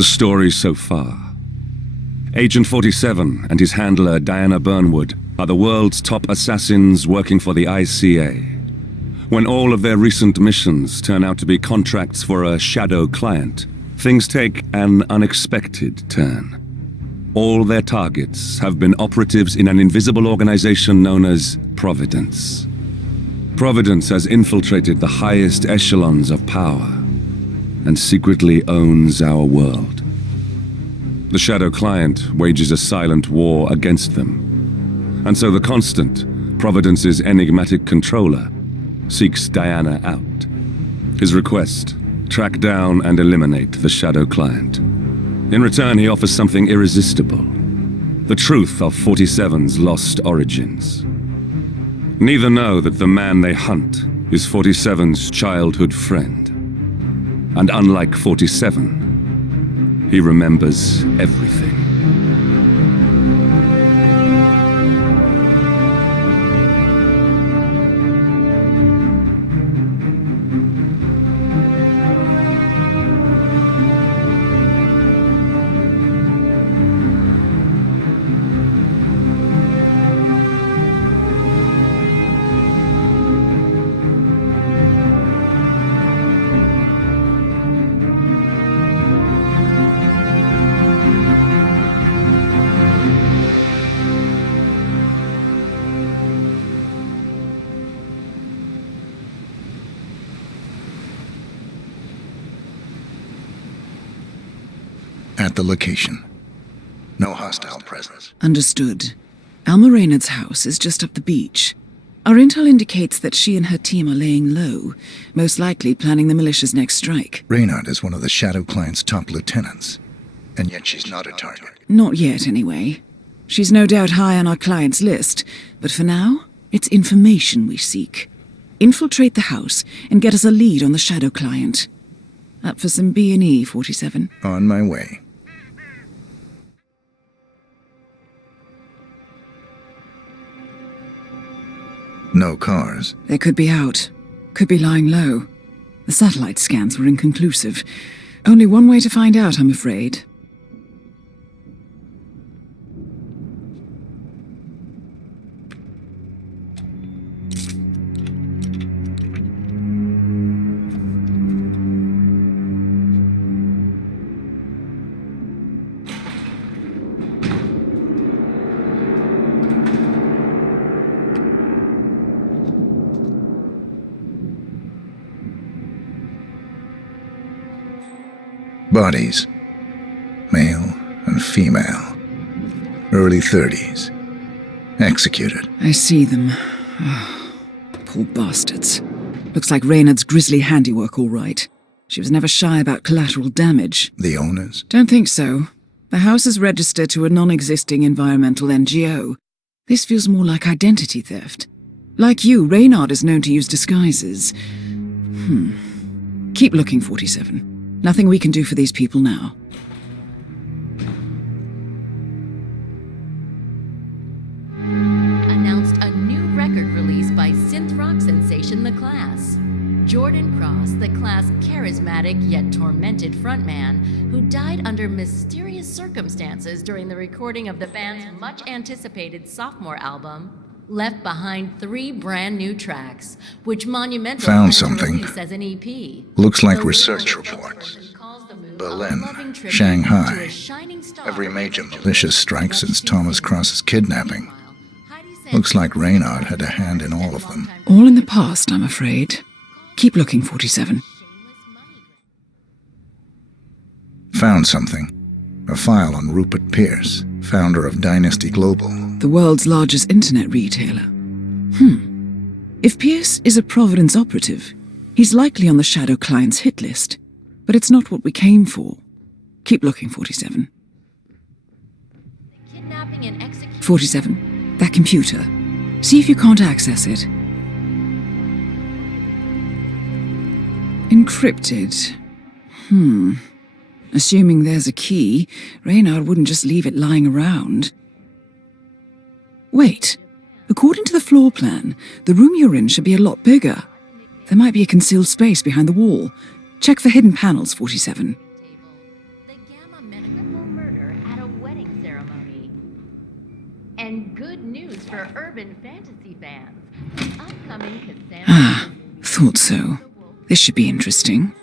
the story so far. Agent 47 and his handler Diana Burnwood are the world's top assassins working for the ICA. When all of their recent missions turn out to be contracts for a shadow client, things take an unexpected turn. All their targets have been operatives in an invisible organization known as Providence. Providence has infiltrated the highest echelons of power and secretly owns our world. The shadow client wages a silent war against them. And so the Constant, Providence's enigmatic controller, seeks Diana out. His request: track down and eliminate the shadow client. In return, he offers something irresistible: the truth of 47's lost origins. Neither know that the man they hunt is 47's childhood friend. And unlike 47, he remembers everything. At the location. No hostile presence. Understood. Alma Reynard's house is just up the beach. Our intel indicates that she and her team are laying low, most likely planning the militia's next strike. Reynard is one of the Shadow Client's top lieutenants, and yet she's not a target. Not yet, anyway. She's no doubt high on our client's list, but for now, it's information we seek. Infiltrate the house and get us a lead on the Shadow Client. Up for some B&E, 47? On my way. No cars. They could be out. Could be lying low. The satellite scans were inconclusive. Only one way to find out, I'm afraid. Bodies. Male and female. Early 30s. Executed. I see them. Oh, poor bastards. Looks like Reynard's grisly handiwork, all right. She was never shy about collateral damage. The owners? Don't think so. The house is registered to a non-existing environmental NGO. This feels more like identity theft. Like you, Reynard is known to use disguises. Keep looking, 47. Nothing we can do for these people now. Announced a new record release by synth rock sensation The Class. Jordan Cross, the Class' charismatic yet tormented frontman, who died under mysterious circumstances during the recording of the band's much-anticipated sophomore album, left behind 3 brand new tracks, which Monumental found something. As an EP. Looks like research reports. Berlin, Shanghai, every major militia strike since Thomas Cross's kidnapping. Looks like Reynard had a hand in all of them. All in the past, I'm afraid. Keep looking, 47. Found something. A file on Rupert Pierce, founder of Dynasty Global. The world's largest internet retailer. If Pierce is a Providence operative, he's likely on the Shadow Client's hit list. But it's not what we came for. Keep looking, 47. 47. That computer. See if you can't access it. Encrypted. Assuming there's a key, Reynard wouldn't just leave it lying around. Wait. According to the floor plan, the room you're in should be a lot bigger. There might be a concealed space behind the wall. Check for hidden panels, 47. And good news for urban fantasy fans. The upcoming Cassandra Thought so. This should be interesting.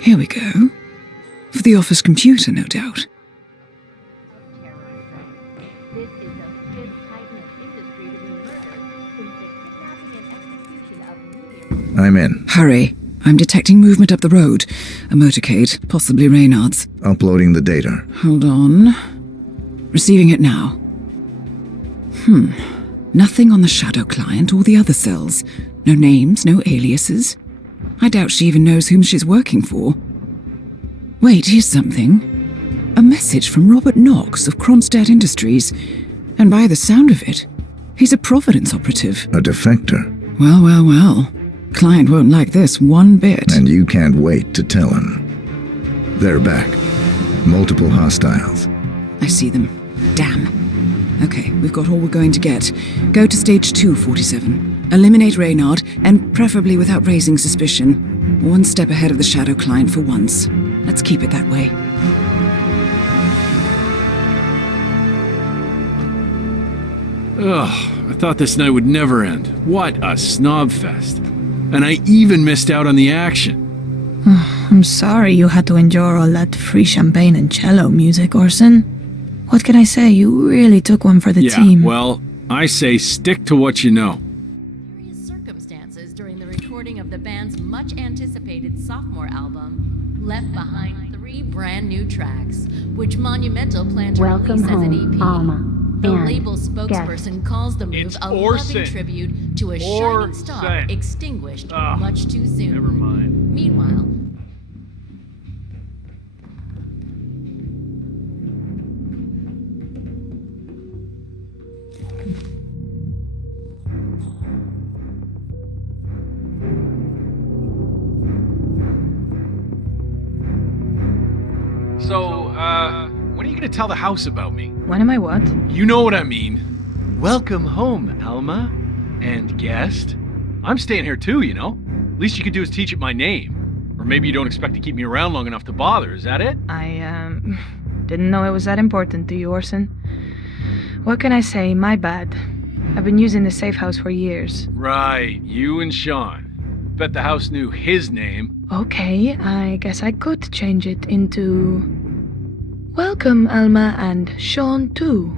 Here we go. For the office computer, no doubt. This is the fifth titan of industry to be murdered since the kidnapping and execution of I'm in. Hurry. I'm detecting movement up the road. A motorcade, possibly Reynard's. Uploading the data. Hold on. Receiving it now. Nothing on the shadow client or the other cells. No names, no aliases. I doubt she even knows whom she's working for. Wait, here's something. A message from Robert Knox of Kronstadt Industries. And by the sound of it, he's a Providence operative. A defector. Well, well, well. Client won't like this one bit. And you can't wait to tell him. They're back. Multiple hostiles. I see them. Damn. Okay, we've got all we're going to get. Go to stage 2, 47. Eliminate Reynard, and preferably without raising suspicion. One step ahead of the shadow client for once. Let's keep it that way. Ugh, I thought this night would never end. What a snob fest. And I even missed out on the action. I'm sorry you had to endure all that free champagne and cello music, Orson. What can I say? You really took one for the team. Well, I say stick to what you know. Various circumstances during the recording of the band's much-anticipated sophomore album left behind 3 brand new tracks, which Monumental planned to Welcome release as an EP. home, Alma. The And label spokesperson calls the move It's a Orson. loving tribute to a shining star Orson. extinguished Ah, much too soon. Never mind. Meanwhile, So, when are you gonna tell the house about me? When am I what? You know what I mean. Welcome home, Alma. And guest. I'm staying here too, you know? Least you could do is teach it my name. Or maybe you don't expect to keep me around long enough to bother, is that it? I, didn't know it was that important to you, Orson. What can I say? My bad. I've been using the safe house for years. Right, you and Sean. Bet the house knew his name. Okay, I guess I could change it into... Welcome, Alma, and Sean, too.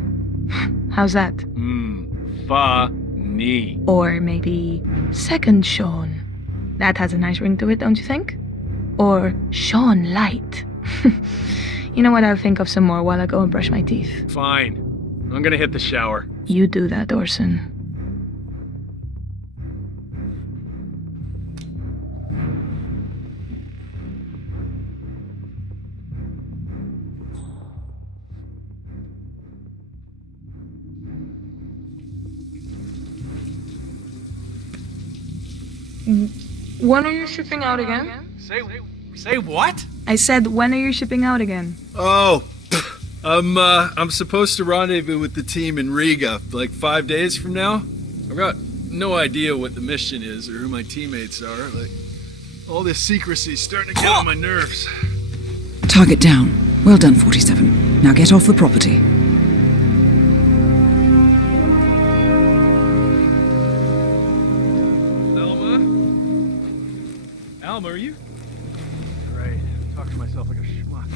How's that? Funny. Or maybe Second Sean. That has a nice ring to it, don't you think? Or Sean Light. You know what, I'll think of some more while I go and brush my teeth. Fine. I'm gonna hit the shower. You do that, Orson. When are you shipping out again? Say what? I said, when are you shipping out again? Oh, I'm supposed to rendezvous with the team in Riga like 5 days from now. I've got no idea what the mission is or who my teammates are. Like, all this secrecy's starting to get on my nerves. Target down. Well done, 47. Now get off the property. Alma, are you? Right, talk to myself like a schmuck.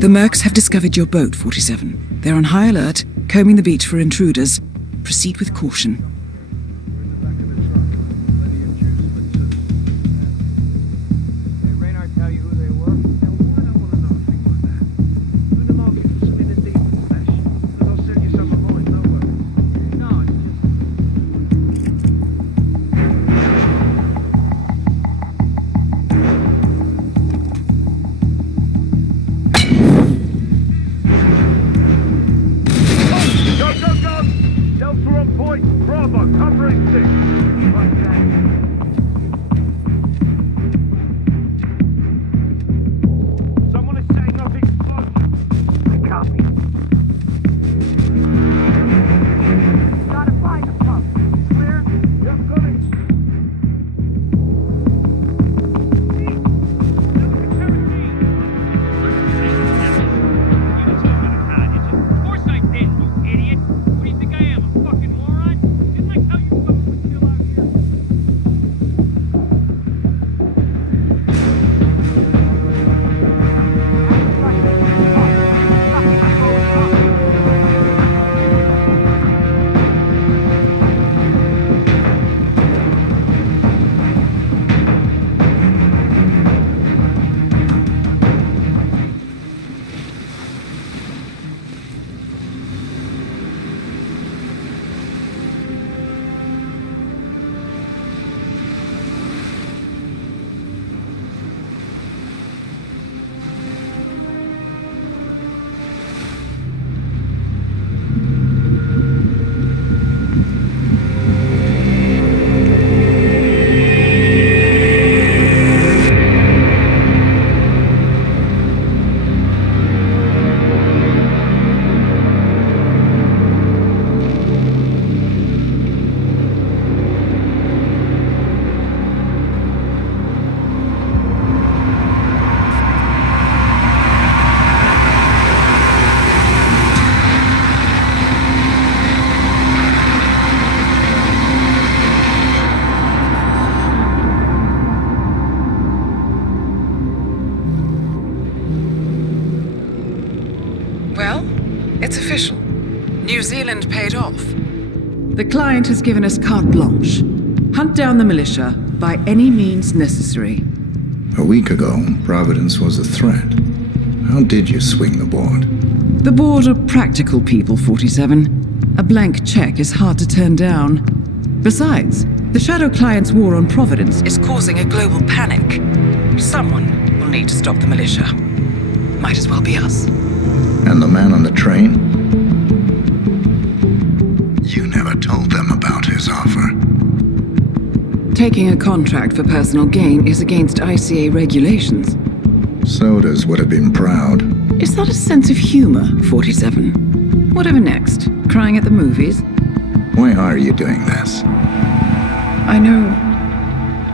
The mercs have discovered your boat, 47. They're on high alert, combing the beach for intruders. Proceed with caution. It's official. New Zealand paid off. The client has given us carte blanche. Hunt down the militia by any means necessary. A week ago, Providence was a threat. How did you swing the board? The board are practical people, 47. A blank check is hard to turn down. Besides, the Shadow Client's war on Providence is causing a global panic. Someone will need to stop the militia. Might as well be us. And the man on the train? You never told them about his offer. Taking a contract for personal gain is against ICA regulations. Sodas would have been proud. Is that a sense of humor, 47? Whatever next? Crying at the movies? Why are you doing this? I know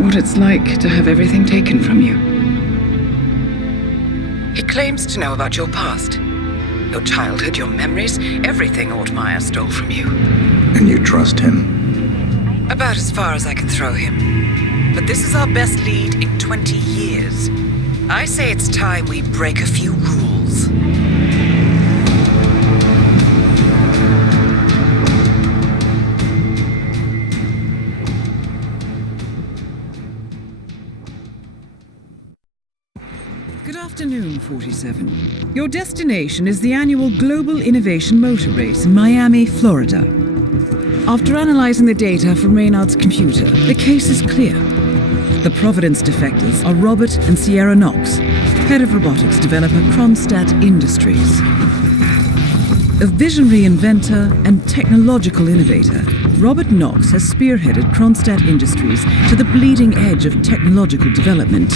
what it's like to have everything taken from you. He claims to know about your past. Your childhood, your memories, everything Ortmeyer stole from you. And you trust him? About as far as I can throw him. But this is our best lead in 20 years. I say it's time we break a few rules. Good afternoon, 47. Your destination is the annual Global Innovation Motor Race in Miami, Florida. After analyzing the data from Reynard's computer, the case is clear. The Providence defectors are Robert and Sierra Knox, head of robotics developer Kronstadt Industries. A visionary inventor and technological innovator, Robert Knox has spearheaded Kronstadt Industries to the bleeding edge of technological development.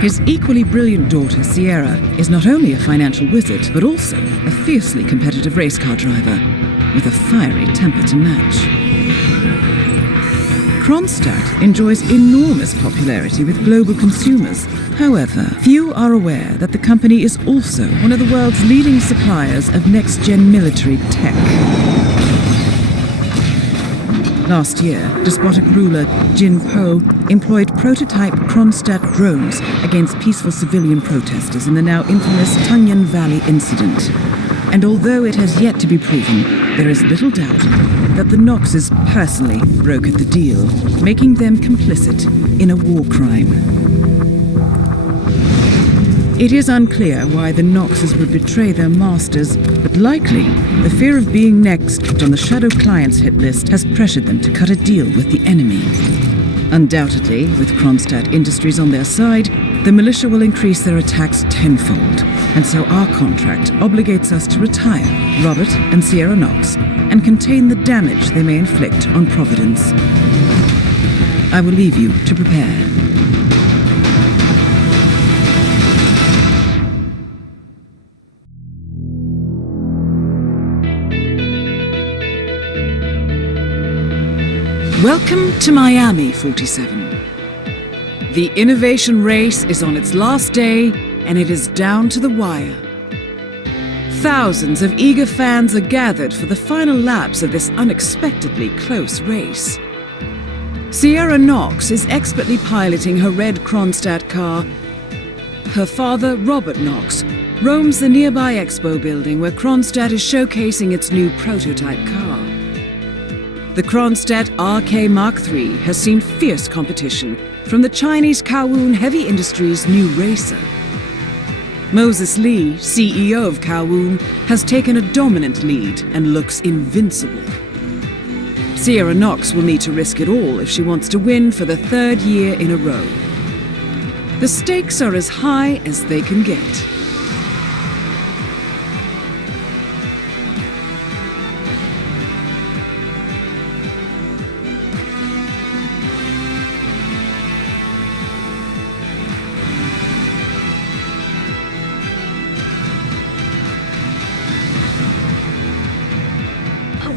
His equally brilliant daughter, Sierra, is not only a financial wizard, but also a fiercely competitive race car driver, with a fiery temper to match. Kronstadt enjoys enormous popularity with global consumers. However, few are aware that the company is also one of the world's leading suppliers of next-gen military tech. Last year, despotic ruler Jin Po employed prototype Kronstadt drones against peaceful civilian protesters in the now infamous Tunyan Valley incident. And although it has yet to be proven, there is little doubt that the Noxes personally brokered the deal, making them complicit in a war crime. It is unclear why the Noxes would betray their masters, but likely the fear of being next on the Shadow Clients hit list has pressured them to cut a deal with the enemy. Undoubtedly, with Kronstadt Industries on their side, the militia will increase their attacks tenfold, and so our contract obligates us to retire Robert and Sierra Nox and contain the damage they may inflict on Providence. I will leave you to prepare. Welcome to Miami, 47. The innovation race is on its last day, and it is down to the wire. Thousands of eager fans are gathered for the final laps of this unexpectedly close race. Sierra Nox is expertly piloting her red Kronstadt car. Her father, Robert Nox, roams the nearby expo building where Kronstadt is showcasing its new prototype car. The Kronstadt RK Mark III has seen fierce competition from the Chinese Kowloon Heavy Industries' new racer. Moses Lee, CEO of Kowloon, has taken a dominant lead and looks invincible. Sierra Nox will need to risk it all if she wants to win for the third year in a row. The stakes are as high as they can get.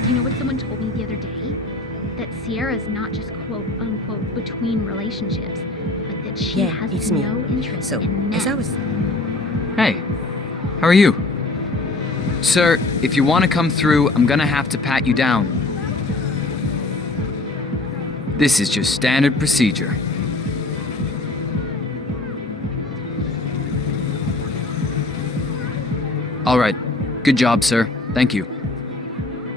You know what someone told me the other day? That Sierra's not just quote-unquote between relationships, but that she has no interest in men. Hey, how are you? Sir, if you want to come through, I'm gonna have to pat you down. This is just standard procedure. All right, good job, sir. Thank you.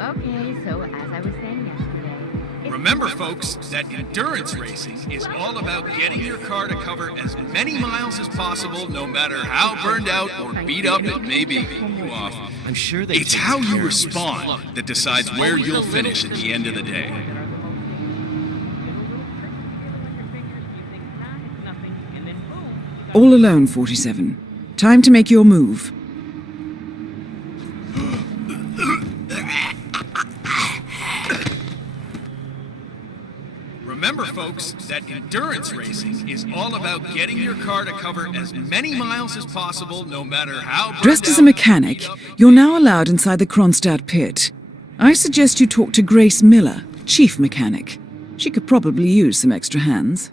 Okay, so as I was saying yesterday... Remember, folks, that endurance racing is all about getting your car to cover as many miles as possible, no matter how burned out or beat up it may be. I'm sure they It's how you respond that decides where you'll finish at the end of the day. All alone, 47. Time to make your move. Remember, folks, that endurance racing is all about getting your car to cover as many miles as possible, no matter how... Dressed as a mechanic, you're now allowed inside the Kronstadt pit. I suggest you talk to Grace Miller, chief mechanic. She could probably use some extra hands.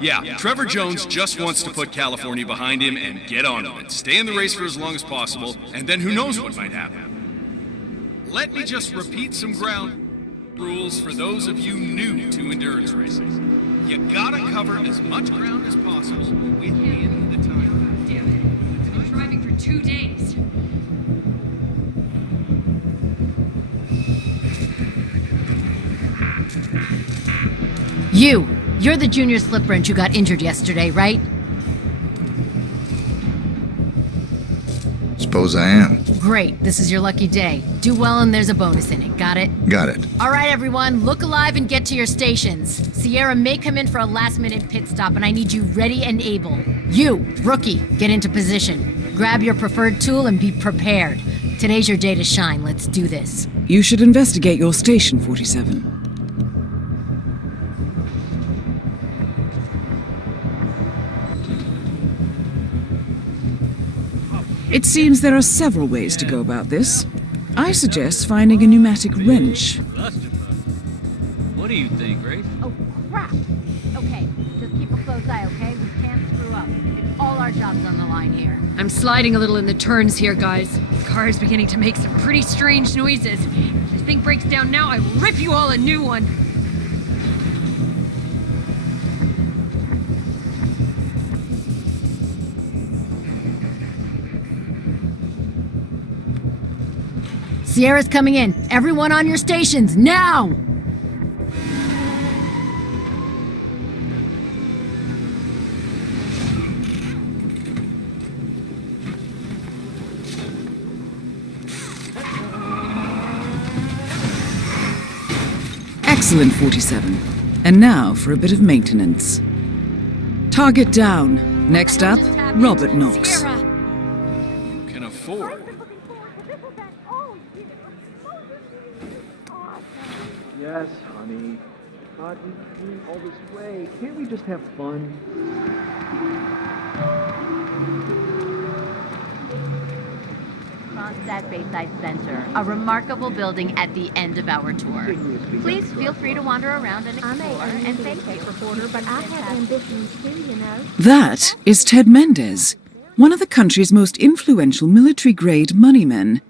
Yeah, Trevor Jones just wants to put California behind him and get on with it. Stay in the race for as long as possible, and then who knows what might happen. Let me just repeat some ground rules for those of you new to endurance racing. You gotta cover as much ground as possible within the time. Damn it. I've been driving for 2 days. You're the junior slip wrench who got injured yesterday, right? Suppose I am. Great, this is your lucky day. Do well and there's a bonus in it, got it? Got it. All right, everyone, look alive and get to your stations. Sierra may come in for a last-minute pit stop, and I need you ready and able. You, rookie, get into position. Grab your preferred tool and be prepared. Today's your day to shine. Let's do this. You should investigate your station, 47. It seems there are several ways to go about this. I suggest finding a pneumatic wrench. you think, Grace? Oh, crap! Okay, just keep a close eye, okay? We can't screw up. It's all our jobs on the line here. I'm sliding a little in the turns here, guys. The car is beginning to make some pretty strange noises. If this thing breaks down now, I will rip you all a new one. Sierra's coming in. Everyone on your stations, now! Excellent, 47. And now for a bit of maintenance. Target down. Next up, Robert Knox. Sierra! Can afford. Yes, honey. God, we came all this way. Can't we just have fun? Kronstadt Bayside Center, a remarkable building at the end of our tour. Please feel free to wander around and explore, and thank you. Reporter, but I have ambitions too, you know. That is Ted Mendez, one of the country's most influential military-grade money men.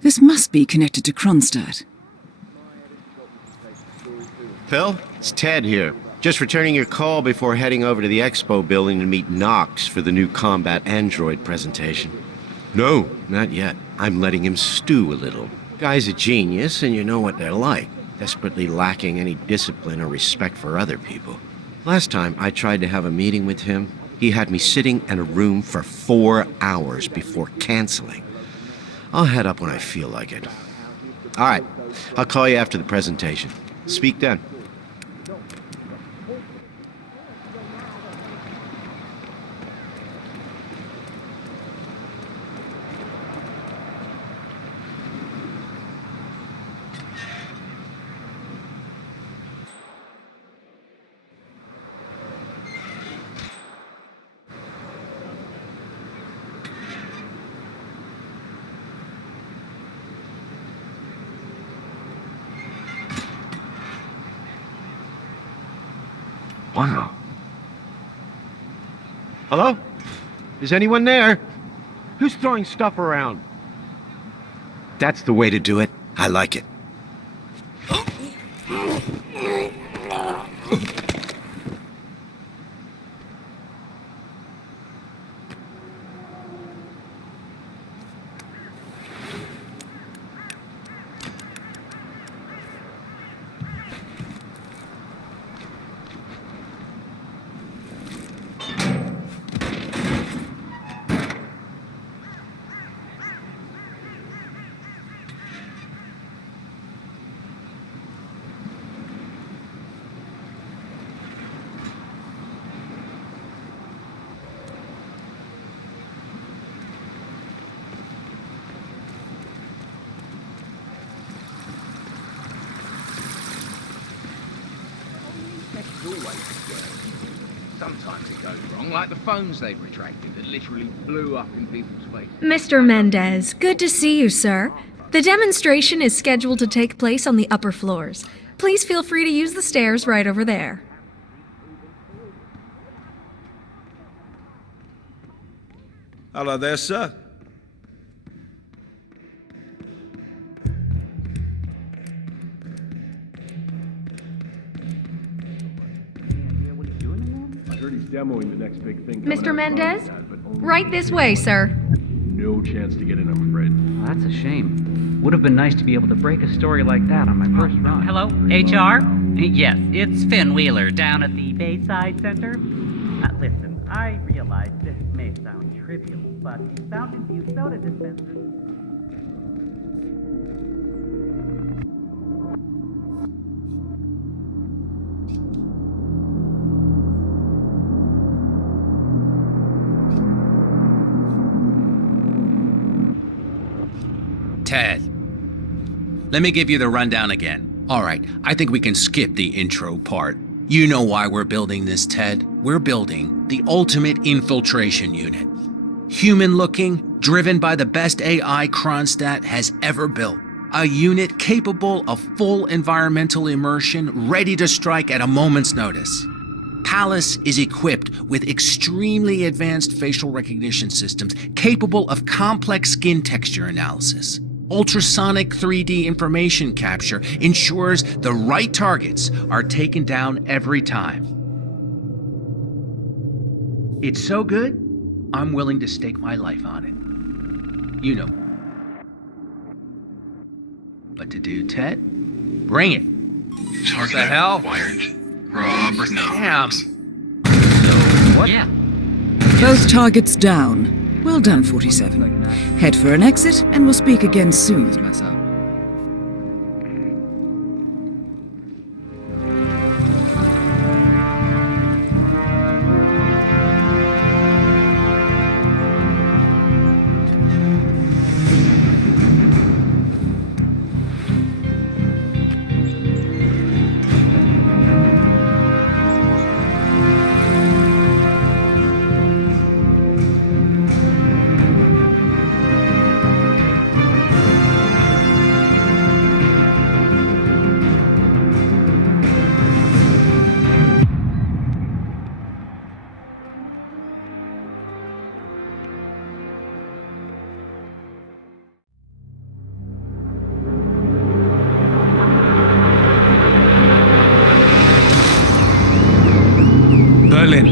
This must be connected to Kronstadt. Phil, it's Ted here. Just returning your call before heading over to the expo building to meet Knox for the new combat android presentation. No, not yet. I'm letting him stew a little. Guy's a genius, and you know what they're like. Desperately lacking any discipline or respect for other people. Last time I tried to have a meeting with him, he had me sitting in a room for 4 hours before canceling. I'll head up when I feel like it. All right, I'll call you after the presentation. Speak then. Wow. Hello? Is anyone there? Who's throwing stuff around? That's the way to do it. I like it. Sometimes it goes wrong, like the phones they've retracted that literally blew up in people's faces. Mr. Mendez, good to see you, sir. The demonstration is scheduled to take place on the upper floors. Please feel free to use the stairs right over there. Hello there, sir. Demoing the next big thing. Mr. Mendez? Right this way, sir. No chance to get in, I'm afraid. Well, that's a shame. Would have been nice to be able to break a story like that on my first run. Hello, HR? Yes, it's Finn Wheeler down at the Bayside Center. Listen, I realize this may sound trivial, but the Fountain View soda dispensers... Ted, let me give you the rundown again. All right, I think we can skip the intro part. You know why we're building this, Ted. We're building the ultimate infiltration unit. Human-looking, driven by the best AI Kronstadt has ever built. A unit capable of full environmental immersion, ready to strike at a moment's notice. Palace is equipped with extremely advanced facial recognition systems capable of complex skin texture analysis. Ultrasonic 3D information capture ensures the right targets are taken down every time. It's so good, I'm willing to stake my life on it. You know. But to do Ted, bring it. What the hell? Wired. Robert, no. Damn. What? Yeah. Both targets down. Well done, 47. Head for an exit, and we'll speak again soon. Mess up. Berlin.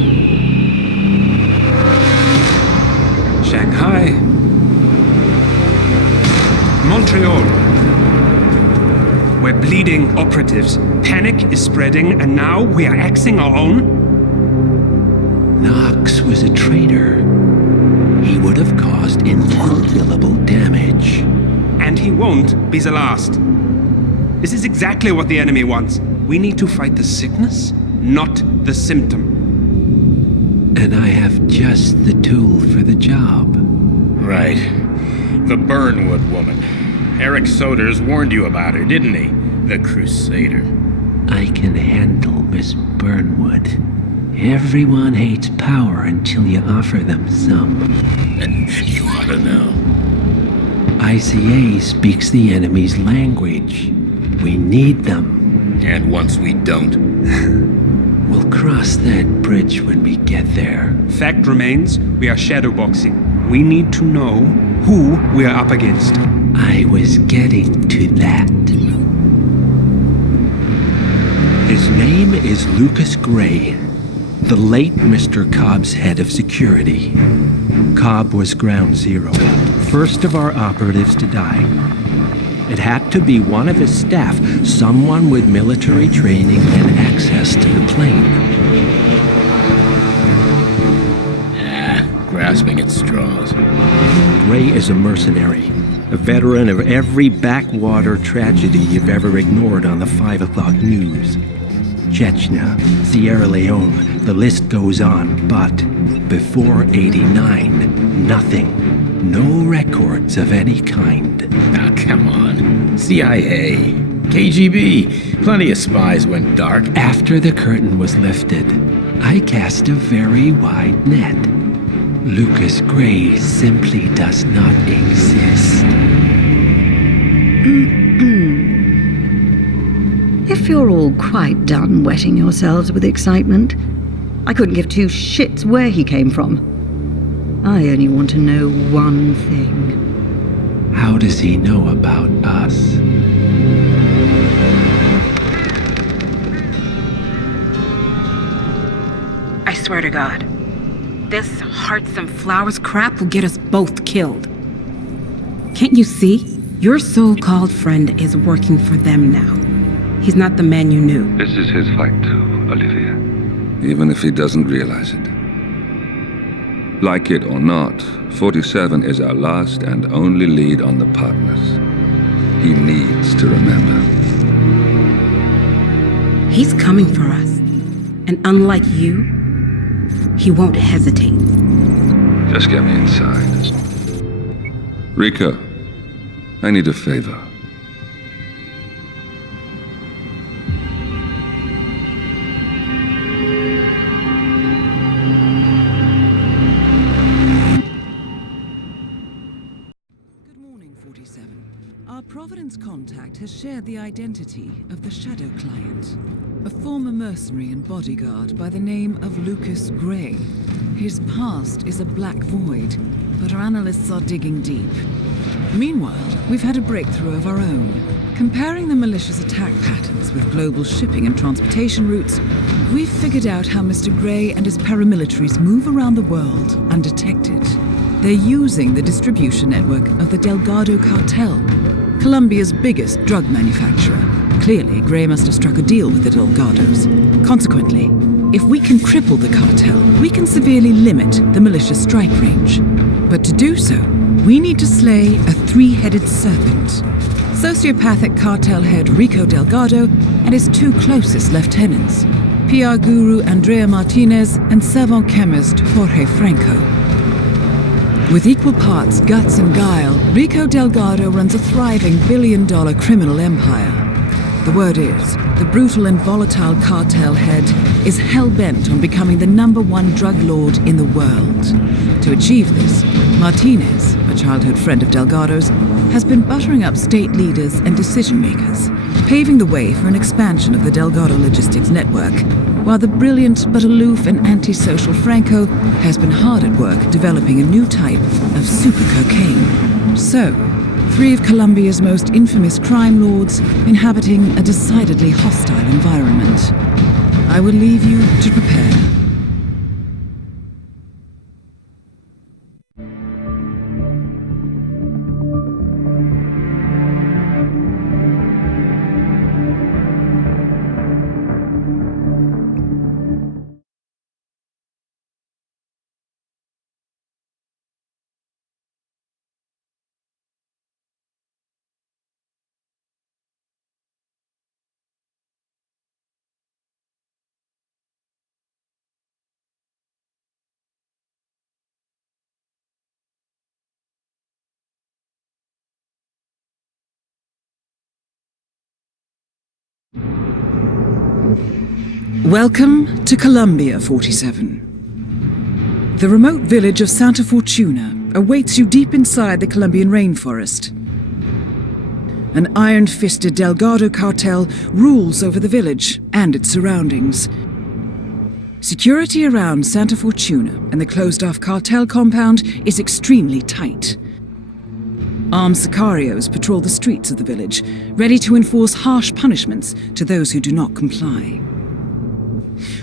Shanghai. Montreal. We're bleeding operatives. Panic is spreading, and now we are axing our own? Knox was a traitor. He would have caused incalculable damage. And he won't be the last. This is exactly what the enemy wants. We need to fight the sickness, not the symptom. And I have just the tool for the job. Right. The Burnwood woman. Eric Soders warned you about her, didn't he? The Crusader. I can handle Miss Burnwood. Everyone hates power until you offer them some. And you ought to know. ICA speaks the enemy's language. We need them. And once we don't... We'll cross that bridge when we get there. Fact remains, we are shadowboxing. We need to know who we are up against. I was getting to that. His name is Lucas Gray, the late Mr. Cobb's head of security. Cobb was ground zero, first of our operatives to die. It had to be one of his staff, someone with military training and access to the plane. Grasping at straws. Gray is a mercenary, a veteran of every backwater tragedy you've ever ignored on the 5 o'clock news. Chechnya, Sierra Leone, the list goes on, but before '89, nothing. No records of any kind. Ah, come on. CIA, KGB, plenty of spies went dark. After the curtain was lifted, I cast a very wide net. Lucas Gray simply does not exist. If you're all quite done wetting yourselves with excitement, I couldn't give two shits where he came from. I only want to know one thing. How does he know about us? I swear to God, this hearts and flowers crap will get us both killed. Can't you see? Your so-called friend is working for them now. He's not the man you knew. This is his fight too, Olivia. Even if he doesn't realize it. Like it or not, 47 is our last and only lead on the partners. He needs to remember. He's coming for us. And unlike you, he won't hesitate. Just get me inside. Rika, I need a favor. Our Providence contact has shared the identity of the Shadow Client, a former mercenary and bodyguard by the name of Lucas Gray. His past is a black void, but our analysts are digging deep. Meanwhile, we've had a breakthrough of our own. Comparing the militia's attack patterns with global shipping and transportation routes, we've figured out how Mr. Gray and his paramilitaries move around the world undetected. They're using the distribution network of the Delgado Cartel, Colombia's biggest drug manufacturer. Clearly, Gray must have struck a deal with the Delgados. Consequently, if we can cripple the cartel, we can severely limit the militia's strike range. But to do so, we need to slay a three-headed serpent. Sociopathic cartel head Rico Delgado and his two closest lieutenants, PR guru Andrea Martinez and savant chemist Jorge Franco. With equal parts guts and guile, Rico Delgado runs a thriving billion-dollar criminal empire. The word is, the brutal and volatile cartel head is hell-bent on becoming the #1 drug lord in the world. To achieve this, Martinez, a childhood friend of Delgado's, has been buttering up state leaders and decision-makers, paving the way for an expansion of the Delgado logistics network, while the brilliant but aloof and antisocial Franco has been hard at work developing a new type of super cocaine. So, three of Colombia's most infamous crime lords inhabiting a decidedly hostile environment. I will leave you to prepare. Welcome to Colombia, 47. The remote village of Santa Fortuna awaits you deep inside the Colombian rainforest. An iron-fisted Delgado cartel rules over the village and its surroundings. Security around Santa Fortuna and the closed-off cartel compound is extremely tight. Armed sicarios patrol the streets of the village, ready to enforce harsh punishments to those who do not comply.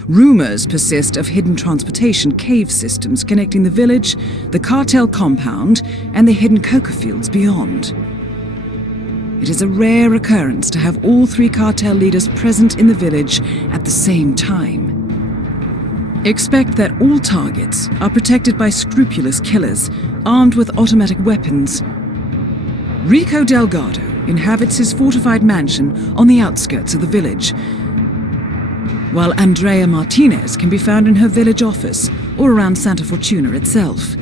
Rumors persist of hidden transportation cave systems connecting the village, the cartel compound, and the hidden coca fields beyond. It is a rare occurrence to have all three cartel leaders present in the village at the same time. Expect that all targets are protected by scrupulous killers, armed with automatic weapons. Rico Delgado inhabits his fortified mansion on the outskirts of the village, while Andrea Martinez can be found in her village office or around Santa Fortuna itself.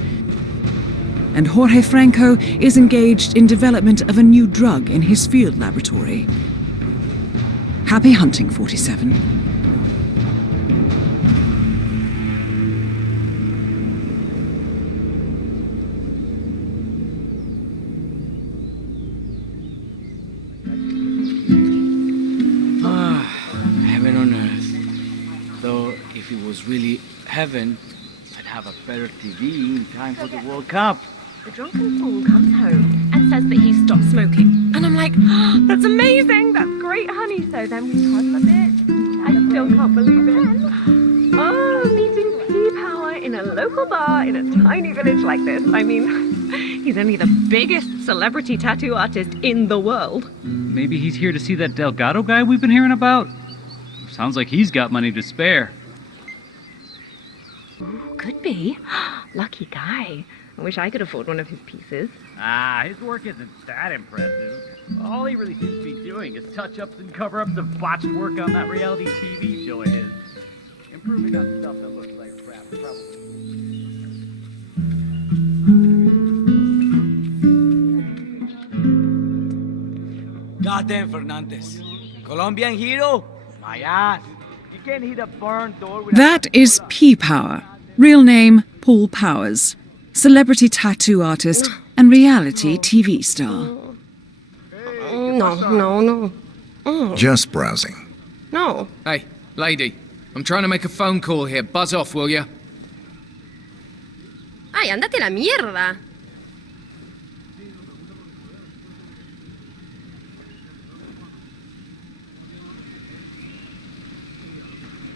And Jorge Franco is engaged in development of a new drug in his field laboratory. Happy hunting, 47. Heaven on earth. Though, if it was really heaven, I'd have a better TV in time for the World Cup. The drunken fool comes home and says that he's stopped smoking. And I'm like, oh, that's amazing! That's great, honey. So then we cuddle a bit. I still can't believe it. Oh, meeting P-Power in a local bar in a tiny village like this. I mean, he's only the biggest celebrity tattoo artist in the world. Maybe he's here to see that Delgado guy we've been hearing about? Sounds like he's got money to spare. Could be. Lucky guy. I wish I could afford one of his pieces. His work isn't that impressive. All he really seems to be doing is touch-ups and cover-ups of botched work on that reality TV show of his. Improving on stuff that looks like crap, probably. Goddamn Fernandez. Colombian hero? My ass. You can't hit a barn door without... That is P-Power. Real name, Paul Powers. Celebrity tattoo artist and reality TV star. No. Just browsing. No. Hey, lady. I'm trying to make a phone call here. Buzz off, will ya? Ay, andate a la mierda.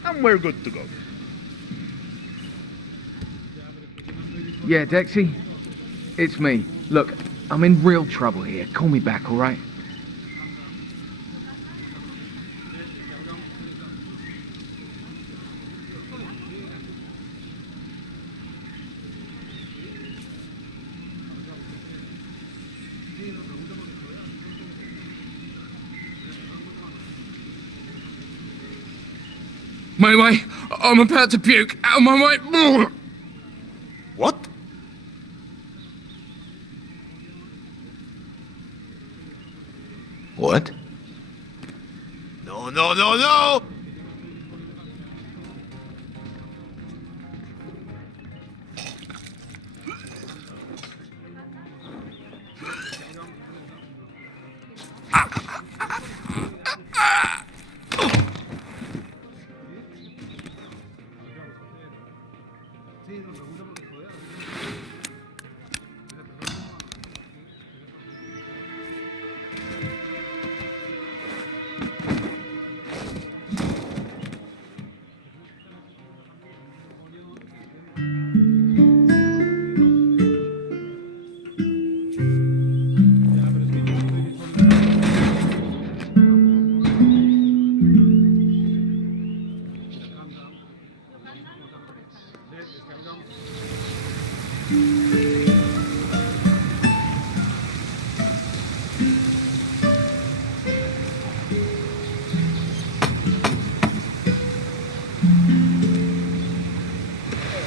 And we're good to go. Yeah, Dexy? It's me. Look, I'm in real trouble here. Call me back, alright? My way! I'm about to puke! Out of my way! What? What? No!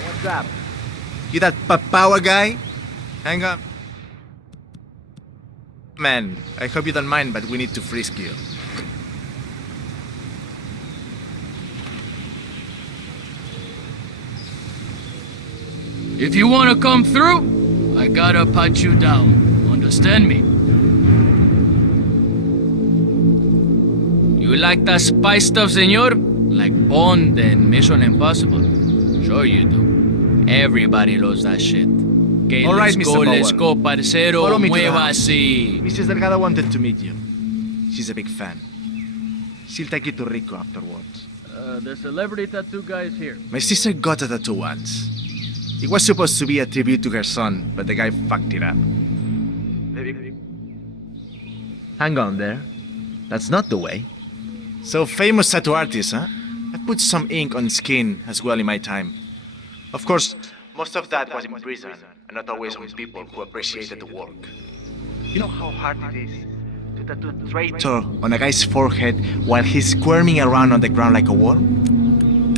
What's up? You that power guy? Hang on. Man, I hope you don't mind, but we need to frisk you. If you want to come through, I gotta pat you down. Understand me? You like that spy stuff, senor? Like Bond and Mission Impossible? Sure you do. Everybody loves that shit. Okay, All right, let's Mr. go, Bowen. parcero, Follow me to the house. muévase. Mrs. Delgado wanted to meet you. She's a big fan. She'll take you to Rico afterwards. The celebrity tattoo guy is here. My sister got a tattoo once. It was supposed to be a tribute to her son, but the guy fucked it up. Hang on there. That's not the way. So famous tattoo artist, huh? I put some ink on skin as well in my time. Of course, most of that was in prison, and not always on people who appreciated the work. You know how hard it is to tattoo traitor on a guy's forehead while he's squirming around on the ground like a worm?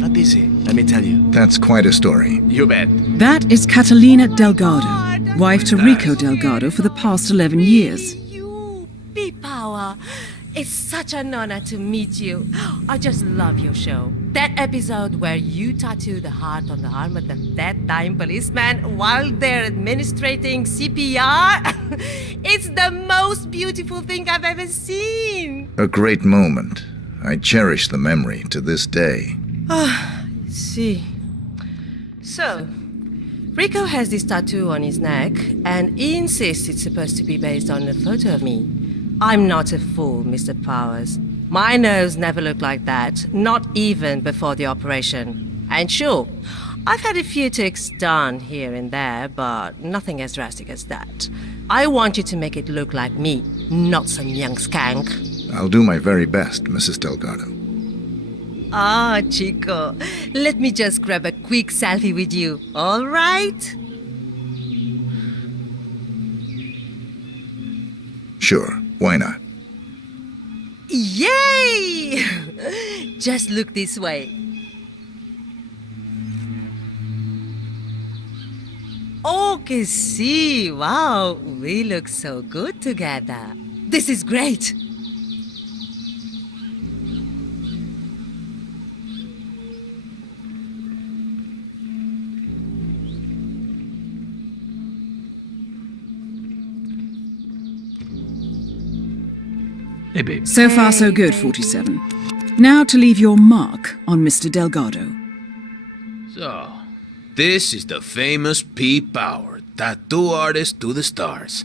Not easy, let me tell you. That's quite a story. You bet. That is Catalina Delgado, wife to Rico Delgado for the past 11 years. Big power. It's such an honor to meet you. I just love your show. That episode where you tattoo the heart on the arm of the dead-dying policeman while they're administrating CPR. It's the most beautiful thing I've ever seen. A great moment. I cherish the memory to this day. See. So, Rico has this tattoo on his neck, and he insists it's supposed to be based on a photo of me. I'm not a fool, Mr. Powers. My nose never looked like that, not even before the operation. And sure, I've had a few ticks done here and there, but nothing as drastic as that. I want you to make it look like me, not some young skank. I'll do my very best, Mrs. Delgado. Ah, Chico, let me just grab a quick selfie with you, all right? Sure, why not? Yay! Just look this way. Oh, que sí! Wow, we look so good together. This is great. Hey, babe. So far, so good, 47. Now to leave your mark on Mr. Delgado. So, this is the famous P. Power, tattoo artist to the stars.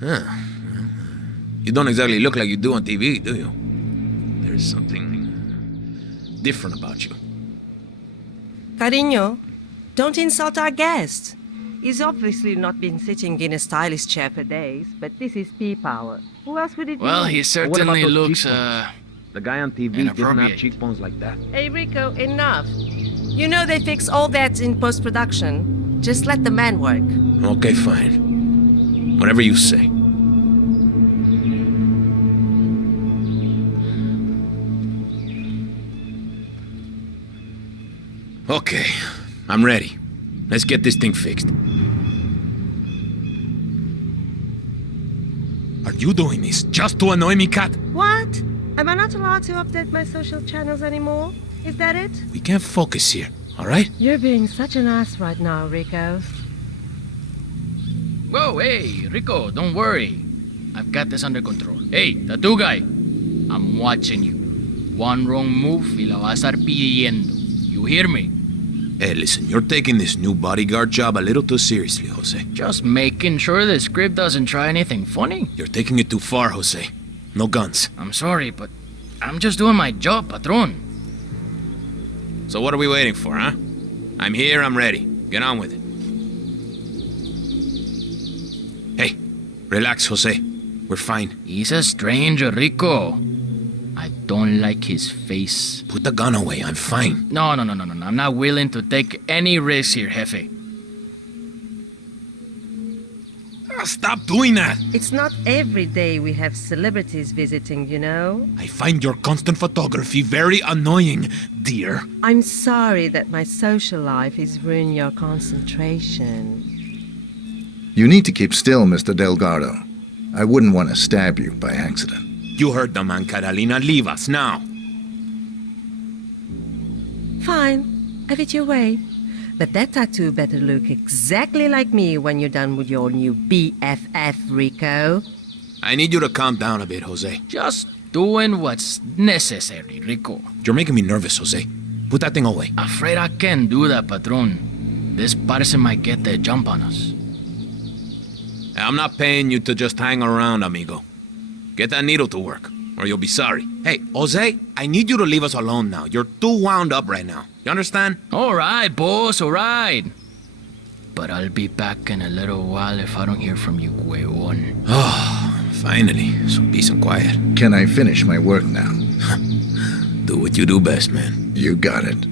Huh. You don't exactly look like you do on TV, do you? There's something different about you. Cariño, don't insult our guest. He's obviously not been sitting in a stylish chair for days, but this is P-Power. Who else would it be? Well, he certainly looks, The guy on TV didn't have cheekbones like that. Hey, Rico, enough. You know they fix all that in post-production. Just let the man work. Okay, fine. Whatever you say. Okay, I'm ready. Let's get this thing fixed. Are you doing this just to annoy me, Kat? What? Am I not allowed to update my social channels anymore? Is that it? We can't focus here, all right? You're being such an ass right now, Rico. Whoa, hey, Rico, don't worry. I've got this under control. Hey, tattoo guy, I'm watching you. One wrong move y la vas a estar pidiendo. You hear me? Hey, listen, you're taking this new bodyguard job a little too seriously, Jose. Just making sure the script doesn't try anything funny. You're taking it too far, Jose. No guns. I'm sorry, but I'm just doing my job, patron. So what are we waiting for, huh? I'm here, I'm ready. Get on with it. Hey, relax, Jose. We're fine. He's a stranger, Rico. I don't like his face. Put the gun away, I'm fine. No. I'm not willing to take any risks here, Jefe. Stop doing that! It's not every day we have celebrities visiting, you know? I find your constant photography very annoying, dear. I'm sorry that my social life is ruining your concentration. You need to keep still, Mr. Delgado. I wouldn't want to stab you by accident. You heard the man, Catalina. Leave us now. Fine. Have it your way. But that tattoo better look exactly like me when you're done with your new BFF, Rico. I need you to calm down a bit, Jose. Just doing what's necessary, Rico. You're making me nervous, Jose. Put that thing away. Afraid I can't do that, patron. This person might get the jump on us. I'm not paying you to just hang around, amigo. Get that needle to work, or you'll be sorry. Hey, Jose, I need you to leave us alone now. You're too wound up right now. You understand? All right, boss, all right. But I'll be back in a little while if I don't hear from you, huevón. Oh, finally. Some peace and quiet. Can I finish my work now? Do what you do best, man. You got it.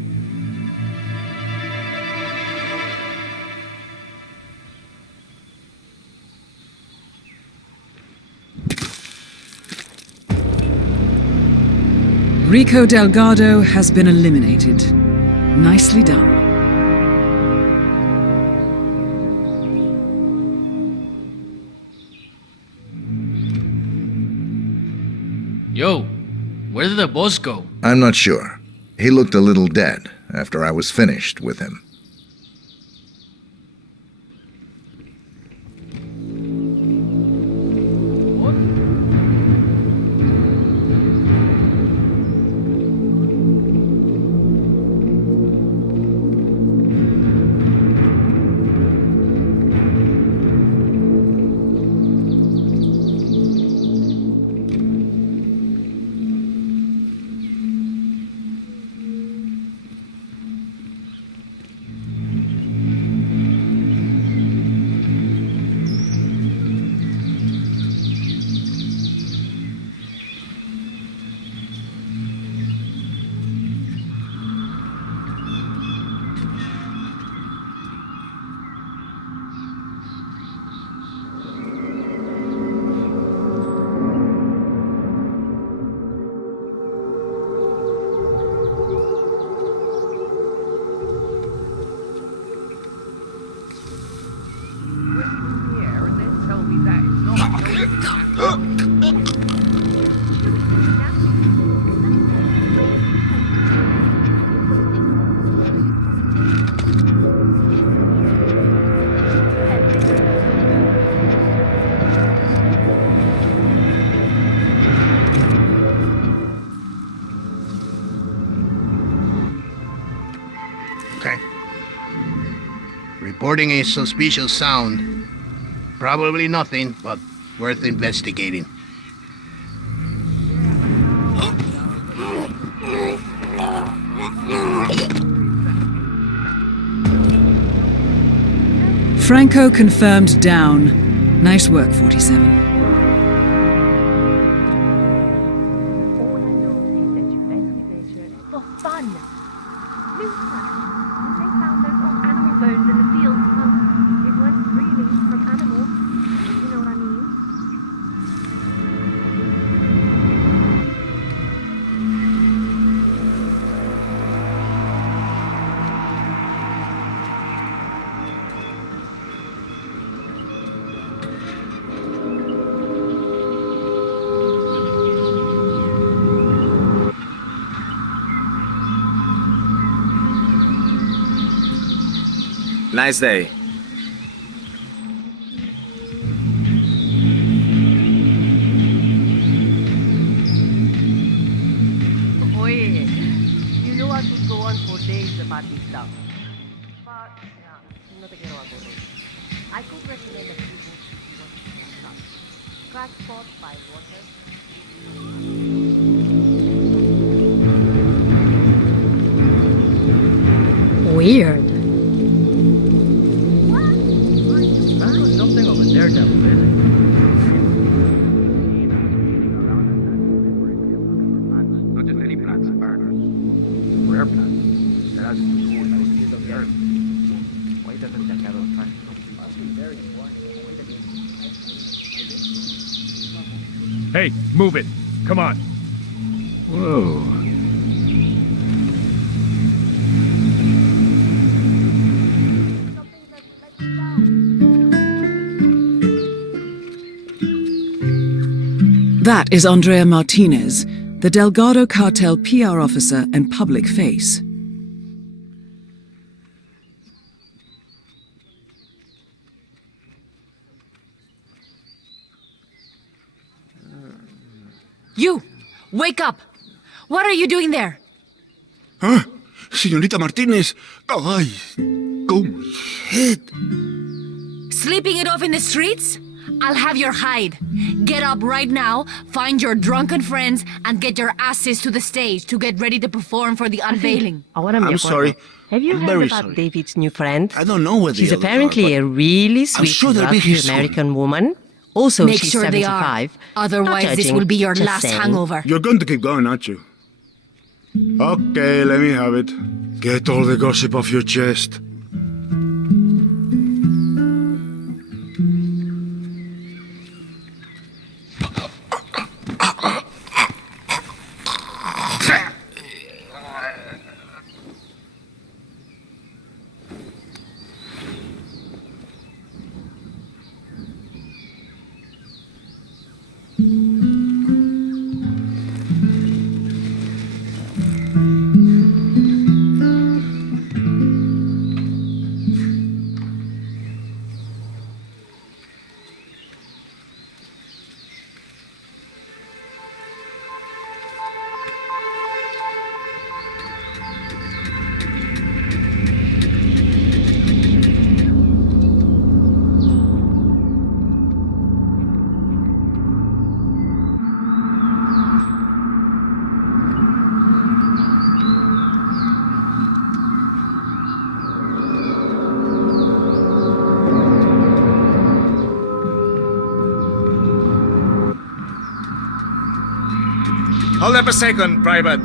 Rico Delgado has been eliminated. Nicely done. Yo, where did the boss go? I'm not sure. He looked a little dead after I was finished with him. reporting a suspicious sound. Probably nothing, but worth investigating. Franco confirmed down. Nice work, 47. For fun. Militia. They found those old animal bones in the field. Well, it weren't really from animals. You know what I mean? Nice day. Oye, you know I could go on for days about this stuff. But, yeah, no te quiero aburrir. I could recommend a few books if you want to see stuff. Crackpot by Water. Weird. Something of a daredevil, isn't Not just any plants, rare plants. That has to do with the state of the earth. Why doesn't that cattle plant? Must be very important. Hey, move it. Come on. Whoa. That is Andrea Martinez, the Delgado cartel PR officer and public face. You! Wake up! What are you doing there? Huh? Señorita Martinez! Ay, come head. Sleeping it off in the streets? I'll have your hide. Get up right now, find your drunken friends, and get your asses to the stage to get ready to perform for the unveiling. I'm sorry. Have you I'm heard very about sorry. David's new friend? I don't know where the She's others apparently are, a really sweet, sure they'll be lovely here soon. American woman. Also, Make she's sure they are. 75. Otherwise, Not this judging, will be your just last saying. hangover. You're going to keep going, aren't you? Okay, let me have it. Get all the gossip off your chest. Hold up a second, Private.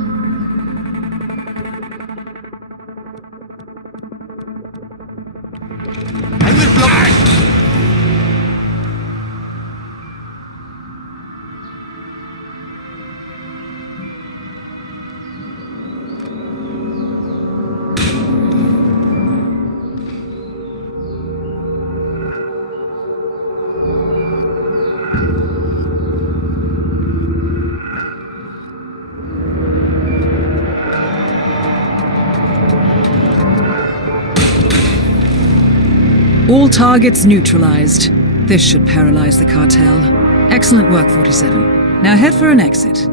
All targets neutralized. This should paralyze the cartel. Excellent work, 47. Now head for an exit.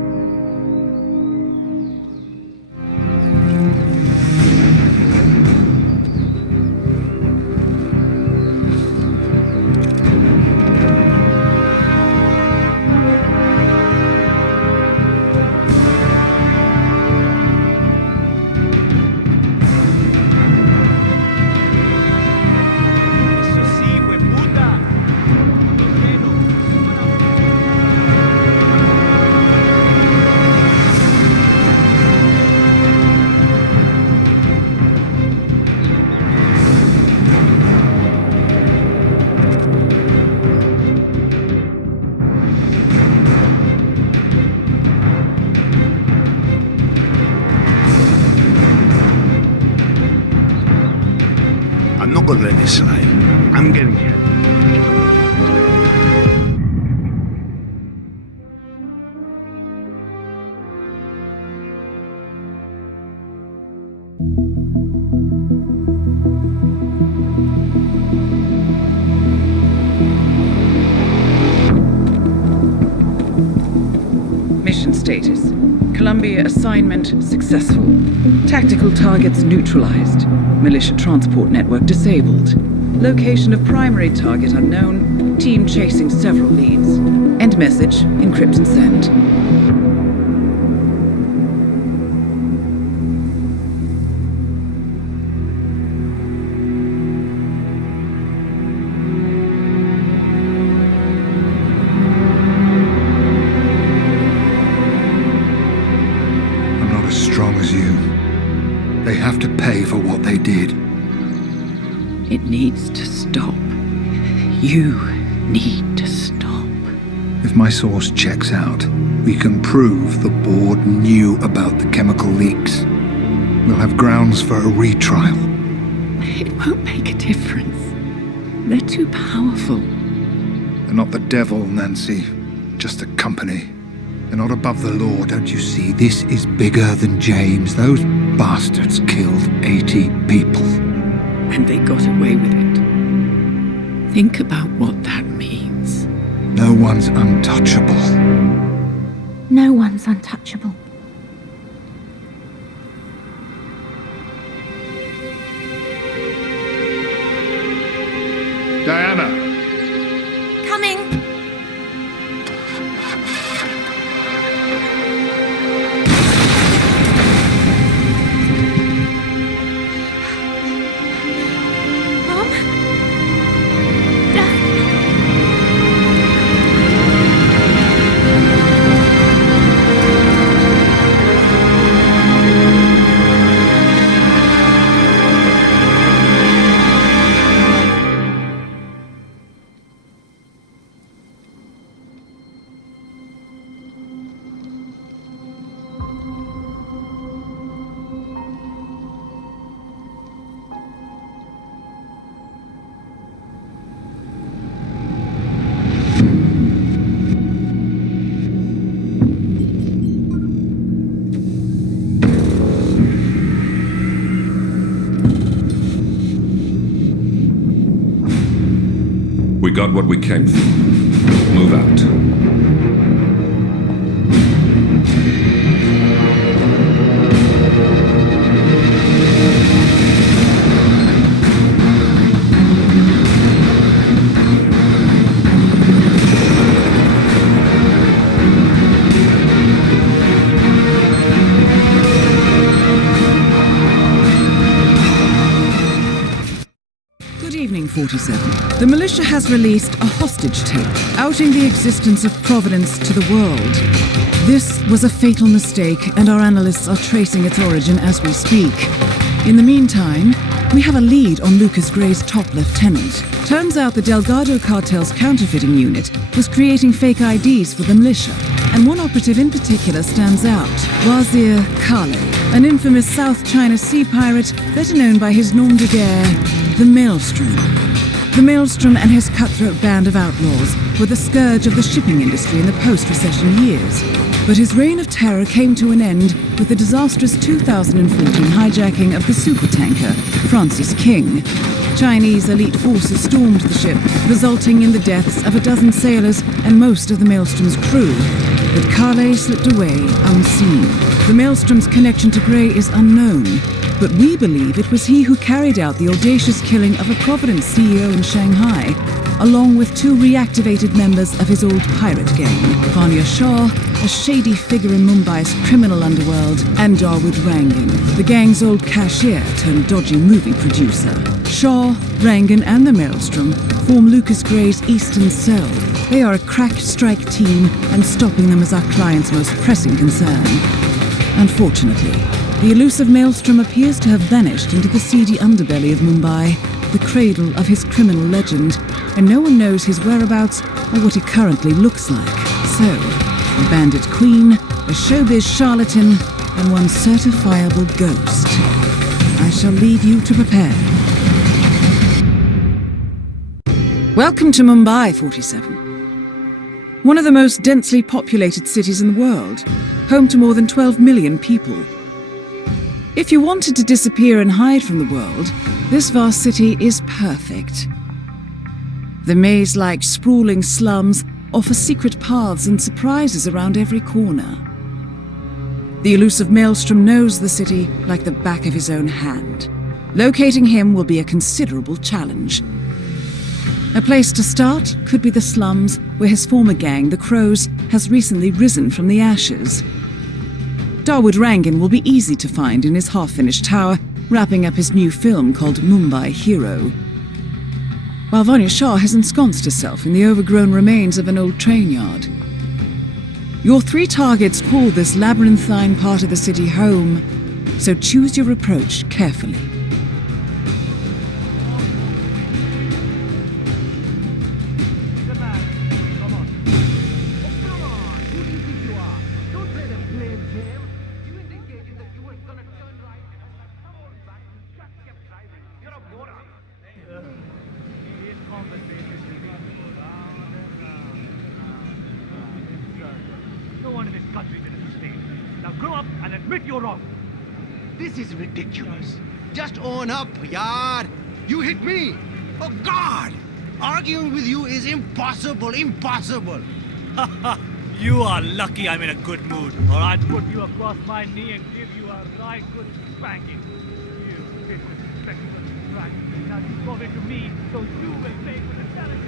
Don't let this slide. I'm getting here. Mission status. Columbia assignment successful. Tactical targets neutralized. Militia transport network disabled. Location of primary target unknown. Team chasing several leads. End message. Encrypt and send. They have to pay for what they did. It needs to stop. You need to stop. If my source checks out, we can prove the board knew about the chemical leaks. We'll have grounds for a retrial. It won't make a difference. They're too powerful. They're not the devil, Nancy. Just a company. They're not above the law, don't you see? This is bigger than James. Those bastards killed 80 people. And they got away with it. Think about what that means. No one's untouchable. No one's untouchable. Diana! Coming! We got what we came for. Move out. Good evening, 47. The militia has released a hostage tape, outing the existence of Providence to the world. This was a fatal mistake, and our analysts are tracing its origin as we speak. In the meantime, we have a lead on Lucas Gray's top lieutenant. Turns out the Delgado cartel's counterfeiting unit was creating fake IDs for the militia, and one operative in particular stands out, Wazir Kale, an infamous South China Sea pirate better known by his nom de guerre, the Maelstrom. The Maelstrom and his cutthroat band of outlaws were the scourge of the shipping industry in the post-recession years. But his reign of terror came to an end with the disastrous 2014 hijacking of the supertanker Francis King. Chinese elite forces stormed the ship, resulting in the deaths of a dozen sailors and most of the Maelstrom's crew. But Kale slipped away unseen. The Maelstrom's connection to Gray is unknown, but we believe it was he who carried out the audacious killing of a Providence CEO in Shanghai, along with two reactivated members of his old pirate gang, Vanya Shah, a shady figure in Mumbai's criminal underworld, and Dawood Rangan, the gang's old cashier turned dodgy movie producer. Shah, Rangan, and the Maelstrom form Lucas Gray's Eastern Cell. They are a crack strike team, and stopping them is our client's most pressing concern. Unfortunately, the elusive Maelstrom appears to have vanished into the seedy underbelly of Mumbai, the cradle of his criminal legend, and no one knows his whereabouts or what he currently looks like. So, a bandit queen, a showbiz charlatan, and one certifiable ghost. I shall leave you to prepare. Welcome to Mumbai, 47. One of the most densely populated cities in the world, home to more than 12 million people. If you wanted to disappear and hide from the world, this vast city is perfect. The maze-like sprawling slums offer secret paths and surprises around every corner. The elusive Maelstrom knows the city like the back of his own hand. Locating him will be a considerable challenge. A place to start could be the slums where his former gang, the Crows, has recently risen from the ashes. Dawood Rangan will be easy to find in his half-finished tower, wrapping up his new film called Mumbai Hero. While Vanya Shah has ensconced herself in the overgrown remains of an old train yard. Your 3 targets call this labyrinthine part of the city home, so choose your approach carefully. No one in this country did a mistake. Now grow up and admit you're wrong. This is ridiculous. Just own up, yaar. You hit me. Oh, God. Arguing with you is impossible, impossible. You are lucky I'm in a good mood, or I'd put you across my knee and give you a right good spanking. You disrespectful brat. Now you go to me, so you will pay for the challenge.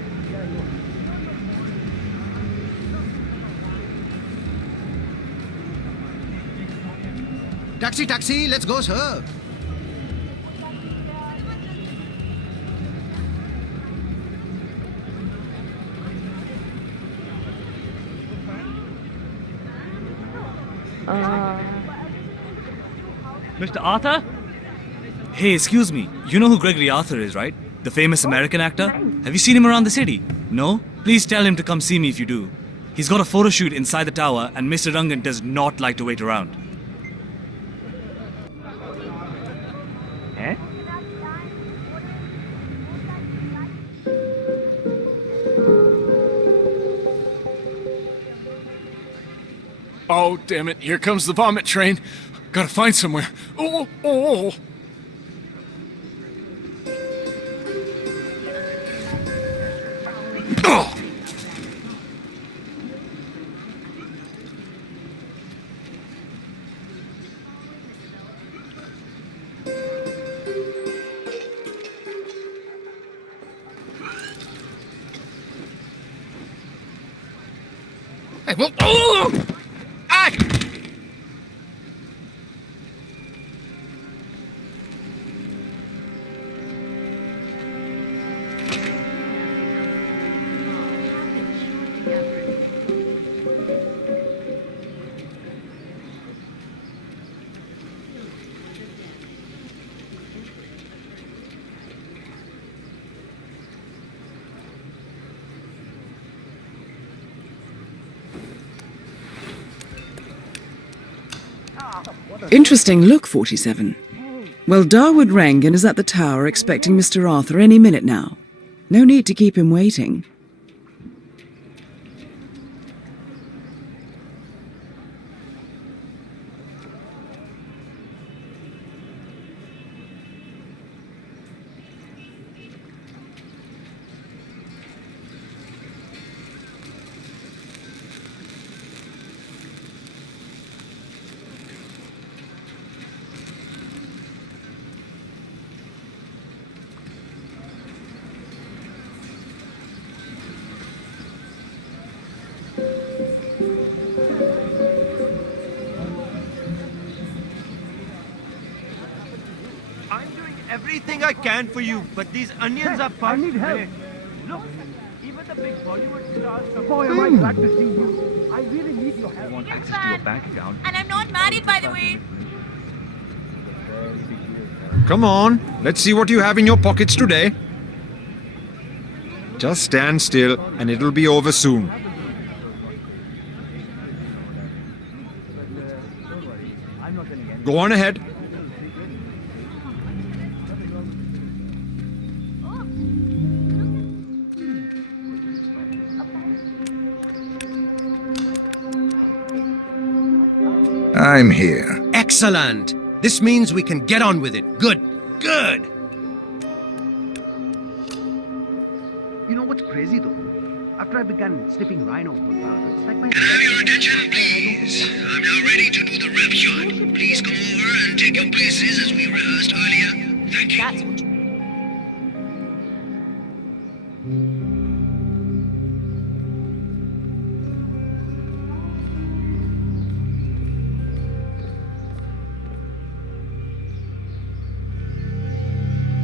Taxi, taxi, let's go, sir. Mr. Arthur? Hey, excuse me. You know who Gregory Arthur is, right? The famous American actor? Have you seen him around the city? No? Please tell him to come see me if you do. He's got a photo shoot inside the tower, and Mr. Rangan does not like to wait around. Eh? Oh, damn it. Here comes the vomit train. Gotta find somewhere. Oh, oh, oh. Oh. Hey, whoa, oh! Ah! Interesting look, 47. Well, Dawood Rangan is at the tower expecting Mr. Arthur any minute now. No need to keep him waiting. Everything I can for you, but these onions are far. I need help. Look, even the big Bollywood stars. Boy, am I glad to see you. I really need your help. I want access to your bank account. And I'm not married, by the way. Come on, let's see what you have in your pockets today. Just stand still and it'll be over soon. Go on ahead. I'm here. Excellent. This means we can get on with it. Good. Good. You know what's crazy though? After I began sniffing rhino, it's like my... Can I have your attention, please? I'm now ready to do the rep shot. Please come over and take your places as we rehearsed earlier. Thank you.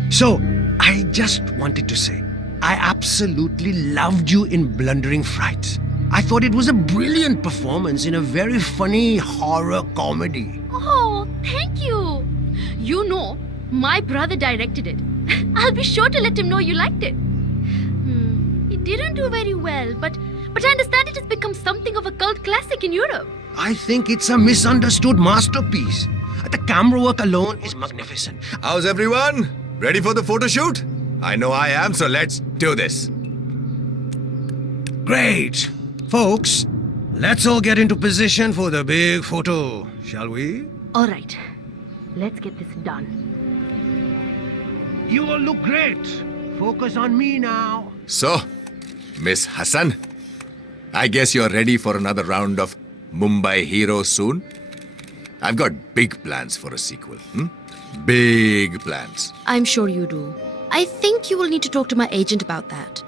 So, I just wanted to say, I absolutely loved you in Blundering Frights. I thought it was a brilliant performance in a very funny horror comedy. Oh, thank you. You know, my brother directed it. I'll be sure to let him know you liked it. It didn't do very well, but I understand it has become something of a cult classic in Europe. I think it's a misunderstood masterpiece. The camera work alone is magnificent. How's everyone? Ready for the photo shoot? I know I am, so let's do this. Great. Folks, let's all get into position for the big photo, shall we? All right. Let's get this done. You all look great. Focus on me now. So, Miss Hassan, I guess you're ready for another round of Mumbai Heroes soon? I've got big plans for a sequel. Big plans. I'm sure you do. I think you will need to talk to my agent about that.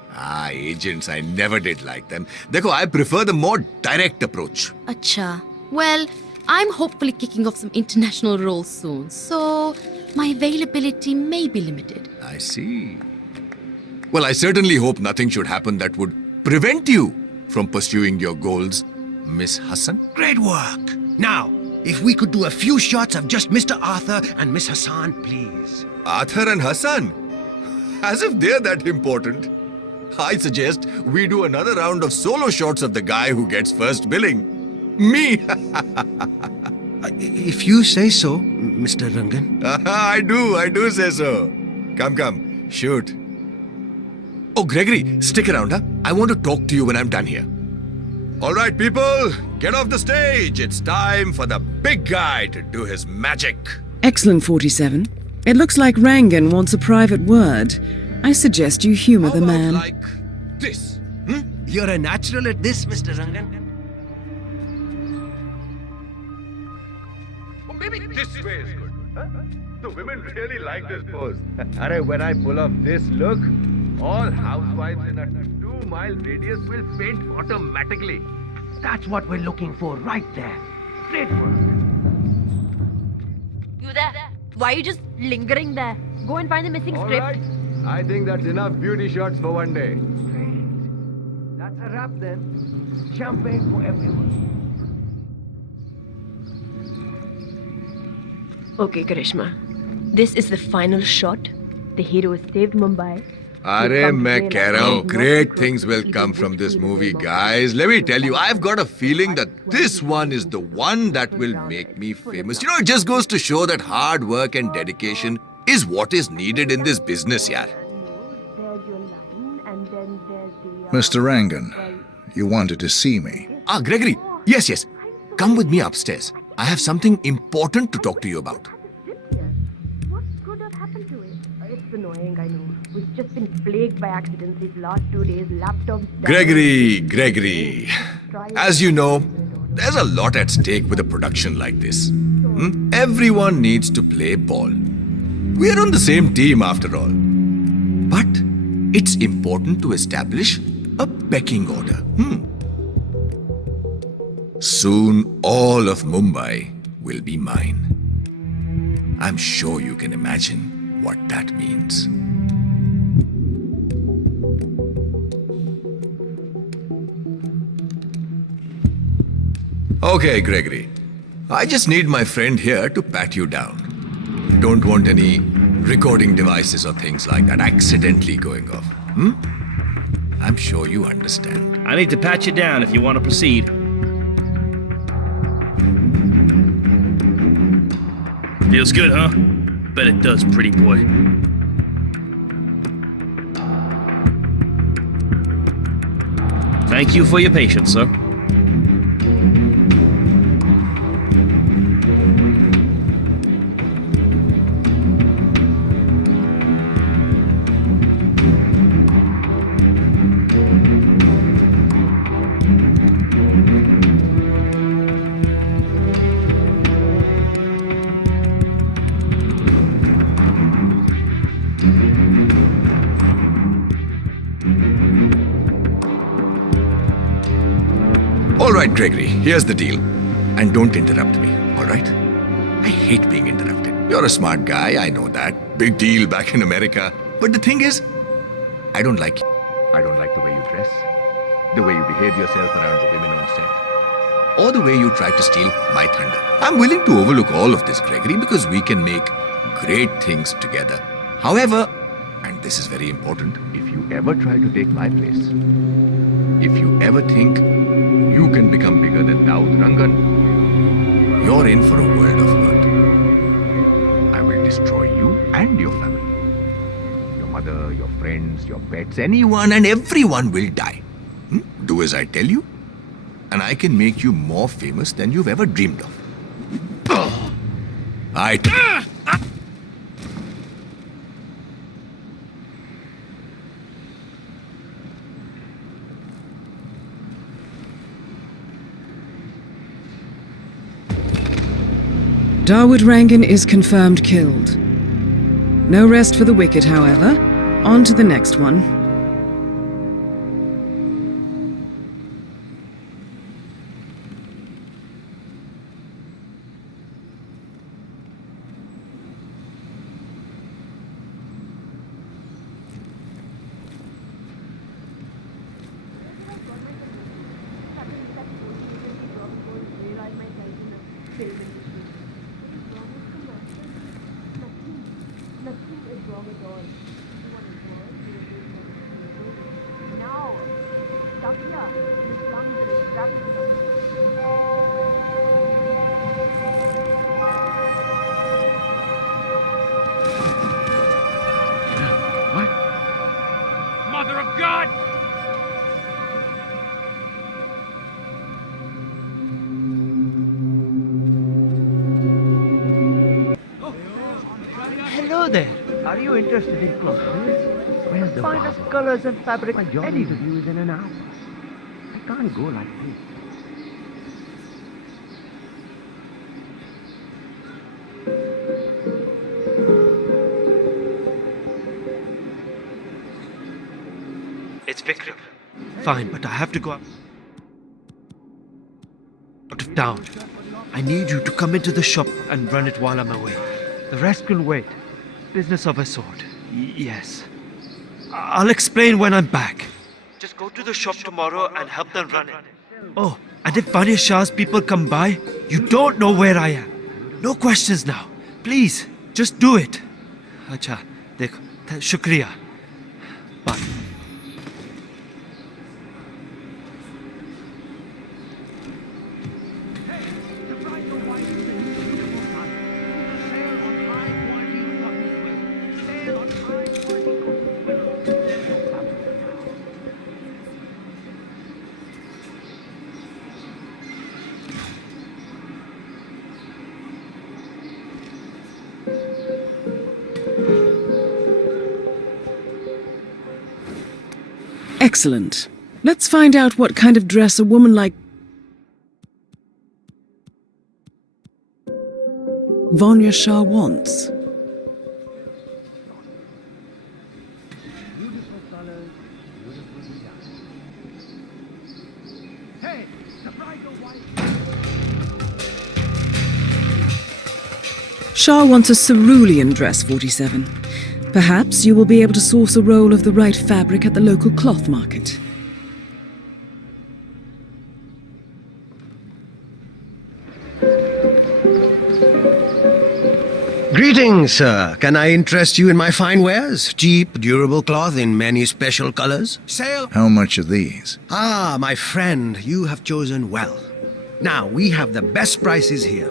Agents, I never did like them. Dekho, I prefer the more direct approach. Acha. Well, I'm hopefully kicking off some international roles soon, so my availability may be limited. I see. Well, I certainly hope nothing should happen that would prevent you from pursuing your goals, Miss Hassan. Great work. Now, if we could do a few shots of just Mr. Arthur and Miss Hassan, please. Arthur and Hassan? As if they're that important. I suggest we do another round of solo shots of the guy who gets first billing. Me! If you say so, Mr. Rangan. I do say so. Come, shoot. Oh, Gregory, stick around, huh? I want to talk to you when I'm done here. All right, people, get off the stage. It's time for the big guy to do his magic. Excellent, 47. It looks like Rangan wants a private word. I suggest you humor the man. Like this? You're a natural at this, Mr. Rangan. Or maybe this way is good. Huh? The women really like this pose. When I pull off this look, all housewives in a 2-mile radius will faint automatically. That's what we're looking for right there. Great work. You there? Why are you just lingering there? Go and find the missing All script. right. I think that's enough beauty shots for one day. Great. That's a wrap then. Champagne for everyone. Okay, Karishma. This is the final shot. The hero has saved Mumbai. मैं कह रहा हूँ, great things will come from this movie, guys. Let me tell you, I've got a feeling that this one is the one that will make me famous. You know, it just goes to show that hard work and dedication is what is needed in this business, yaar. Mr. Rangan, you wanted to see me. Gregory, yes. Come with me upstairs. I have something important to talk to you about. What could have happened to it? It's annoying, I know. We've just been plagued by accidents these last 2 days. Laptops down. Gregory. As you know, there's a lot at stake with a production like this. Everyone needs to play ball. We're on the same team after all. But it's important to establish a pecking order. Soon all of Mumbai will be mine. I'm sure you can imagine what that means. Okay, Gregory. I just need my friend here to pat you down. I don't want any recording devices or things like that accidentally going off. I'm sure you understand. I need to pat you down if you want to proceed. Feels good, huh? Bet it does, pretty boy. Thank you for your patience, sir. All right, Gregory, here's the deal. And don't interrupt me, all right? I hate being interrupted. You're a smart guy, I know that. Big deal back in America. But the thing is, I don't like you. I don't like the way you dress, the way you behave yourself around the women on set, or the way you try to steal my thunder. I'm willing to overlook all of this, Gregory, because we can make great things together. However, and this is very important, if you ever try to take my place, if you ever think you can become bigger than Daud Rangan, you're in for a world of hurt. I will destroy you and your family. Your mother, your friends, your pets, anyone and everyone will die. Do as I tell you, and I can make you more famous than you've ever dreamed of. Dawood Rangan is confirmed killed. No rest for the wicked, however. On to the next one. Mother of God! Hello there. Are you interested in clothes? Where's the finest colors and fabric anywhere? Is in an hour. I can't go like this. It's Vikram. Fine, but I have to go out of town. I need you to come into the shop and run it while I'm away. The rest can wait. Business of a sort. Yes. I'll explain when I'm back. Just go to the shop tomorrow and help them run it. Oh, and if Vanya Shah's people come by, you don't know where I am. No questions now. Please, just do it. Acha, dekho. Shukriya. Bye. Excellent. Let's find out what kind of dress a woman like Vanya Shah wants. Shah wants a cerulean dress, 47. Perhaps you will be able to source a roll of the right fabric at the local cloth market. Greetings, sir. Can I interest you in my fine wares? Cheap, durable cloth in many special colors. Sale. How much are these? Ah, my friend, you have chosen well. Now, we have the best prices here.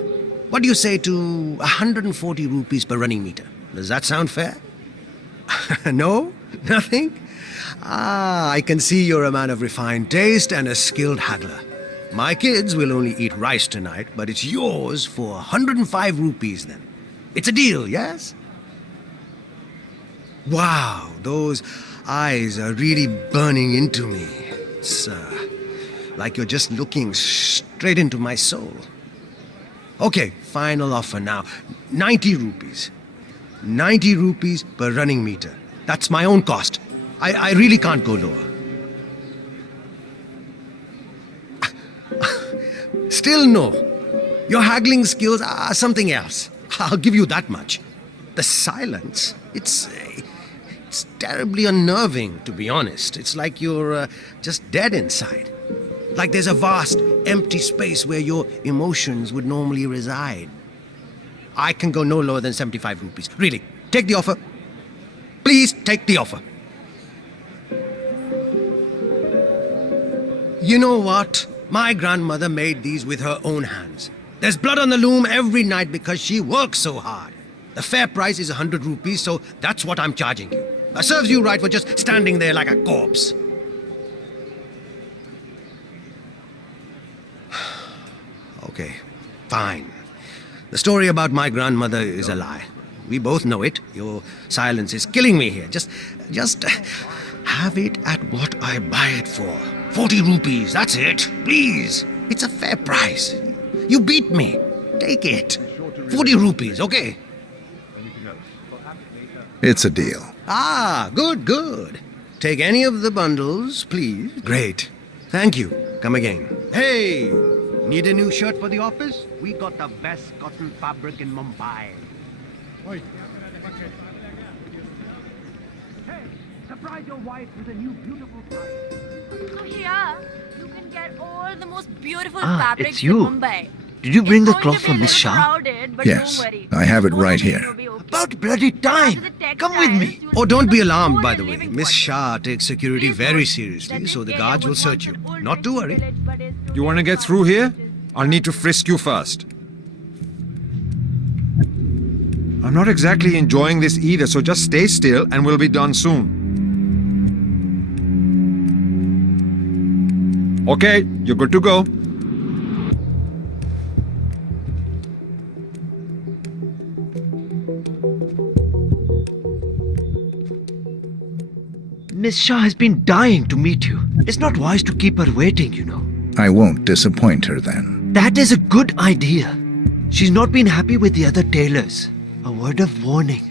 What do you say to 140 rupees per running meter? Does that sound fair? No? Nothing? Ah, I can see you're a man of refined taste and a skilled haggler. My kids will only eat rice tonight, but it's yours for 105 rupees then. It's a deal, yes? Wow, those eyes are really burning into me. It's like you're just looking straight into my soul. Okay, final offer now. 90 rupees. 90 rupees per running meter. That's my own cost. I really can't go lower. Still no. Your haggling skills are something else. I'll give you that much. The silence, it's terribly unnerving, to be honest. It's like you're just dead inside. Like there's a vast, empty space where your emotions would normally reside. I can go no lower than 75 rupees. Really, take the offer. Please take the offer. You know what? My grandmother made these with her own hands. There's blood on the loom every night because she works so hard. The fair price is 100 rupees, so that's what I'm charging you. That serves you right for just standing there like a corpse. Okay, fine. The story about my grandmother is a lie. We both know it. Your silence is killing me here. Just have it at what I buy it for. 40 rupees, that's it. Please. It's a fair price. You beat me. Take it. 40 rupees, okay? It's a deal. Ah, good. Take any of the bundles, please. Great. Thank you. Come again. Hey, need a new shirt for the office? We got the best cotton fabric in Mumbai. Hey, surprise your wife with a new beautiful tie. So here, you can get all the most beautiful Ah, fabrics it's you. in Mumbai. Did you bring the cloth from Miss Shah? Crowded, but Yes, don't worry. I have it right here. About bloody time. Come with me. Oh, don't be alarmed, by the way. Miss Shah takes security very seriously, so the guards will search you. Not to worry. You want to get through here? I'll need to frisk you first. I'm not exactly enjoying this either, so just stay still and we'll be done soon. Okay, you're good to go. Miss Shah has been dying to meet you. It's not wise to keep her waiting, you know. I won't disappoint her then. That is a good idea. She's not been happy with the other tailors. A word of warning.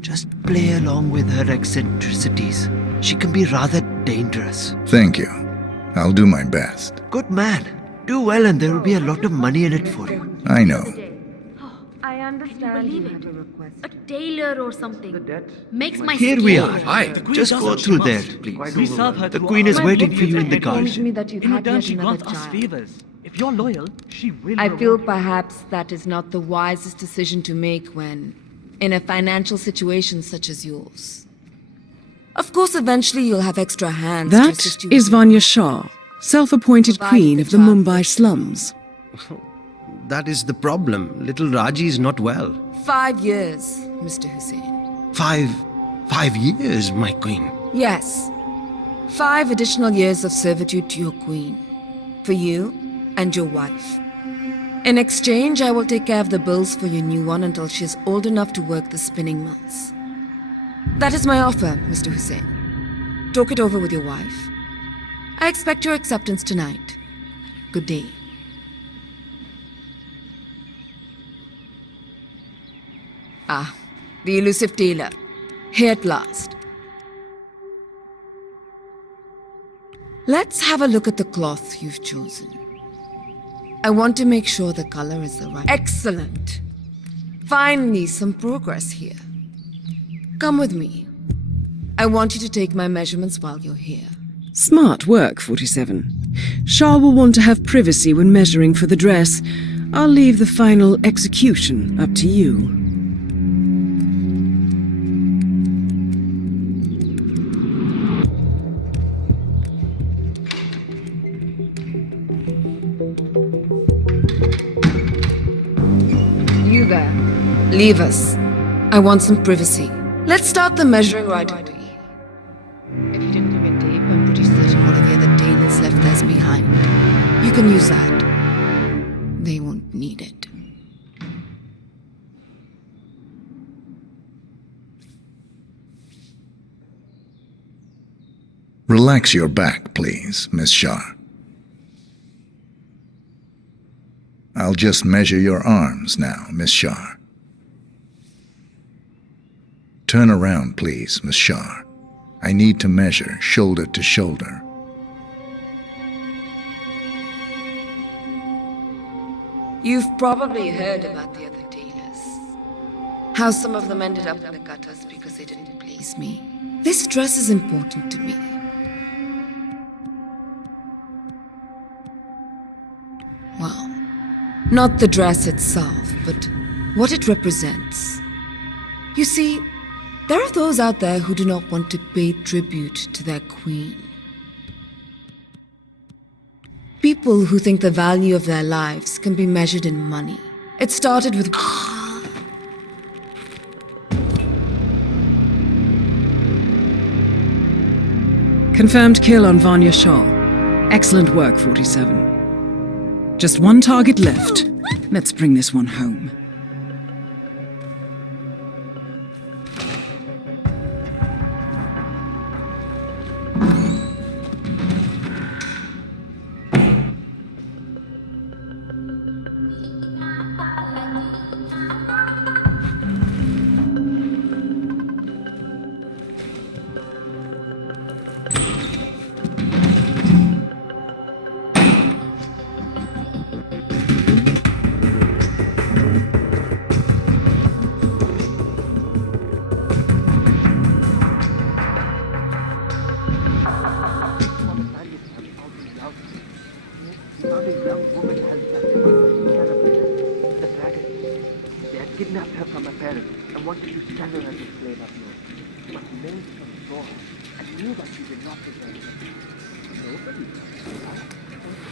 Just play along with her eccentricities. She can be rather dangerous. Thank you. I'll do my best. Good man. Do well and there will be a lot of money in it for you. I know. I understand. Believe it. A tailor or something. Makes my Here skin. we are. Hi. Just go through there, please. We serve her The through queen our is lives. waiting for you in the guards. me that you've In had return, yet she another grants us child. favors. If you're loyal, she will. I feel reward you. perhaps that is not the wisest decision to make when in a financial situation such as yours. Of course, eventually you'll have extra hands to That assist you. is Vanya Shah, self-appointed queen of the Mumbai slums. That is the problem. Little Raji is not well. 5 years, Mr. Hussain. 5 years, my queen. Yes. 5 additional years of servitude to your queen. For you and your wife. In exchange, I will take care of the bills for your new one until she is old enough to work the spinning mills. That is my offer, Mr. Hussain. Talk it over with your wife. I expect your acceptance tonight. Good day. Ah, the elusive tailor. Here at last. Let's have a look at the cloth you've chosen. I want to make sure the color is the right. Excellent. Finally, some progress here. Come with me. I want you to take my measurements while you're here. Smart work, 47. Shah will want to have privacy when measuring for the dress. I'll leave the final execution up to you. You there. Leave us. I want some privacy. Let's start the measuring right away. If you didn't bring a tape, I'm pretty certain one of the other tailors left theirs behind. You can use that. They won't need it. Relax your back, please, Miss Shah. I'll just measure your arms now, Miss Shah. Turn around, please, Miss Shah. I need to measure shoulder to shoulder. You've probably heard about the other dealers. How some of them ended up in the gutters because they didn't please me. This dress is important to me. Well, not the dress itself, but what it represents. You see, there are those out there who do not want to pay tribute to their queen. People who think the value of their lives can be measured in money. It started with... Confirmed kill on Vanya Shaw. Excellent work, 47. Just one target left. Let's bring this one home. Kidnapped her from her parents and wanted to sell her as a slave up north. But Maelstrom saw her and knew that she did not deserve it. Nobody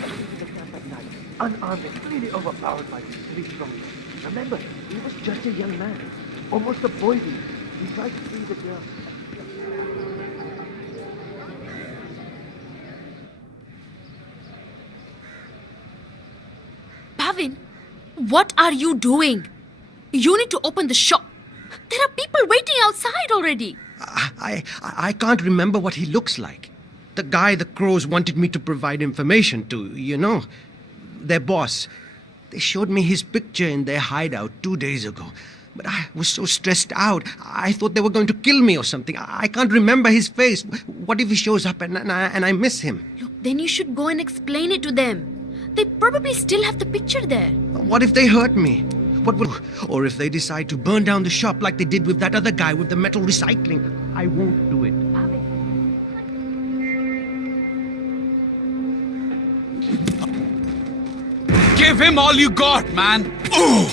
to the camp at night, unarmed and really overpowered by these three strong men. Remember, he was just a young man, almost a boy. He tried to free the girl. Pavin, what are you doing? You need to open the shop. There are people waiting outside already. I can't remember what he looks like. The guy the crows wanted me to provide information to, you know. Their boss. They showed me his picture in their hideout 2 days ago. But I was so stressed out. I thought they were going to kill me or something. I can't remember his face. What if he shows up and I miss him? Look, then you should go and explain it to them. They probably still have the picture there. What if they hurt me? What will... Or if they decide to burn down the shop like they did with that other guy with the metal recycling? I won't do it. Give him all you got, man! Ooh!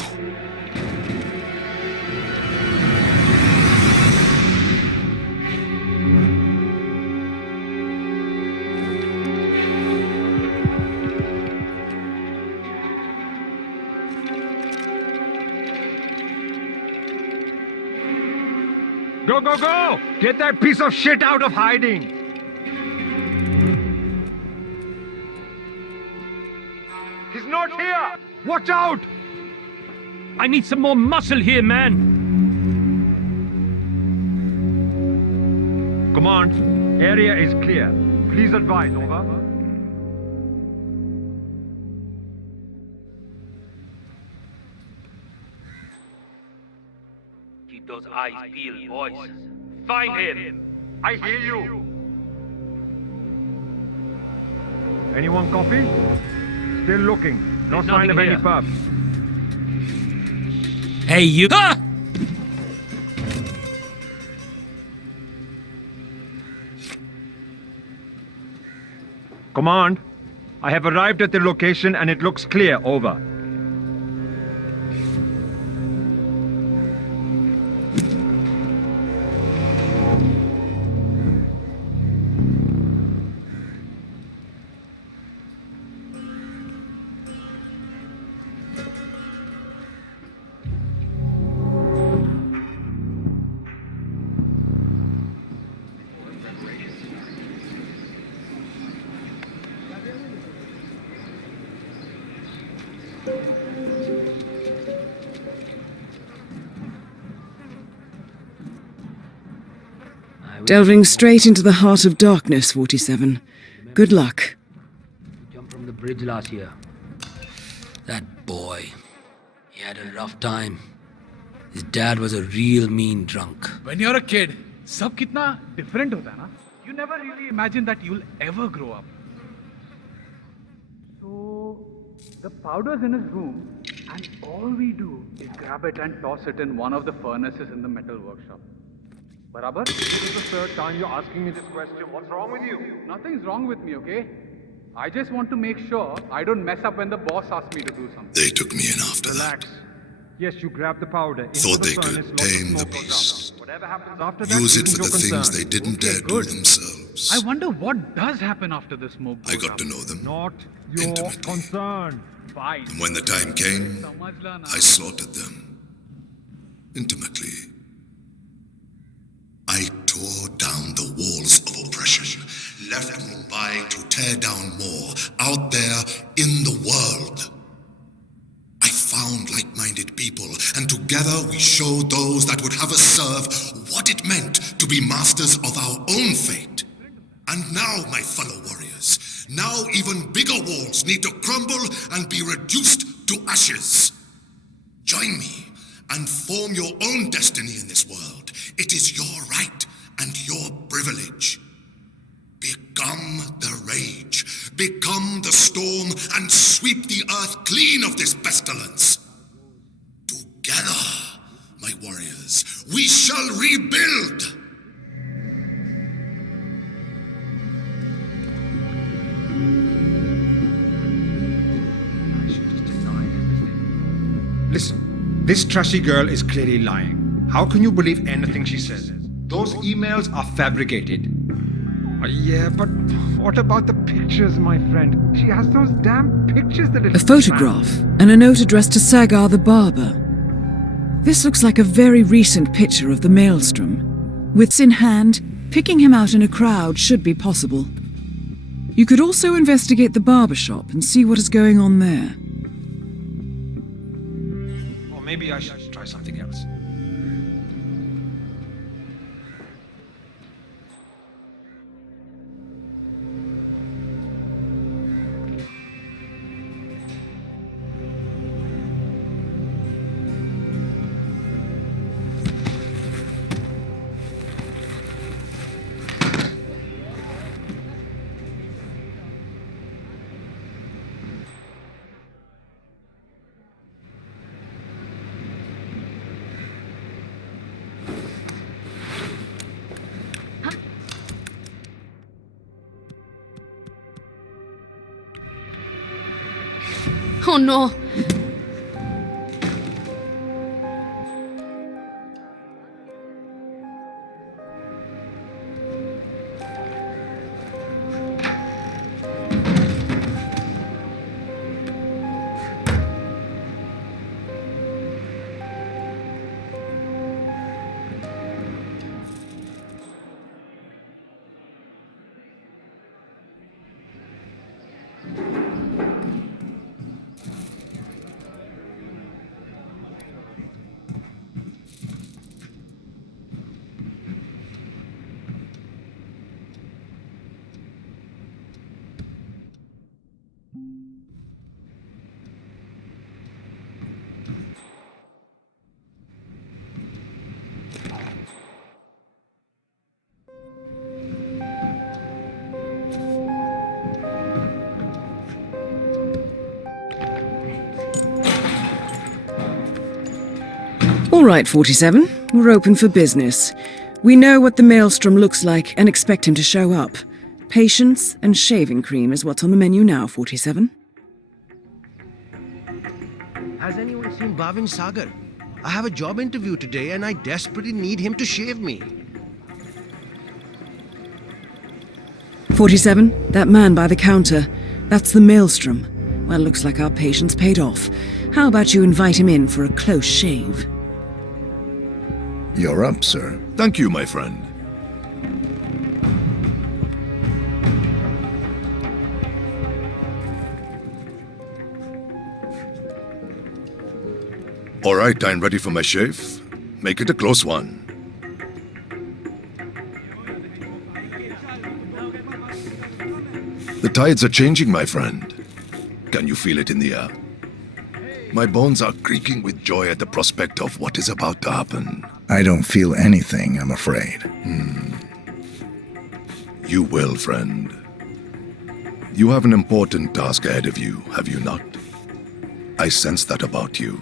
Go, go, go! Get that piece of shit out of hiding! He's not here! Watch out! I need some more muscle here, man! Command, area is clear. Please advise, over. Keep those eyes peeled, boys. Find him! I hear you. Anyone copy? Still looking. No sign of any pups. Hey, you... Ah! Command, I have arrived at the location and it looks clear, over. Delving straight into the heart of darkness, 47. Good luck. Jumped from the bridge last year. That boy. He had a rough time. His dad was a real mean drunk. When you're a kid, सब कितना different होता है ना? You never really imagine that you'll ever grow up. So, the powder's in his room, And all we do is grab it and toss it in one of the furnaces in the metal workshop. Barabar? This is the third time you're asking me this question. What's wrong with you? Nothing's wrong with me, okay? I just want to make sure I don't mess up when the boss asks me to do something. They took me in after Relax. Yes, you grabbed the powder. Thought they could tame the beast. Whatever happens after that, Use it for the isn't your things concern. they didn't dare do themselves. I wonder what does happen after the smoke goes I got up. to know them. Not your concern. Fine. And when the time came, I slaughtered them. Intimately. I tore down the walls of oppression, left Mumbai to tear down more, out there in the world. I found like-minded people, and together we showed those that would have us serve what it meant to be masters of our own fate. And now, my fellow warriors, now even bigger walls need to crumble and be reduced to ashes. Join me and form your own destiny in this world. It is your right and your privilege. Become the rage, become the storm, and sweep the earth clean of this pestilence. Together, my warriors, we shall rebuild! Listen, this trashy girl is clearly lying. How can you believe anything she says? Those emails are fabricated. Yeah, but what about the pictures, my friend? She has those damn pictures that A photograph and a note addressed to Sagar the barber. This looks like a very recent picture of the Maelstrom. With in hand, picking him out in a crowd should be possible. You could also investigate the barber shop and see what is going on there. Or maybe I should try something else. Oh no! All right, 47. We're open for business. We know what the Maelstrom looks like and expect him to show up. Patience and shaving cream is what's on the menu now, 47. Has anyone seen Bhavin Sagar? I have a job interview today and I desperately need him to shave me. 47, that man by the counter. That's the Maelstrom. Well, looks like our patience paid off. How about you invite him in for a close shave? You're up, sir. Thank you, my friend. All right, I'm ready for my shave. Make it a close one. The tides are changing, my friend. Can you feel it in the air? My bones are creaking with joy at the prospect of what is about to happen. I don't feel anything, I'm afraid. You will, friend. You have an important task ahead of you, have you not? I sense that about you.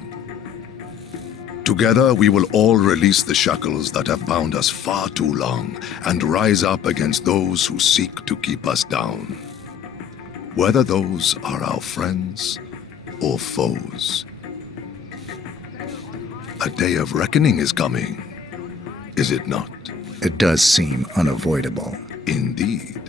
Together, we will all release the shackles that have bound us far too long and rise up against those who seek to keep us down. Whether those are our friends or foes. A day of reckoning is coming, is it not? It does seem unavoidable. Indeed.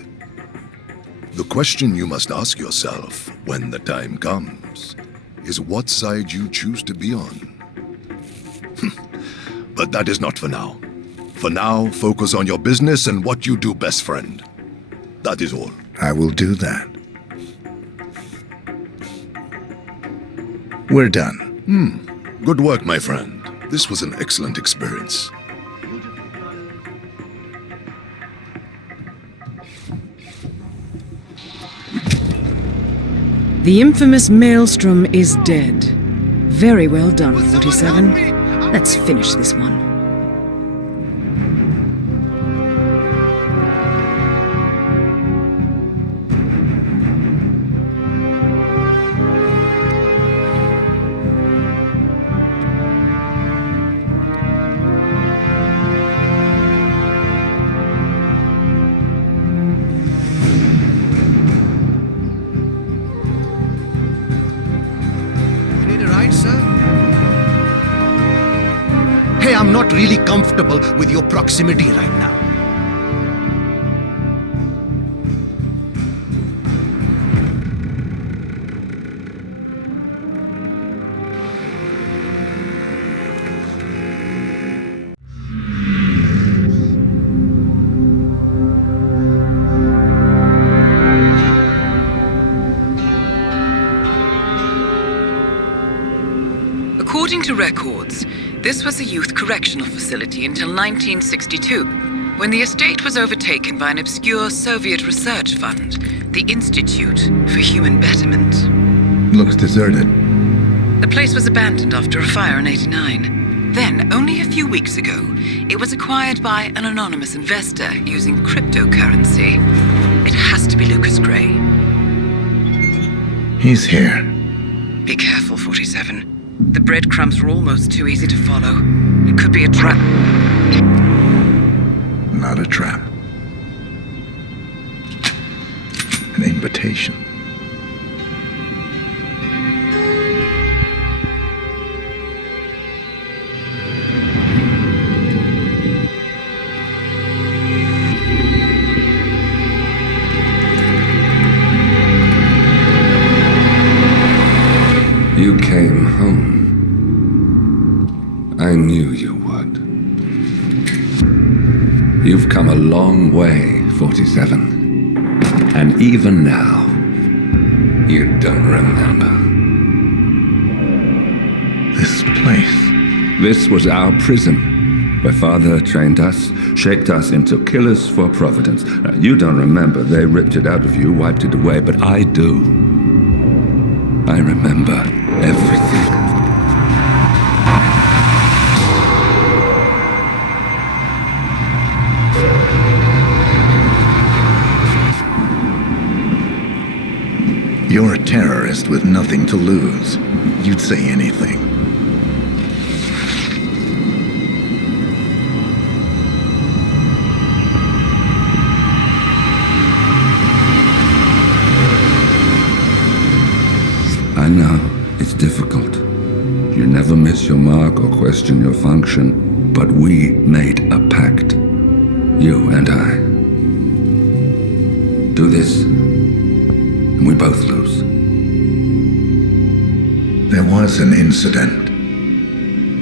The question you must ask yourself when the time comes is what side you choose to be on. But that is not for now. For now, focus on your business and what you do best, friend. That is all. I will do that. We're done. Good work, my friend. This was an excellent experience. The infamous Maelstrom is dead. Very well done, 47. Let's finish this one. Hey, I'm not really comfortable with your proximity right now. According to records, this was a youth correctional facility until 1962, when the estate was overtaken by an obscure Soviet research fund, the Institute for Human Betterment. Looks deserted. The place was abandoned after a fire in '89. Then, only a few weeks ago, it was acquired by an anonymous investor using cryptocurrency. It has to be Lucas Gray. He's here. Be careful, 47. The breadcrumbs were almost too easy to follow. It could be a trap. Not a trap. An invitation. You came home. I knew you would. You've come a long way, 47. And even now, you don't remember. This place. This was our prison, where Father trained us, shaped us into killers for Providence. Now, you don't remember. They ripped it out of you, wiped it away, but I do. I remember everything. You're a terrorist with nothing to lose. You'd say anything. I know, it's difficult. You never miss your mark or question your function, but we made a pact. You and I. Do this, and we both lose. There was an incident.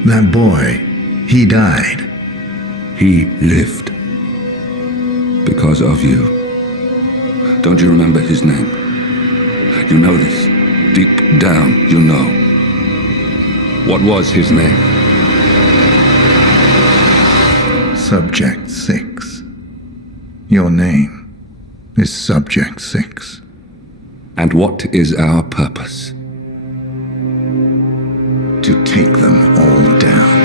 That boy, he died. He lived. Because of you. Don't you remember his name? You know this. Deep down, you know. What was his name? Subject 6. Your name is Subject 6. And what is our purpose? To take them all down.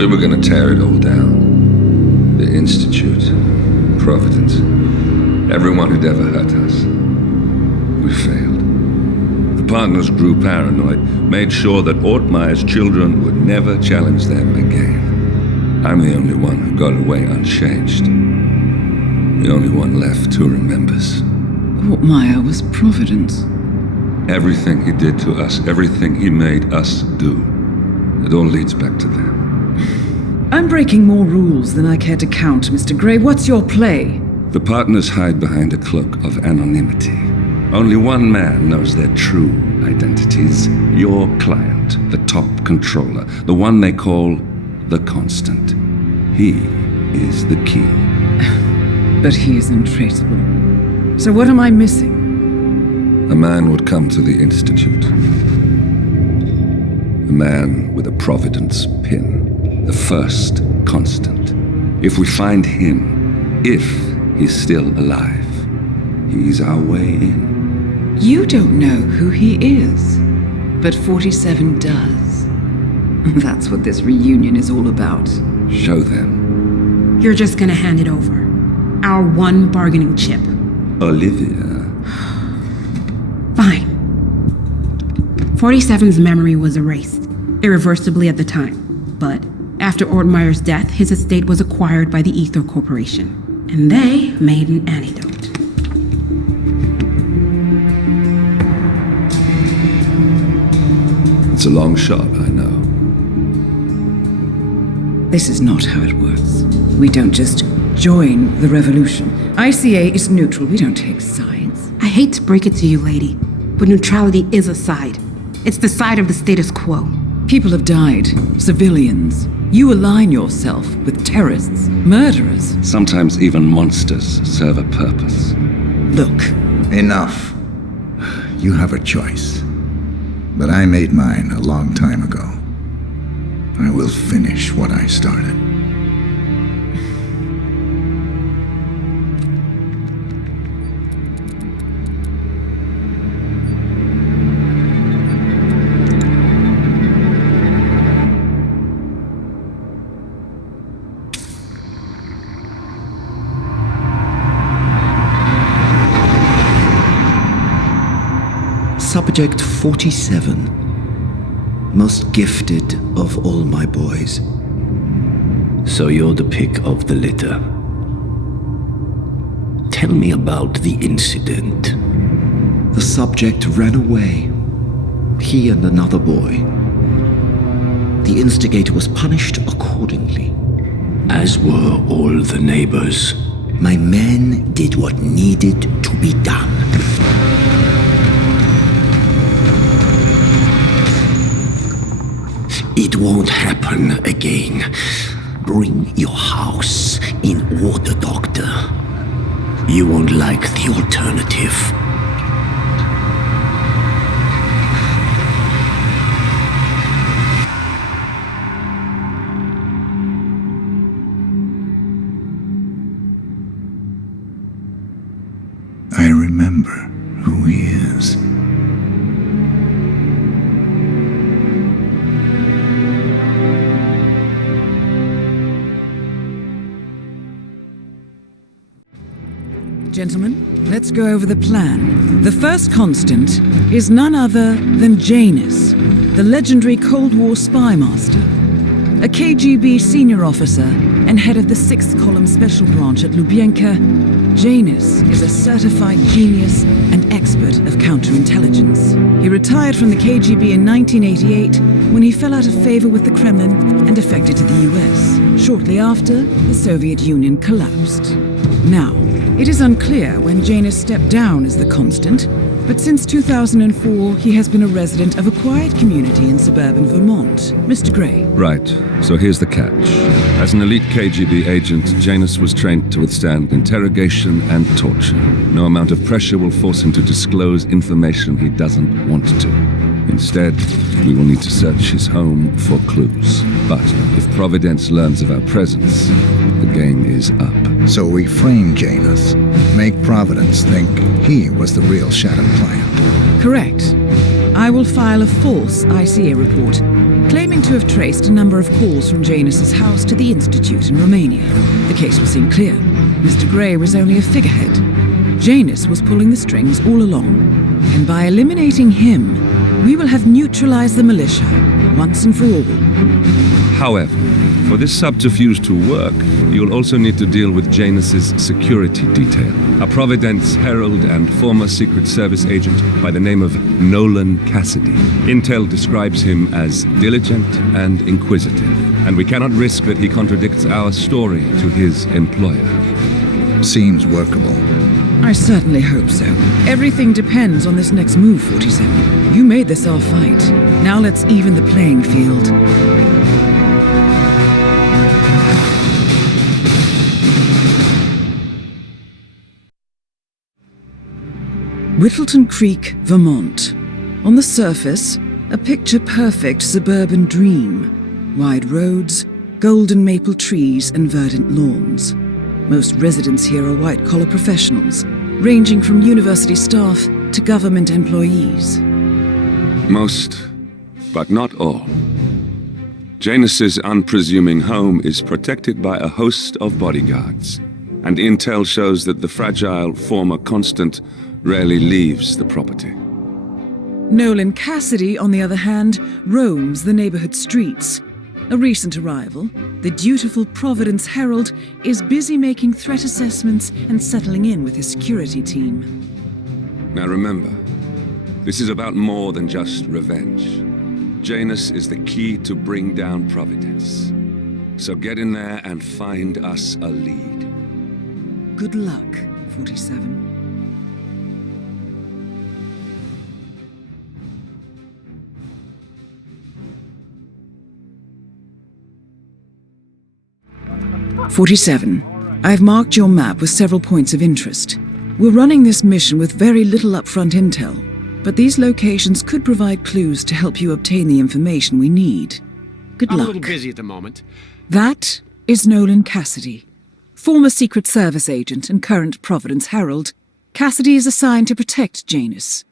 We were going to tear it all down. The Institute, Providence, everyone who'd ever hurt us. We failed. The partners grew paranoid, made sure that Ortmeyer's children would never challenge them again. I'm the only one who got away unchanged. The only one left who remembers. Ortmeyer was Providence. Everything he did to us, everything he made us do, it all leads back to them. I'm breaking more rules than I care to count, Mr. Grey. What's your play? The partners hide behind a cloak of anonymity. Only one man knows their true identities. Your client, the top controller, the one they call the Constant. He is the key. But he is untraceable. So what am I missing? A man would come to the Institute. A man with a Providence pin. The first Constant. If we find him, if he's still alive, he's our way in. You don't know who he is, but 47 does. That's what this reunion is all about. Show them. You're just gonna hand it over. Our one bargaining chip. Lvidia. Fine. 47's memory was erased, irreversibly at the time. But after Ortmeyer's death, his estate was acquired by the Ether Corporation. And they made an antidote. It's a long shot, I know. This is not how it works. We don't just join the revolution. ICA is neutral. We don't take sides. I hate to break it to you, lady, but neutrality is a side. It's the side of the status quo. People have died. Civilians. You align yourself with terrorists, murderers. Sometimes even monsters serve a purpose. Look. Enough. You have a choice. But I made mine a long time ago. I will finish what I started. Subject 47. Most gifted of all my boys. So you're the pick of the litter. Tell me about the incident. The subject ran away. He and another boy. The instigator was punished accordingly. As were all the neighbors. My men did what needed to be done. It won't happen again. Bring your house in order, Doctor. You won't like the alternative. I remember who he is. Gentlemen, let's go over the plan. The first Constant is none other than Janus, the legendary Cold War spy master, a KGB senior officer and head of the 6th Column Special Branch at Lubyanka. Janus is a certified genius and expert of counterintelligence. He retired from the KGB in 1988 when he fell out of favor with the Kremlin and defected to the US. Shortly after, the Soviet Union collapsed. Now, it is unclear when Janus stepped down as the Constant, but since 2004, he has been a resident of a quiet community in suburban Vermont. Mr. Gray. Right, so here's the catch. As an elite KGB agent, Janus was trained to withstand interrogation and torture. No amount of pressure will force him to disclose information he doesn't want to. Instead, we will need to search his home for clues. But if Providence learns of our presence, the game is up. So we frame Janus, make Providence think he was the real Shadow client. Correct. I will file a false ICA report claiming to have traced a number of calls from Janus's house to the Institute in Romania. The case will seem clear. Mr. Grey was only a figurehead. Janus was pulling the strings all along. And by eliminating him, we will have neutralized the militia, once and for all. However, for this subterfuge to work, you'll also need to deal with Janus's security detail. A Providence herald and former Secret Service agent by the name of Nolan Cassidy. Intel describes him as diligent and inquisitive, and we cannot risk that he contradicts our story to his employer. Seems workable. I certainly hope so. Everything depends on this next move, 47. You made this our fight. Now let's even the playing field. Whittleton Creek, Vermont. On the surface, a picture-perfect suburban dream. Wide roads, golden maple trees and verdant lawns. Most residents here are white-collar professionals, ranging from university staff to government employees. Most, but not all. Janus's unpresuming home is protected by a host of bodyguards, and intel shows that the fragile former constant rarely leaves the property. Nolan Cassidy, on the other hand, roams the neighborhood streets. A recent arrival, the dutiful Providence Herald is busy making threat assessments and settling in with his security team. Now remember, this is about more than just revenge. Janus is the key to bring down Providence. So get in there and find us a lead. Good luck, 47. I've marked your map with several points of interest. We're running this mission with very little upfront intel, but these locations could provide clues to help you obtain the information we need. Good luck. I'm a little busy at the moment. That is Nolan Cassidy, former Secret Service agent and current Providence Herald. Cassidy is assigned to protect Janus.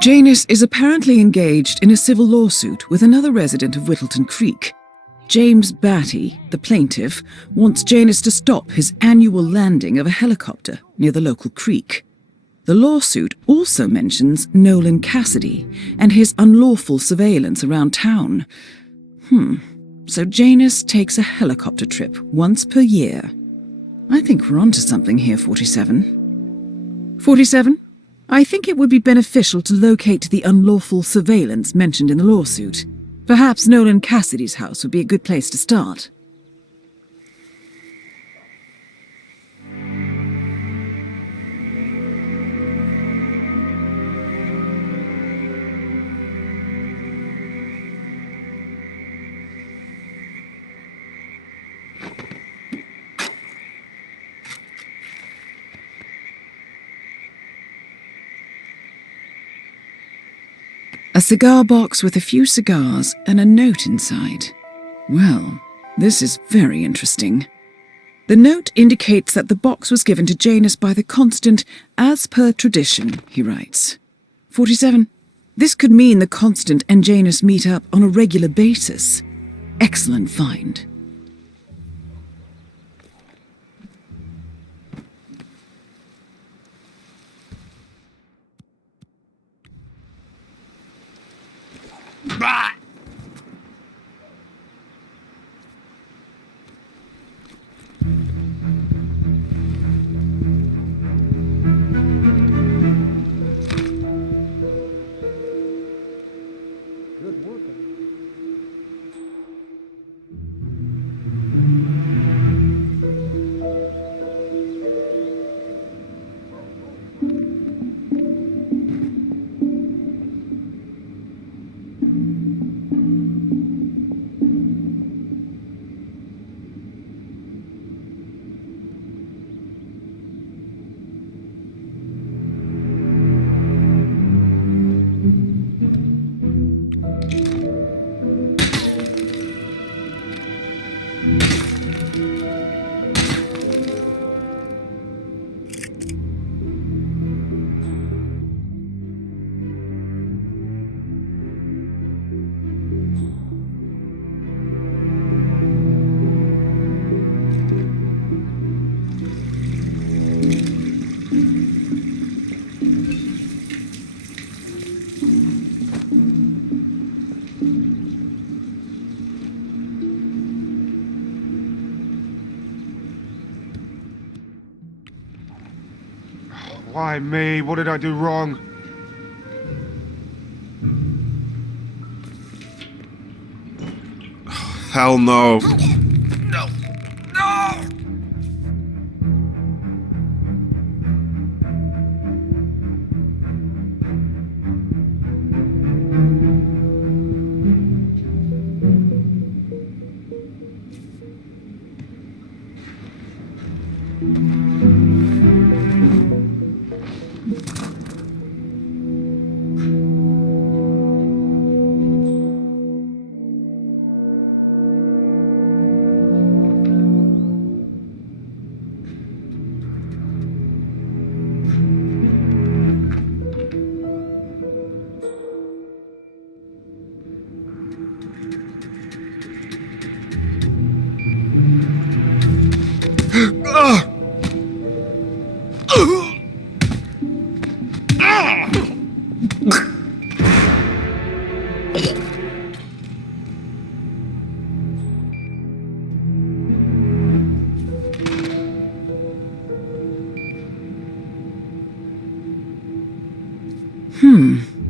Janus is apparently engaged in a civil lawsuit with another resident of Whittleton Creek. James Batty, the plaintiff, wants Janus to stop his annual landing of a helicopter near the local creek. The lawsuit also mentions Nolan Cassidy and his unlawful surveillance around town. So Janus takes a helicopter trip once per year. I think we're onto something here, 47. 47? I think it would be beneficial to locate the unlawful surveillance mentioned in the lawsuit. Perhaps Nolan Cassidy's house would be a good place to start. A cigar box with a few cigars and a note inside. Well, this is very interesting. The note indicates that the box was given to Janus by the Constant as per tradition, he writes. 47. This could mean the Constant and Janus meet up on a regular basis. Excellent find. Why me? What did I do wrong? Hell no. No! No!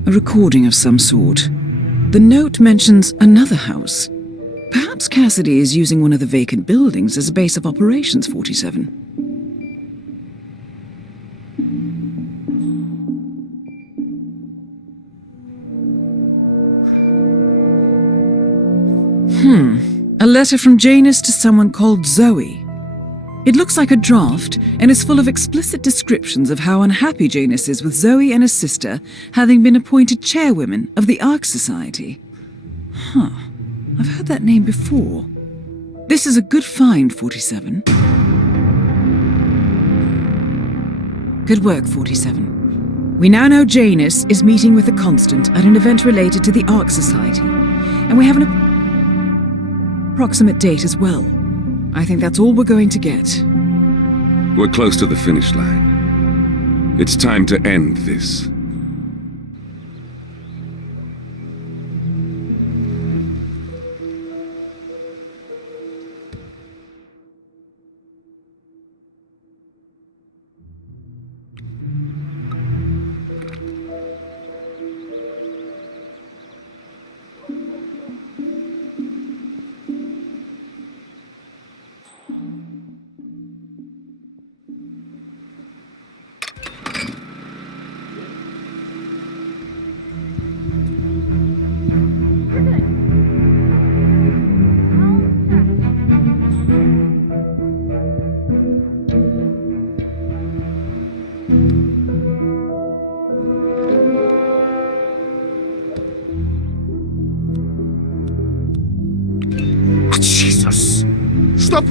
A recording of some sort. The note mentions another house. Perhaps Cassidy is using one of the vacant buildings as a base of operations, 47. A letter from Janus to someone called Zoe. It looks like a draft and is full of explicit descriptions of how unhappy Janus is with Zoe and his sister having been appointed chairwomen of the Ark Society. I've heard that name before. This is a good find, 47. Good work, 47. We now know Janus is meeting with the Constant at an event related to the Ark Society, and we have an approximate date as well. I think that's all we're going to get. We're close to the finish line. It's time to end this. Jesus! Stop!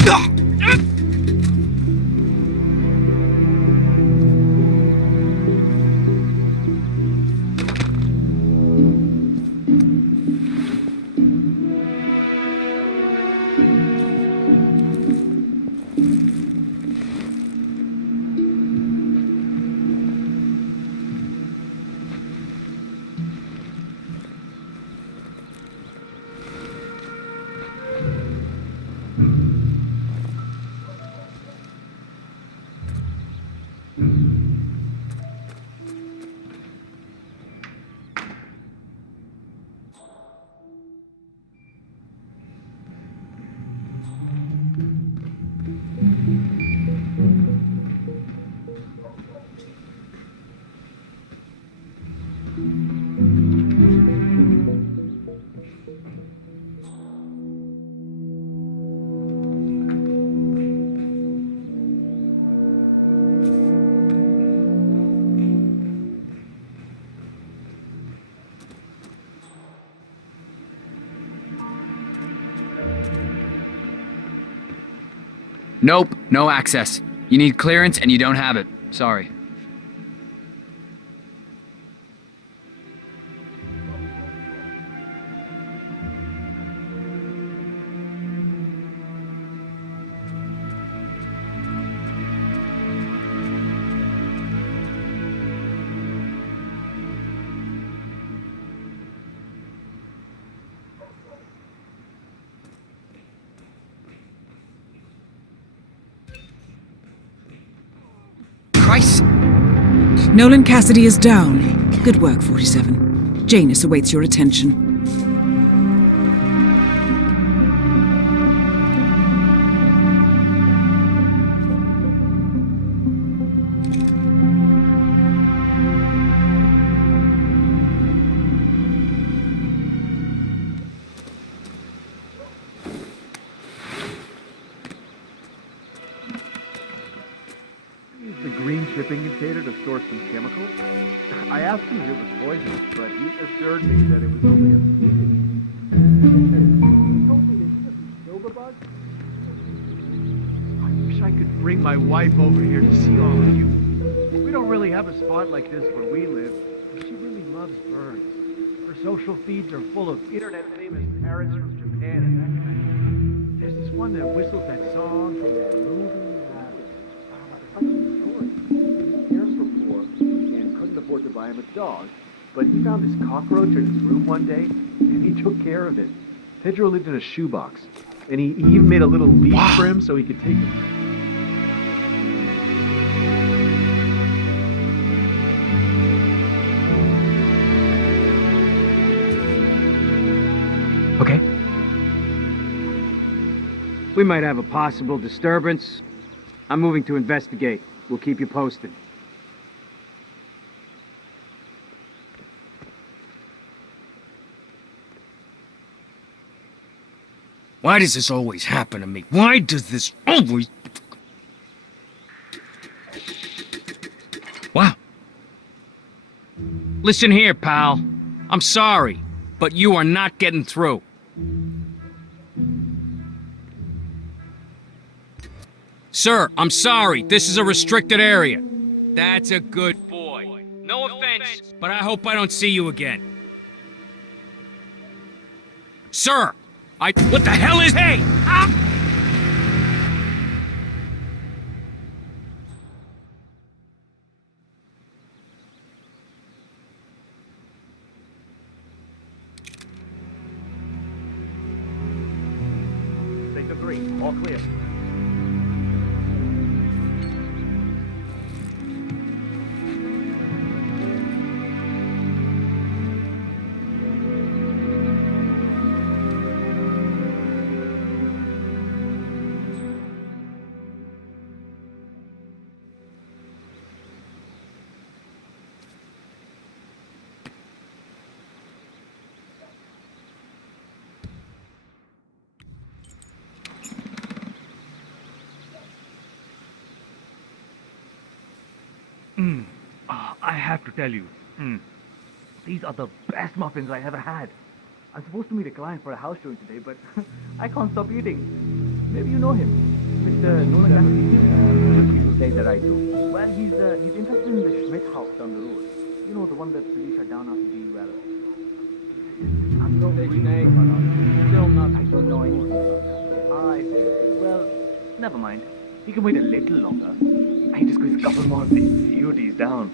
Nope, no access. You need clearance and you don't have it. Sorry. Christ! Nolan Cassidy is down. Good work, 47. Janus awaits your attention. Shipping container to store some chemicals. I asked him if it was poisonous, but he assured me that it was only a He told me that he doesn't kill the bugs. I wish I could bring my wife over here to see all of you. We don't really have a spot like this where we live, but she really loves birds. Her social feeds are full of internet-famous parrots from Japan and that kind of thing. There's this one that whistles that song from that movie. Afford to buy him a dog, but he found this cockroach in his room one day, and he took care of it. Pedro lived in a shoebox, and he even made a little leash for him so he could take him. Okay. We might have a possible disturbance. I'm moving to investigate. We'll keep you posted. Why does this always happen to me? Why does this always... Wow. Listen here, pal. I'm sorry, but you are not getting through. Sir, I'm sorry. This is a restricted area. That's a good boy. No offense, but I hope I don't see you again. Sir! What the hell is... Hey! Ah! Sector 3, all clear. I have to tell you, these are the best muffins I ever had. I'm supposed to meet a client for a house showing today, but I can't stop eating. Maybe you know him, Mr. Nolan. People say that I do. Well, he's interested in the Schmidt house down the road. You know, the one that police shut down after the well. I'm no still not. I don't know anything about that. Well, never mind. You can wait a little longer. I just squeeze a couple more of these beauties down.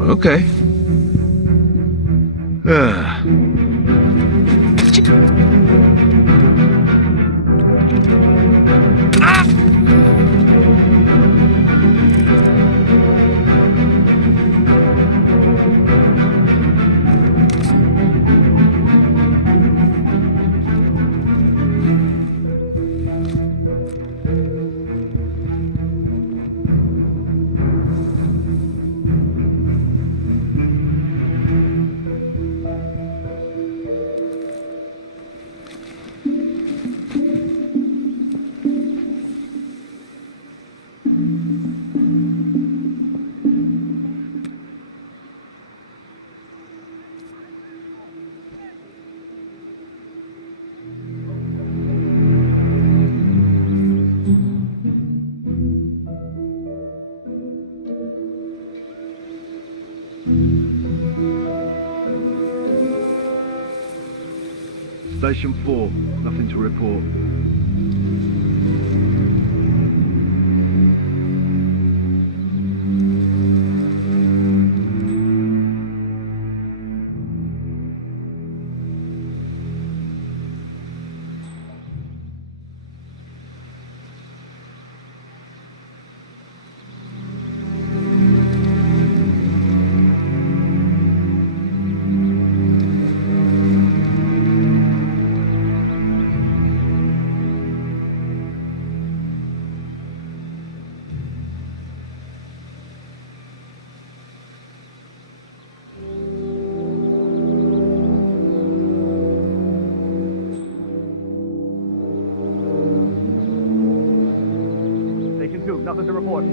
Okay. Station 4, nothing to report. Nothing to report.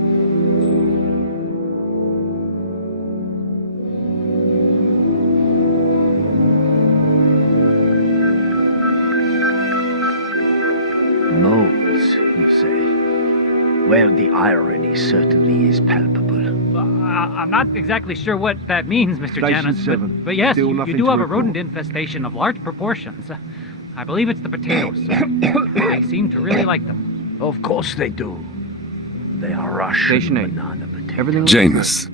Moles, you say? Well, the irony certainly is palpable. I'm not exactly sure what that means, Mr. Station Janus, 7. but yes, Still you nothing do to have a report. rodent infestation of large proportions. I believe it's the potatoes. They seem to really like them. Of course they do. They are Russian Station 8. banana potatoes. Janus,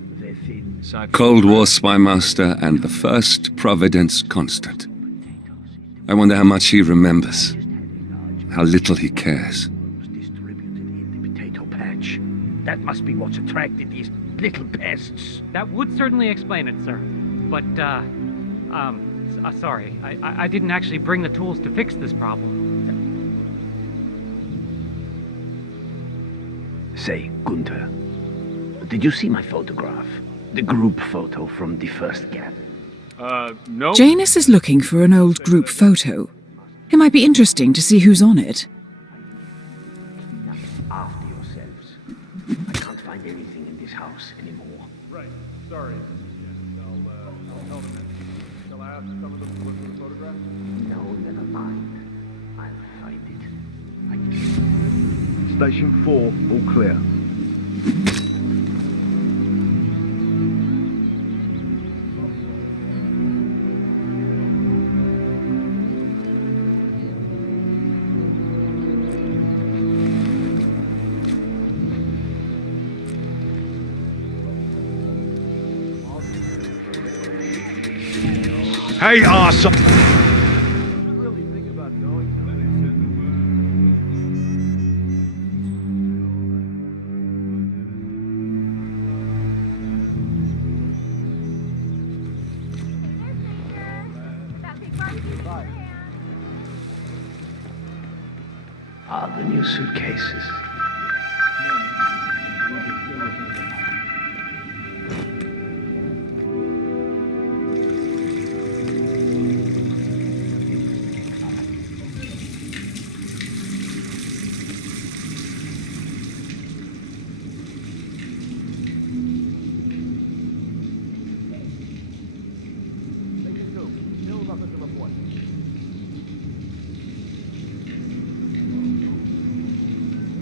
Cold War spymaster and the first Providence constant. I wonder how much he remembers. How little he cares. Potato patch. That must be what's attracted these little pests. That would certainly explain it, sir. But, sorry. I didn't actually bring the tools to fix this problem. Say, Gunther, did you see my photograph? The group photo from the first gap? No. Janus is looking for an old group photo. It might be interesting to see who's on it. After yourselves. I can't find anything in this house anymore. Right, sorry. I'll tell them. Shall I ask some of them to look for the photograph? No, never mind. I'll find it. Station 4, all clear. Hey, awesome! The new suitcases.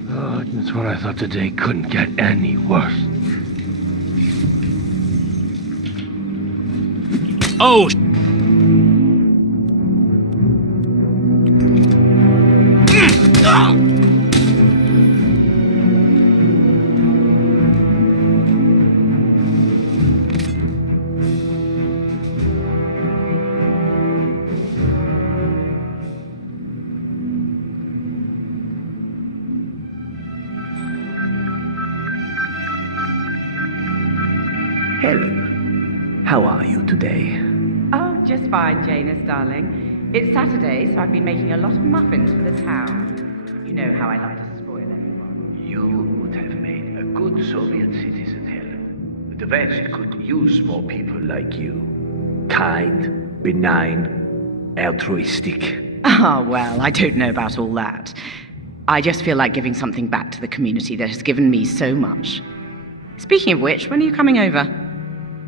Oh, that's what I thought today couldn't get any worse. Oh, Helen, how are you today? Oh, just fine, Janus, darling. It's Saturday, so I've been making a lot of muffins for the town. You know how I like to spoil everyone. You would have made a good Soviet citizen, Helen. The West could use more people like you. Kind, benign, altruistic. Ah, well, I don't know about all that. I just feel like giving something back to the community that has given me so much. Speaking of which, when are you coming over?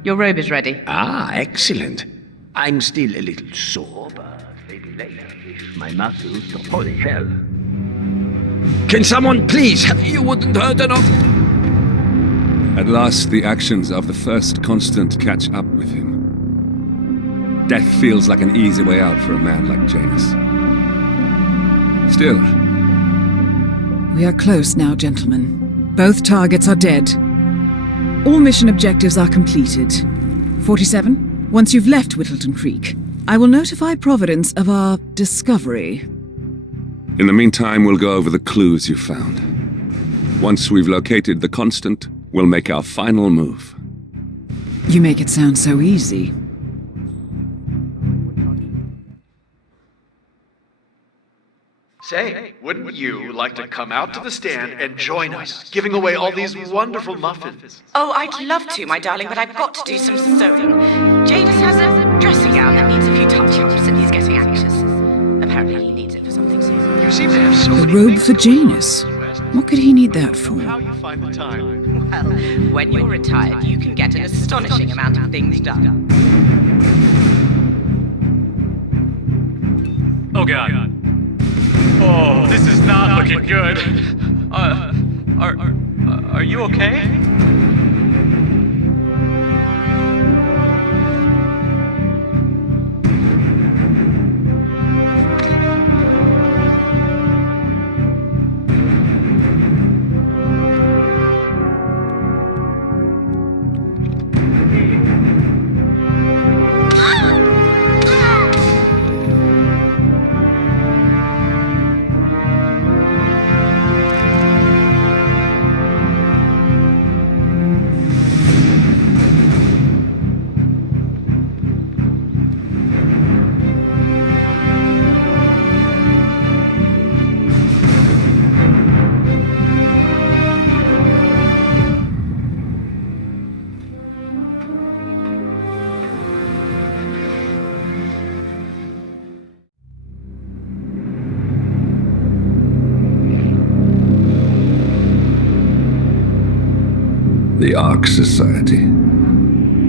Your robe is ready. Ah, excellent. I'm still a little sore, but maybe later, if my muscles... Holy hell. Can someone please? You wouldn't hurt enough. At last, the actions of the first constant catch up with him. Death feels like an easy way out for a man like Janus. Still. We are close now, gentlemen. Both targets are dead. All mission objectives are completed. 47, once you've left Whittleton Creek, I will notify Providence of our discovery. In the meantime, we'll go over the clues you found. Once we've located the Constant, we'll make our final move. You make it sound so easy. Say, wouldn't you like to come out to the stand and join us, giving away all these wonderful muffins? Oh, I'd love to, my darling, but I've got to do some sewing. Jadis has a dressing gown that needs a few touch-ups, and he's getting anxious. Apparently he needs it for something soon. You seem to have so A many robe things for to do. Janus. What could he need that for? How you find the time? Well, when you're retired, you can get an astonishing amount of things done. Oh god. Oh, this is not looking good. Are you okay? The Ark Society.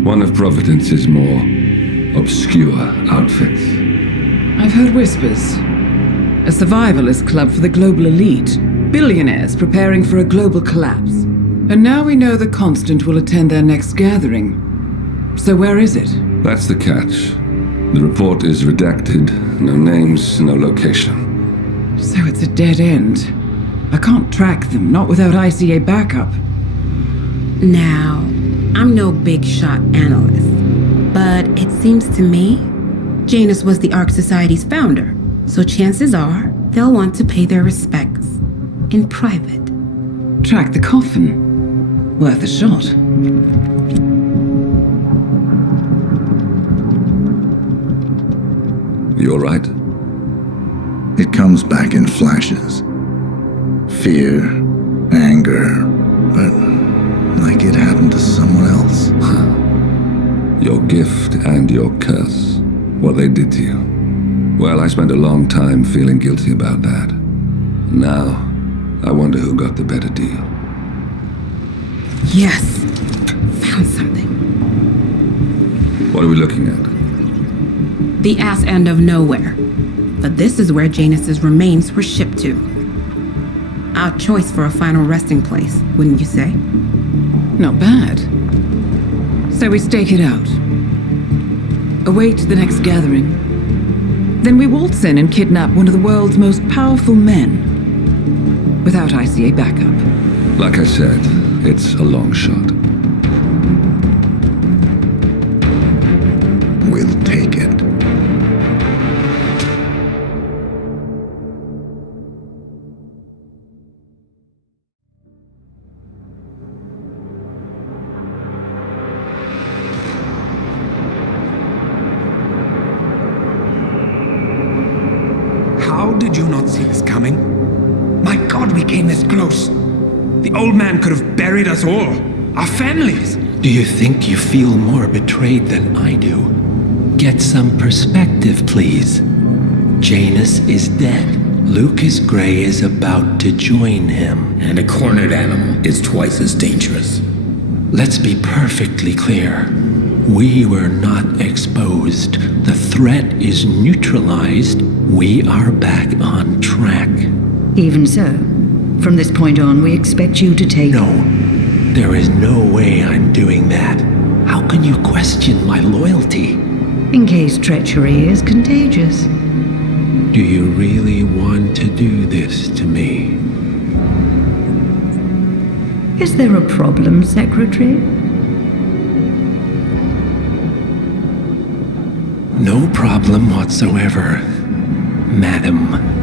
One of Providence's more obscure outfits. I've heard whispers. A survivalist club for the global elite. Billionaires preparing for a global collapse. And now we know the Constant will attend their next gathering. So where is it? That's the catch. The report is redacted. No names, no location. So it's a dead end. I can't track them, not without ICA backup. Now, I'm no big shot analyst, but it seems to me Janus was the Ark Society's founder, so chances are they'll want to pay their respects in private. Track the coffin. Worth a shot. You all right? It comes back in flashes. Fear, anger, but like it happened to someone else. Your gift and your curse. What they did to you. Well, I spent a long time feeling guilty about that. Now, I wonder who got the better deal. Yes, found something. What are we looking at? The ass end of nowhere. But this is where Janus's remains were shipped to. Our choice for a final resting place, wouldn't you say? Not bad. So we stake it out. Await the next gathering. Then we waltz in and kidnap one of the world's most powerful men. Without ICA backup. Like I said, it's a long shot. We'll take it. How did you not see this coming? My God, we came this close. The old man could have buried us all. Our families. Do you think you feel more betrayed than I do? Get some perspective, please. Janus is dead. Lucas Gray is about to join him. And a cornered animal is twice as dangerous. Let's be perfectly clear. We were not exposed. The threat is neutralized. We are back on track. Even so, from this point on, we expect you to take... No, there is no way I'm doing that. How can you question my loyalty? In case treachery is contagious. Do you really want to do this to me? Is there a problem, Secretary? No problem whatsoever, madam.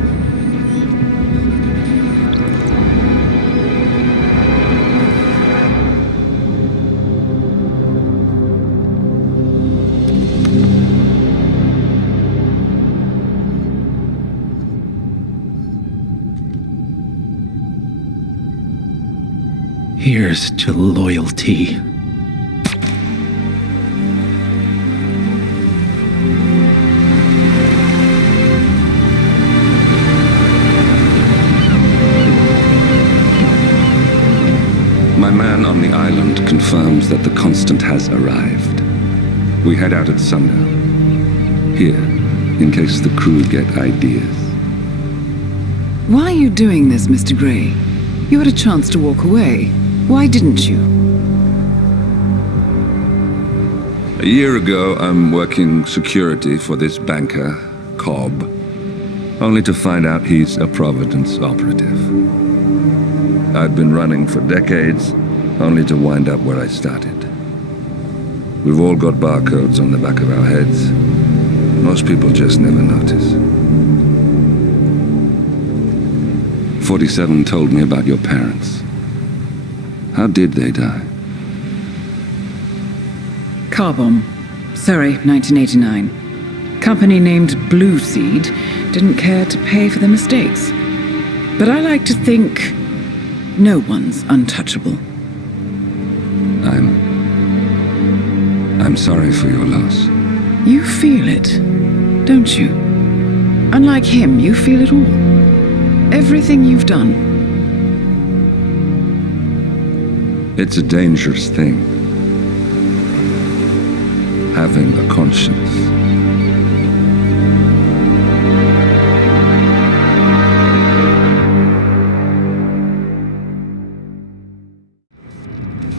Here's to loyalty. My man on the island confirms that the Constant has arrived. We head out at sundown. Here, in case the crew get ideas. Why are you doing this, Mr. Gray? You had a chance to walk away. Why didn't you? A year ago, I'm working security for this banker, Cobb, only to find out he's a Providence operative. I'd been running for decades, only to wind up where I started. We've all got barcodes on the back of our heads. Most people just never notice. 47 told me about your parents. How did they die? Car bomb. Surrey, 1989. Company named Blue Seed didn't care to pay for their mistakes. But I like to think no one's untouchable. I'm sorry for your loss. You feel it, don't you? Unlike him, you feel it all. Everything you've done. It's a dangerous thing. Having a conscience.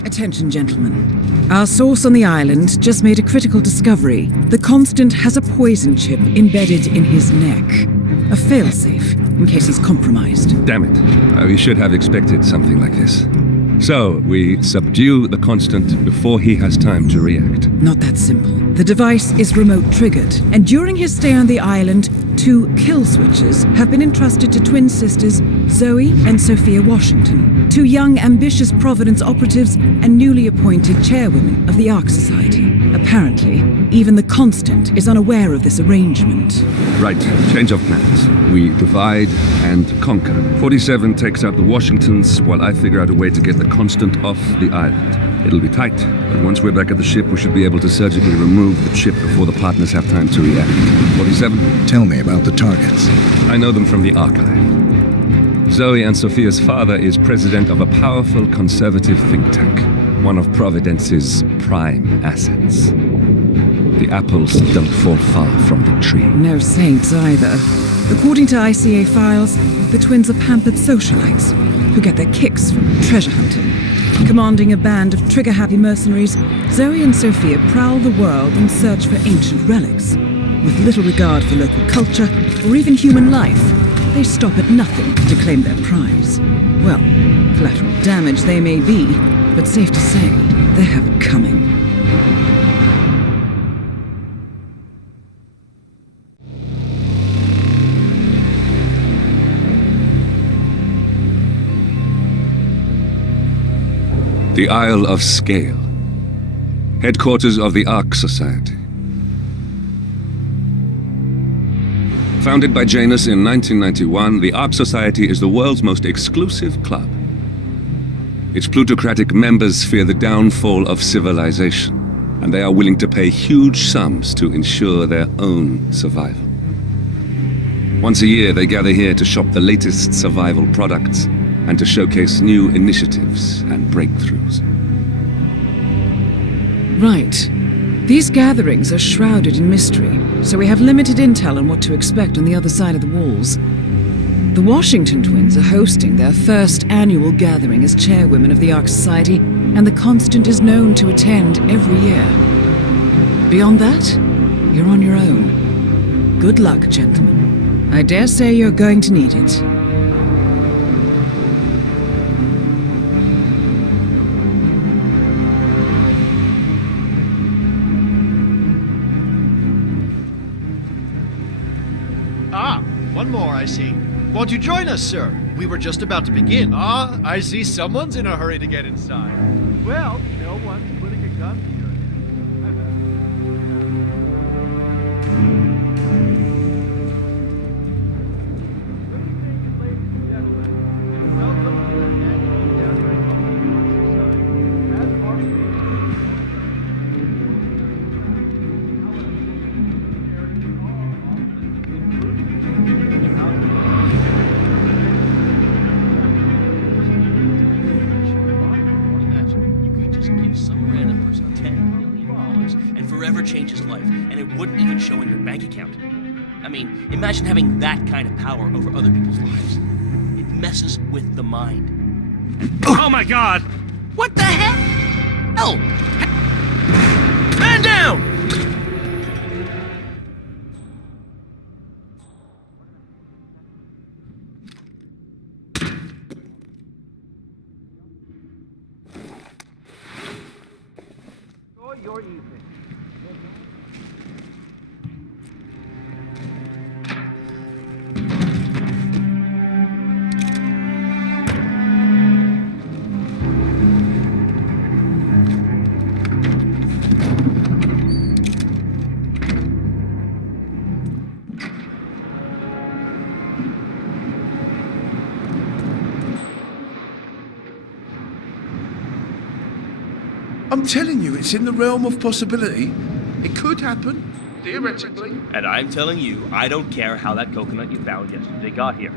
Attention, gentlemen. Our source on the island just made a critical discovery. The Constant has a poison chip embedded in his neck. A failsafe, in case he's compromised. Damn it. We should have expected something like this. So, we subdue the Constant before he has time to react. Not that simple. The device is remote triggered, and during his stay on the island, 2 kill switches have been entrusted to twin sisters Zoe and Sophia Washington, 2 young, ambitious Providence operatives and newly appointed chairwomen of the Ark Society. Apparently, even the Constant is unaware of this arrangement. Right, change of plans. We divide and conquer. 47 takes out the Washingtons while I figure out a way to get the Constant off the island. It'll be tight, but once we're back at the ship, we should be able to surgically remove the chip before the partners have time to react. 47? Tell me about the targets. I know them from the archive. Zoe and Sophia's father is president of a powerful conservative think tank, one of Providence's prime assets. The apples don't fall far from the tree. No saints either. According to ICA files, the twins are pampered socialites who get their kicks from treasure hunting. Commanding a band of trigger-happy mercenaries, Zoe and Sophia prowl the world in search for ancient relics. With little regard for local culture or even human life, they stop at nothing to claim their prize. Well, collateral damage they may be, but safe to say, they have it coming. The Isle of Scale, headquarters of the Ark Society. Founded by Janus in 1991, the Ark Society is the world's most exclusive club. Its plutocratic members fear the downfall of civilization, and they are willing to pay huge sums to ensure their own survival. Once a year, they gather here to shop the latest survival products and to showcase new initiatives and breakthroughs. Right. These gatherings are shrouded in mystery, so we have limited intel on what to expect on the other side of the walls. The Washington twins are hosting their first annual gathering as chairwomen of the Ark Society, and the Constant is known to attend every year. Beyond that, you're on your own. Good luck, gentlemen. I dare say you're going to need it. Ah, one more, I see. Won't you join us, sir? We were just about to begin. Ah, I see someone's in a hurry to get inside. Well, no one's putting a gun to your change his life, and it wouldn't even show in your bank account. I mean, imagine having that kind of power over other people's lives. It messes with the mind. Oh my god! What the heck? Oh! Man down! Enjoy your evening. I'm telling you, it's in the realm of possibility. It could happen, theoretically. And I'm telling you, I don't care how that coconut you found yesterday got here.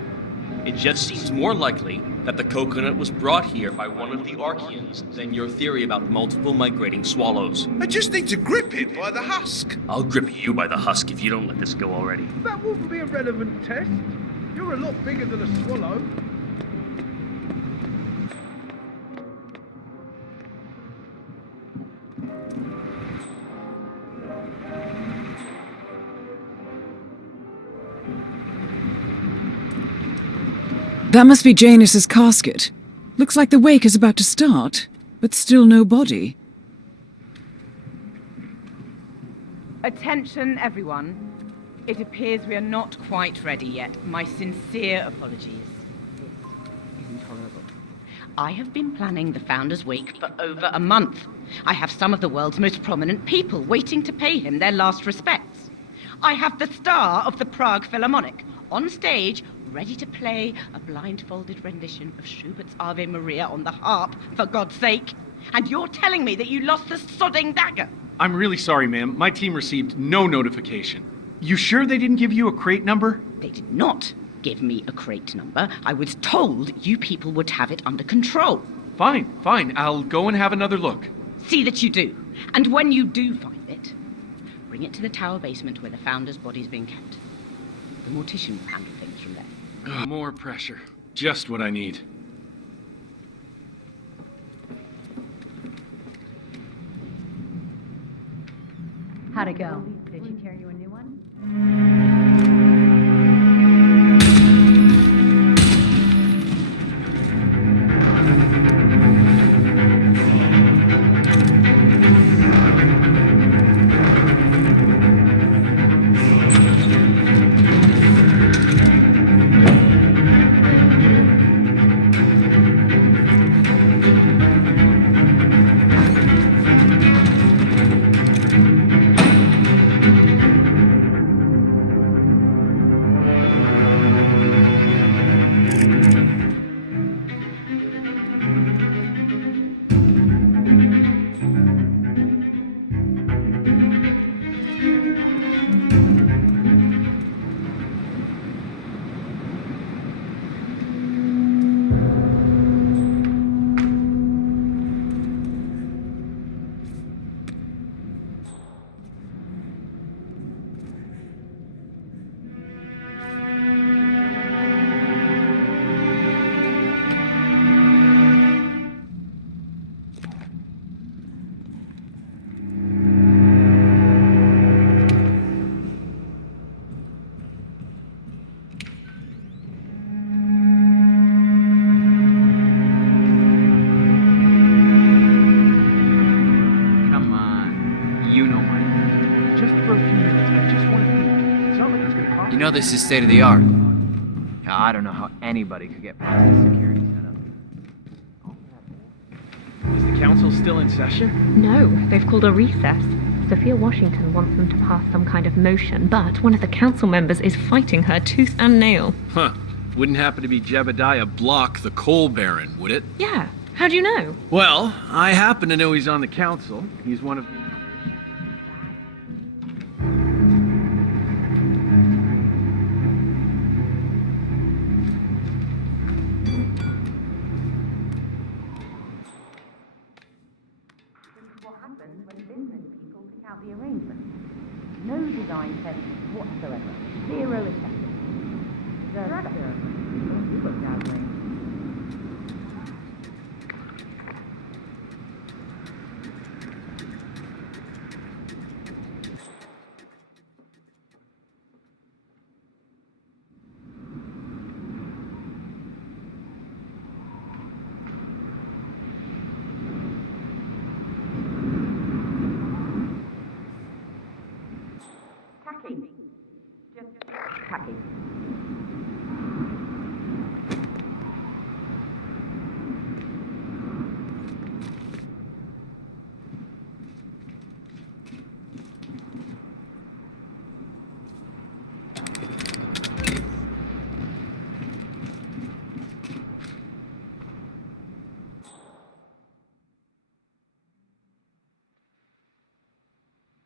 It just seems more likely that the coconut was brought here by one of the Archeans than your theory about multiple migrating swallows. I just need to grip it by the husk. I'll grip you by the husk if you don't let this go already. That wouldn't be a relevant test. You're a lot bigger than a swallow. That must be Janus's casket. Looks like the wake is about to start, but still no body. Attention, everyone. It appears we are not quite ready yet. My sincere apologies. This is intolerable. I have been planning the Founder's Wake for over a month. I have some of the world's most prominent people waiting to pay him their last respects. I have the star of the Prague Philharmonic on stage, ready to play a blindfolded rendition of Schubert's Ave Maria on the harp, for God's sake. And you're telling me that you lost the sodding dagger? I'm really sorry, ma'am. My team received no notification. You sure they didn't give you a crate number? They did not give me a crate number. I was told you people would have it under control. Fine, fine. I'll go and have another look. See that you do. And when you do find it, bring it to the tower basement where the Founder's body's being kept. The mortician will handle things from there. More pressure. Just what I need. How'd it go? Did she tear you a new one? Just for a few minutes. I just want to peek. It's not like he's gonna cost You know this is state of the art. I don't know how anybody could get past the security setup. Is the council still in session? No, they've called a recess. Sophia Washington wants them to pass some kind of motion, but one of the council members is fighting her tooth and nail. Huh. Wouldn't happen to be Jebediah Block, the coal baron, would it? Yeah. How do you know? Well, I happen to know he's on the council. He's one of... The arrangement. No design test whatsoever. Zero effective. The structure. You look that way.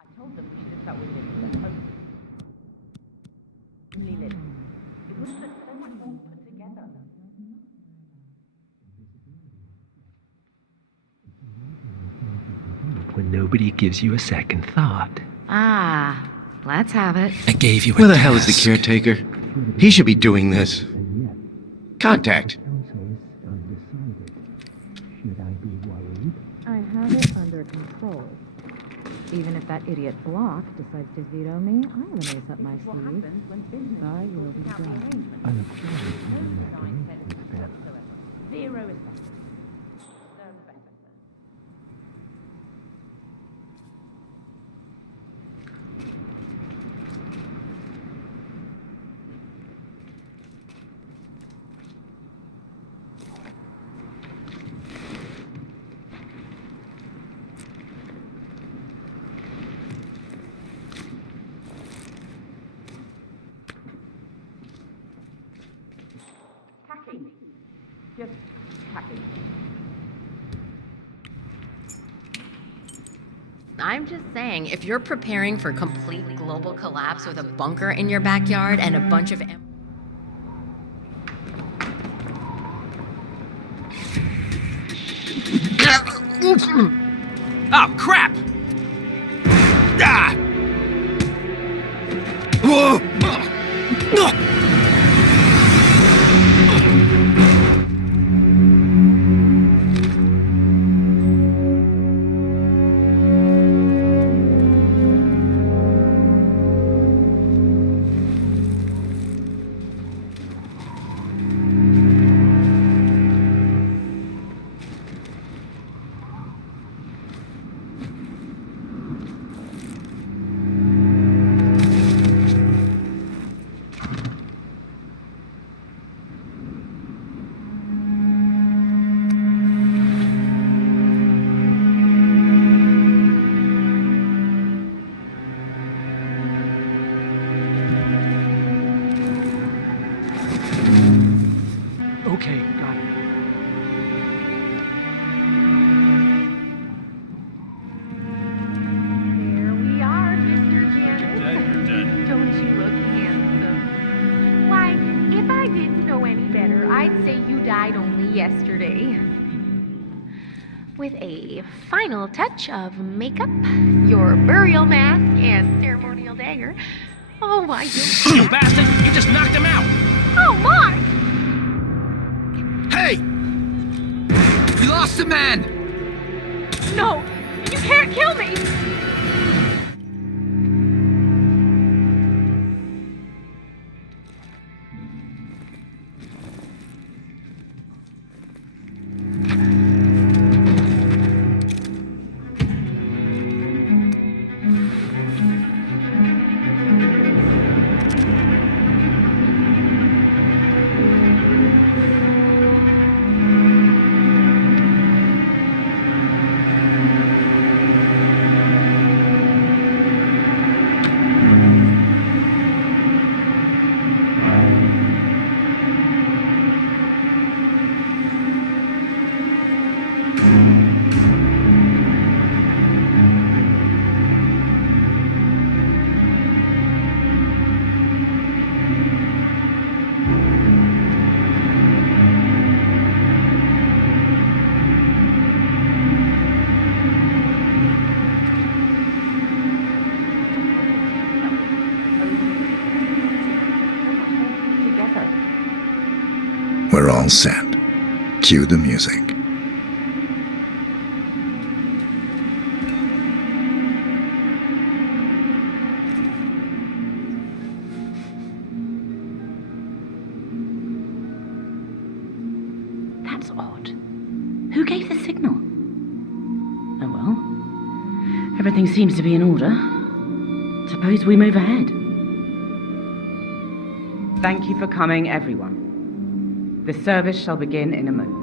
I told them we should have start with this. Only little. It would have looked so much more put together. When nobody gives you a second thought. Ah, let's have it. I gave you a Where the hell is the task. caretaker? He should be doing this. Contact. I have it under control. Even if that idiot Block decides to veto me, I have an ace up my sleeve. I will be done. Zero effect. Just happy. I'm just saying, if you're preparing for complete global collapse with a bunker in your backyard and a bunch of... Oh, crap! Ah! Whoa! Okay, got it. There we are, Mr. Janet. Don't you look handsome? Why, if I didn't know any better, I'd say you died only yesterday. With a final touch of makeup, your burial mask, and ceremonial dagger. Oh my goodness. You bastard! You just knocked him out! Oh, Mark! Hey! You lost a man! No! You can't kill me! All set. Cue the music. That's odd. Who gave the signal? Oh well. Everything seems to be in order. Suppose we move ahead. Thank you for coming, everyone. The service shall begin in a moment.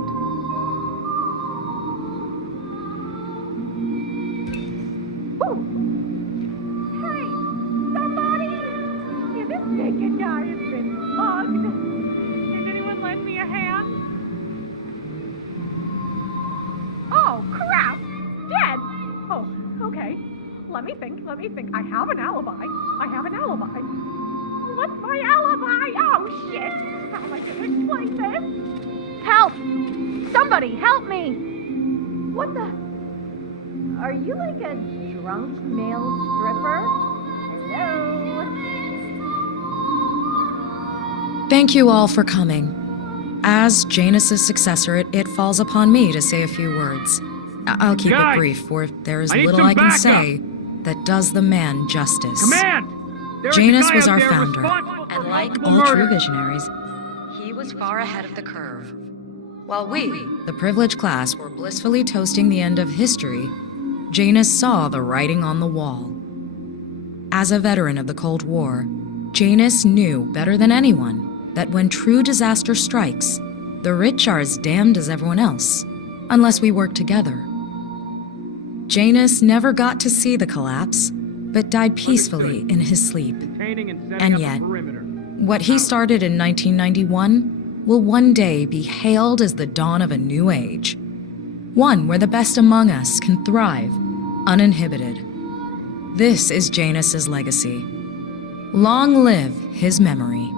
Hey, somebody! Yeah, this naked guy has been mugged. Can anyone lend me a hand? Oh, crap! Dead! Oh, okay. Let me think. I have an alibi. What's my alibi? Oh, shit! How am I gonna explain this? Help! Somebody, help me! What the? Are you like a drunk male stripper? Hello? Thank you all for coming. As Janus's successor, it falls upon me to say a few words. I'll keep it brief, for there is little I can say that does the man justice. Command! Janus was our founder, and like all true visionaries, he was far ahead of the curve. While we, the privileged class, were blissfully toasting the end of history, Janus saw the writing on the wall. As a veteran of the Cold War, Janus knew better than anyone that when true disaster strikes, the rich are as damned as everyone else, unless we work together. Janus never got to see the collapse, but died peacefully in his sleep. And yet, what he started in 1991 will one day be hailed as the dawn of a new age. One where the best among us can thrive, uninhibited. This is Janus's legacy. Long live his memory.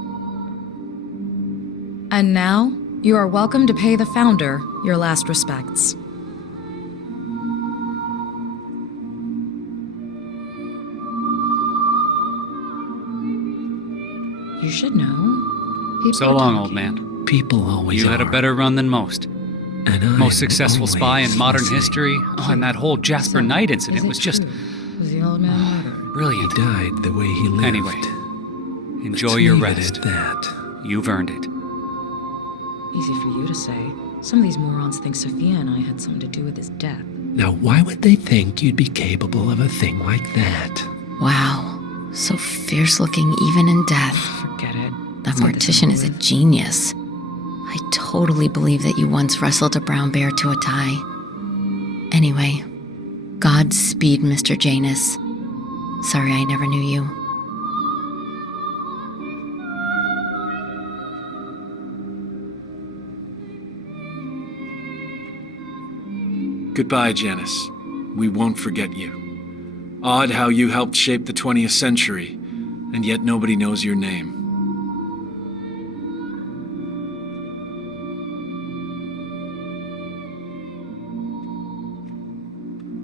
And now, you are welcome to pay the founder your last respects. You should know. So long, old man. People always You had a better run than most. And Most successful spy in modern history. Oh, and that whole Jasper Knight incident was just Was the old man murdered? brilliant. He died the way he lived. Anyway, enjoy Let's your leave it rest. at that. You've earned it. Easy for you to say. Some of these morons think Sophia and I had something to do with his death. Now, why would they think you'd be capable of a thing like that? Wow. So fierce looking even in death. Forget it. That mortician is a genius. I totally believe that you once wrestled a brown bear to a tie. Anyway, Godspeed, Mr. Janus. Sorry I never knew you. Goodbye, Janus. We won't forget you. Odd how you helped shape the 20th century, and yet nobody knows your name.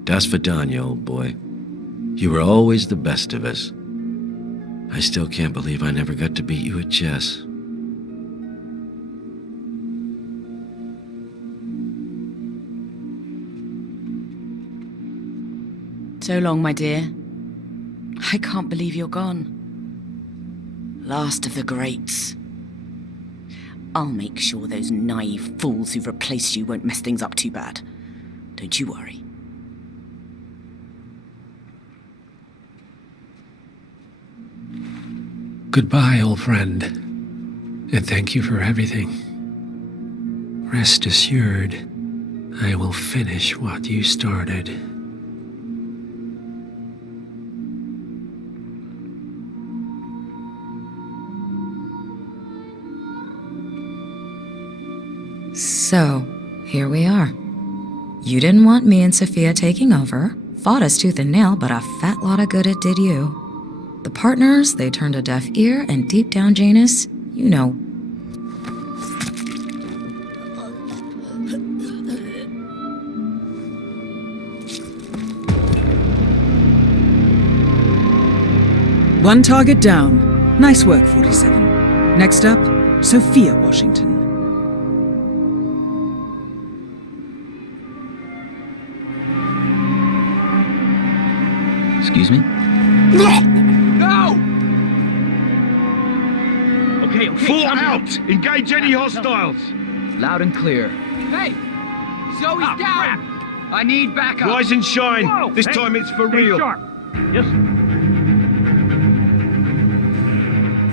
Das Vidania, old boy. You were always the best of us. I still can't believe I never got to beat you at chess. So long, my dear. I can't believe you're gone. Last of the greats. I'll make sure those naive fools who've replaced you won't mess things up too bad. Don't you worry. Goodbye, old friend. And thank you for everything. Rest assured, I will finish what you started. So, here we are. You didn't want me and Sophia taking over, fought us tooth and nail, but a fat lot of good it did you. The partners, they turned a deaf ear, and deep down, Janus, you know. One target down. Nice work, 47. Next up, Sophia Washington. Excuse me? No! Okay, Fall out! Engage any hostiles! Loud and clear. Hey! Zoe's down! I need backup! Rise and shine! Whoa. This Hey, time it's for stay real. Sharp. Yes.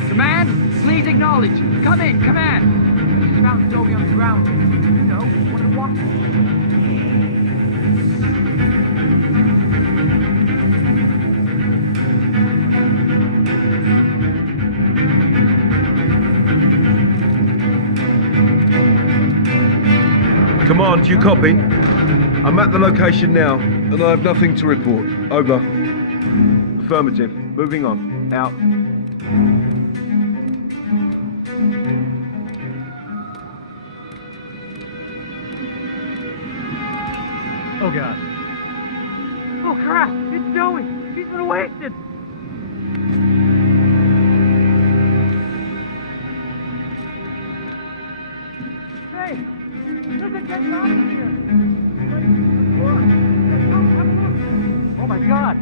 Command, please acknowledge. Come in, command. We just found Zoe on the ground. You know, one of the walkers. Command, you copy? I'm at the location now, and I have nothing to report. Over. Affirmative. Moving on. Out. Oh, God. Oh, crap! It's Zoe! She's been wasted! Hey! There's a dead body here! Oh, my God!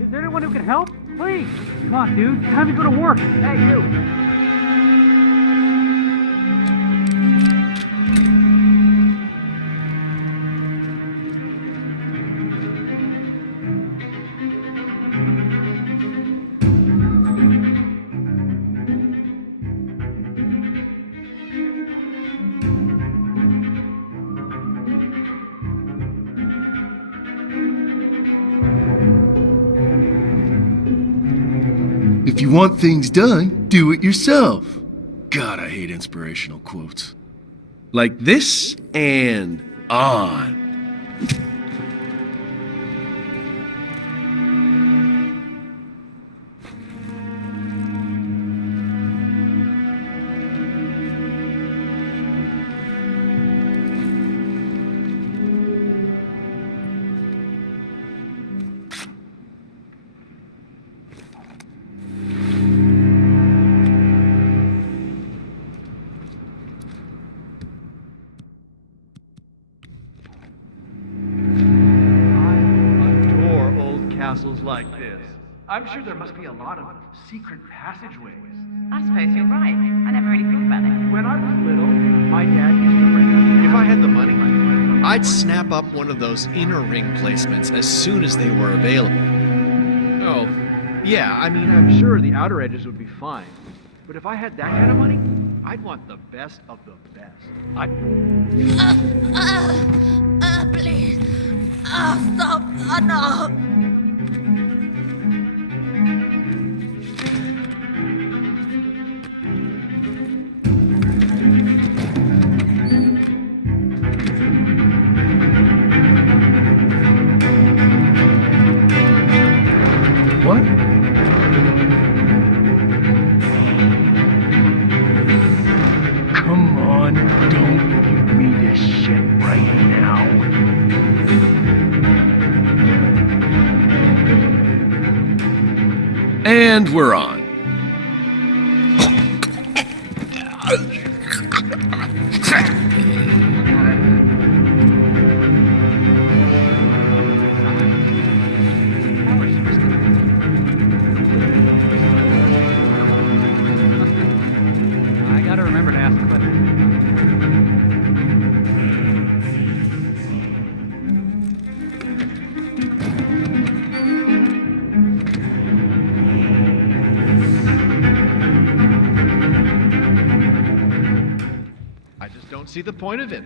Is there anyone who can help? Please! Come on, dude. Time to go to work! Hey, you! If you want things done, do it yourself. God, I hate inspirational quotes. Like this and on. Castles like this. I'm sure there must be a lot of secret passageways. I suppose you're right. I never really thought about it. When I was little, my dad used to bring us. If I had the money, I'd snap up one of those inner ring placements as soon as they were available. Oh, yeah, I mean, I'm sure the outer edges would be fine. But if I had that kind of money, I'd want the best of the best. Please. Stop. No. What? Come on, don't give me this shit right now. And we're on. I gotta remember to ask questions. I just don't see the point of it.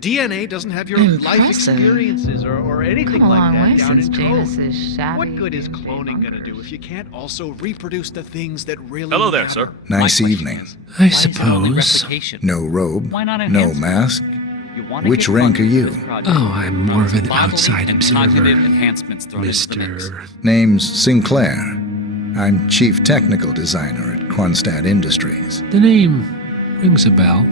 DNA doesn't have your life Impressive. experiences or anything Come a like long that way down since in code. Janus's shabby What good is cloning gonna do if you can't also reproduce the things that really Hello there, matter? sir. Nice evening. I suppose. No robe, Why not no enhance it? mask. You wanna Which get rank are funded you? for this project. Oh, I'm more of an Bodily outside and observer, cognitive enhancements thrown into the mix. Mr. Name's Sinclair. I'm Chief Technical Designer at Quonstad Industries. The name rings a bell.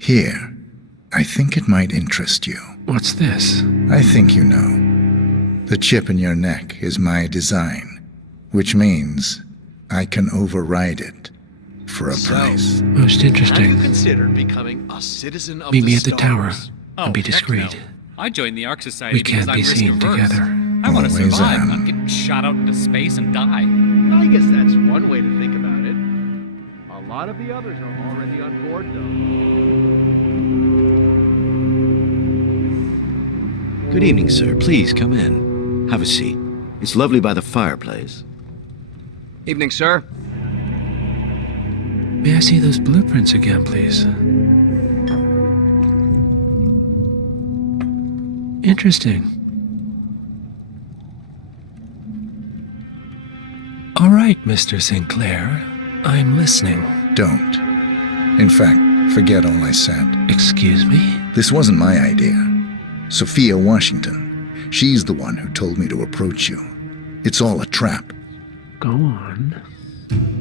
Here, I think it might interest you. What's this? I think you know. The chip in your neck is my design, which means I can override it for a price. Most Have you interesting. considered becoming a citizen of Meet the me at the tower. stars? and be discreet. No. I joined the Ark Society We because can't I'm be risk seen averse. together. I want to Always survive, am. not get shot out into space and die. I guess that's one way to think about it. A lot of the others are already on board, though. Good evening, sir. Please come in. Have a seat. It's lovely by the fireplace. Evening, sir. May I see those blueprints again, please? Interesting. All right, Mr. Sinclair. I'm listening. Don't. In fact, forget all I said. Excuse me? This wasn't my idea. Sophia Washington. She's the one who told me to approach you. It's all a trap. Go on.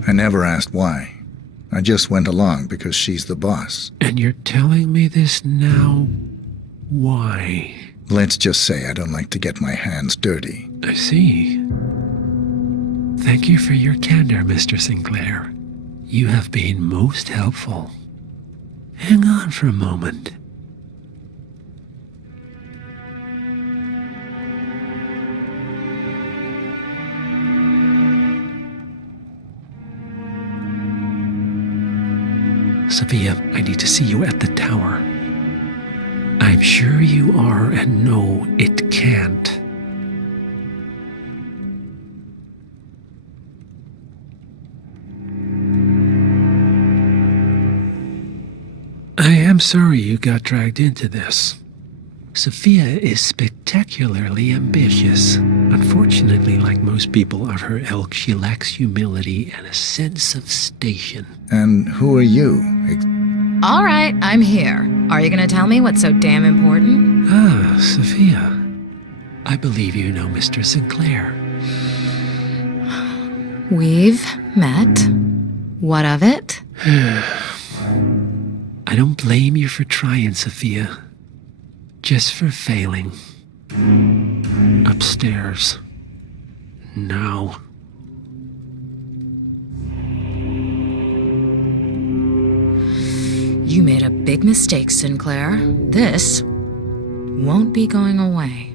I never asked why. I just went along because she's the boss. And you're telling me this now? Why? Let's just say I don't like to get my hands dirty. I see. Thank you for your candor, Mr. Sinclair. You have been most helpful. Hang on for a moment. Sophia, I need to see you at the tower. I'm sure you are, and no, it can't. I am sorry you got dragged into this. Sophia is spectacularly ambitious. Unfortunately, like most people of her ilk, she lacks humility and a sense of station. And who are you? All right, I'm here. Are you gonna tell me what's so damn important? Ah, Sophia. I believe you know Mr. Sinclair. We've met. What of it? I don't blame you for trying, Sophia. Just for failing. Upstairs. Now. You made a big mistake, Sinclair. This won't be going away.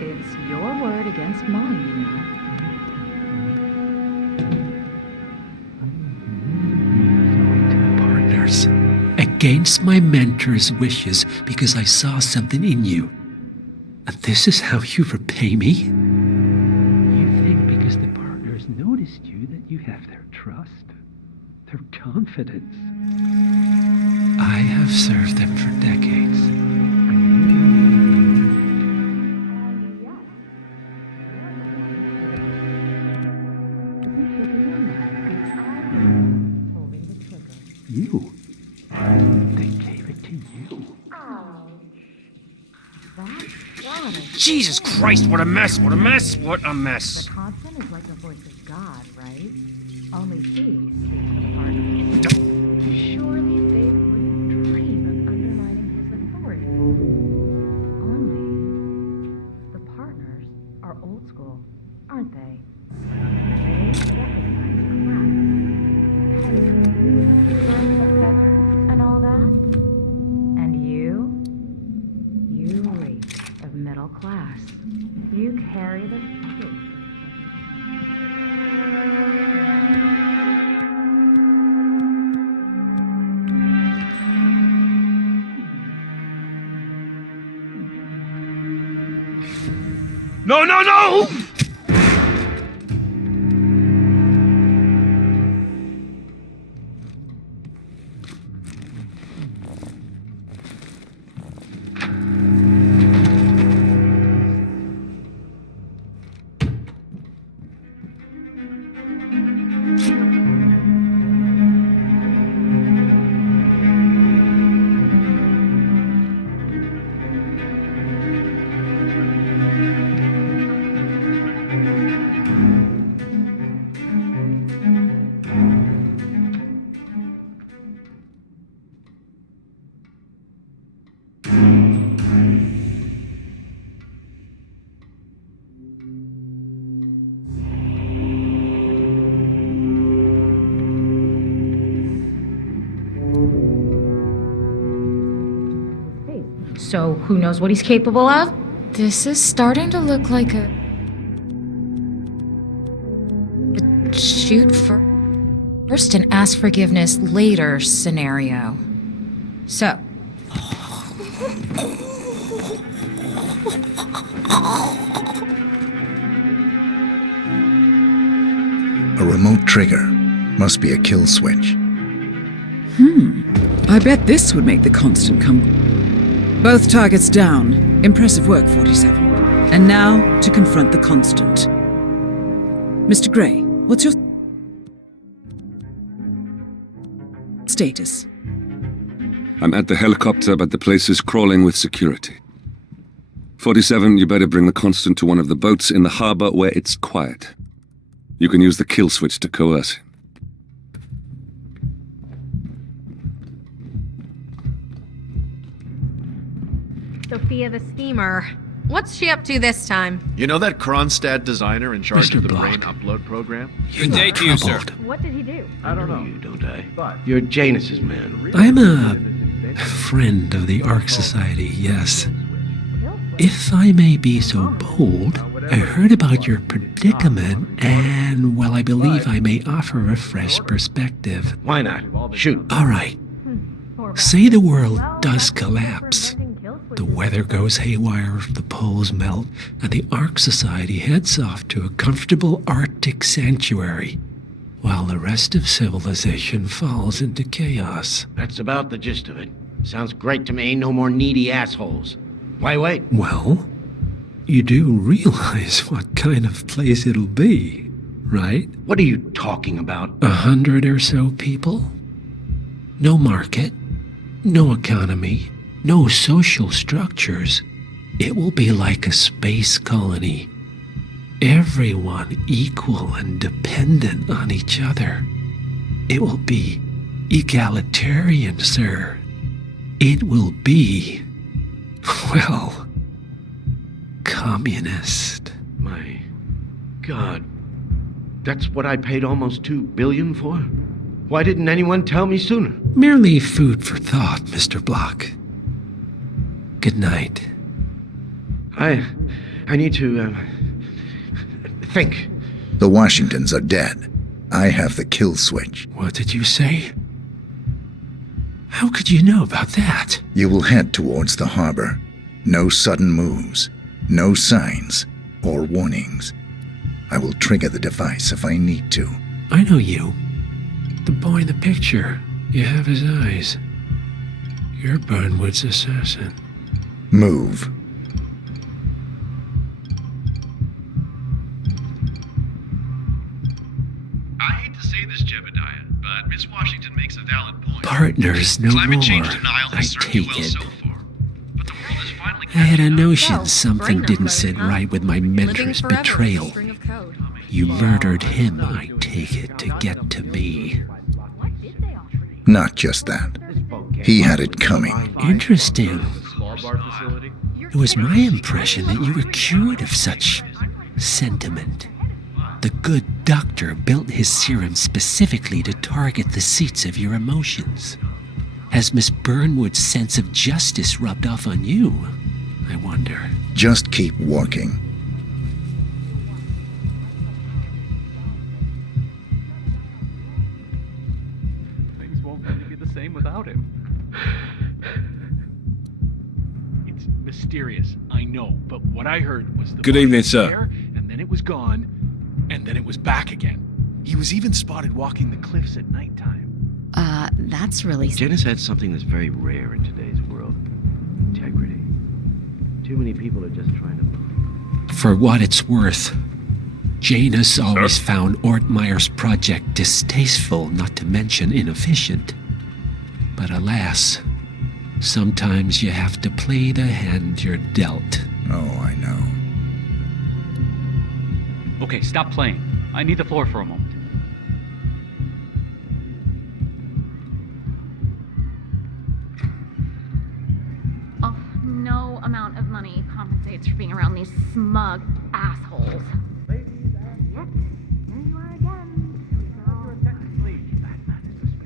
It's your word against mine, you know. Partners. Against my mentor's wishes because I saw something in you. And this is how you repay me? You think because the partners noticed you that you have their trust, their confidence. I have served them for decades. You? They gave it to you. Jesus Christ, what a mess, what a mess, what a mess. The constant is like the voice of God, right? Only he speaks to the partners. Surely they wouldn't dream of undermining his authority. Only the partners are old school, aren't they? They recognize class, pedigree, firm successors, and all that. And you reek of middle class. You carry the stink. No, no, no! So who knows what he's capable of? This is starting to look like a shoot first and ask forgiveness later scenario. So. A remote trigger. Must be a kill switch. I bet this would make the constant come. Both targets down. Impressive work, 47. And now to confront the constant. Mr. Gray, what's your status? I'm at the helicopter, but the place is crawling with security. 47, you better bring the constant to one of the boats in the harbor where it's quiet. You can use the kill switch to coerce him. Sophia the steamer. What's she up to this time? You know that Kronstadt designer in charge Mr. of the Block. brain upload program? Good day to you, sir. What did he do? I don't know you, don't I? You're Janus's man. I'm a friend of the Ark Society, yes. If I may be so bold, I heard about your predicament, and, well, I believe I may offer a fresh perspective. Why not? Shoot. All right. Say the world does collapse. The weather goes haywire, the poles melt, and the Ark Society heads off to a comfortable Arctic sanctuary, while the rest of civilization falls into chaos. That's about the gist of it. Sounds great to me. No more needy assholes. Why wait? Well, you do realize what kind of place it'll be, right? What are you talking about? 100 or so people? No market, no economy, no social structures. It will be like a space colony. Everyone equal and dependent on each other. It will be egalitarian, sir. It will be, well, communist. My God. That's what I paid almost $2 billion for? Why didn't anyone tell me sooner? Merely food for thought, Mr. Block. Good night. I need to, think. The Washingtons are dead. I have the kill switch. What did you say? How could you know about that? You will head towards the harbor. No sudden moves, no signs or warnings. I will trigger the device if I need to. I know you. The boy in the picture. You have his eyes. You're Burnwood's assassin. Move. I hate to say this, Jebediah, but Miss Washington makes a valid point. Partners no more. Climate change denial I has served you take well it. so far. But the world is finally I had a notion Well, something brain didn't upload, sit huh? right with my Living mentor's forever, betrayal. string of code. You murdered him, I take it, to get to me. Not just that. He had it coming. Interesting. Small bar facility? It was my impression that you were cured of such sentiment. The good doctor built his serum specifically to target the seats of your emotions. Has Miss Burnwood's sense of justice rubbed off on you? I wonder. Just keep working. Things won't really be the same without him. It's mysterious, I know, but what I heard was the Good body evening, was sir. there, and then it was gone, and then it was back again. He was even spotted walking the cliffs at nighttime. That's really... Janus had something that's very rare in today's world. Integrity. Too many people are just trying to... For what it's worth, Janus always found Ortmeyer's project distasteful, not to mention inefficient. But alas, sometimes you have to play the hand you're dealt. Oh, I know. Okay, stop playing. I need the floor for a moment. Oh, no amount of money compensates for being around these smug assholes.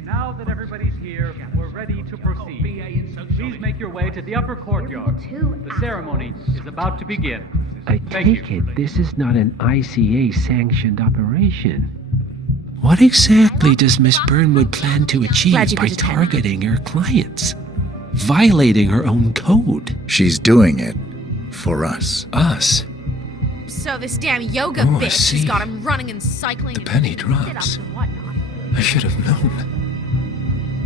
Now that everybody's here, we're ready to proceed. Please make your way to the upper courtyard. The ceremony is about to begin. I take it this is not an ICA-sanctioned operation. What exactly does Miss Burnwood plan to achieve by targeting her clients? Violating her own code? She's doing it for us. Us? So this damn yoga Oh, I bitch has see. got him running and cycling. The penny drops. I should have known.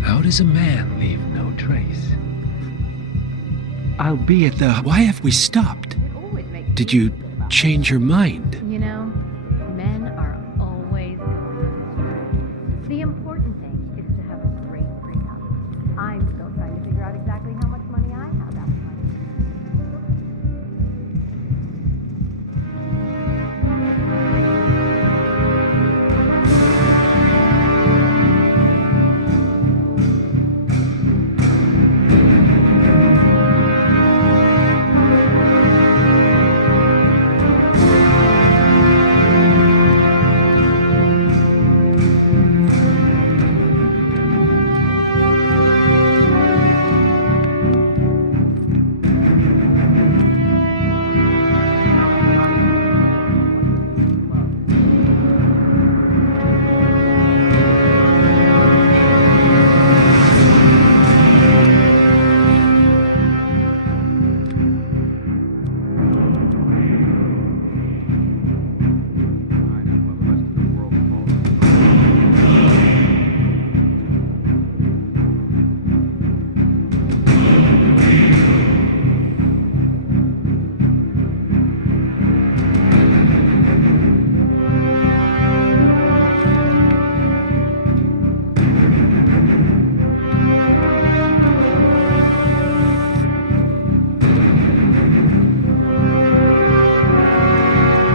How does a man leave no trace? I'll be at the... Why have we stopped? Did you change your mind? You know, men are always going. The important thing is to have a great freak-out. I'm still trying to figure out exactly how much money I have after my...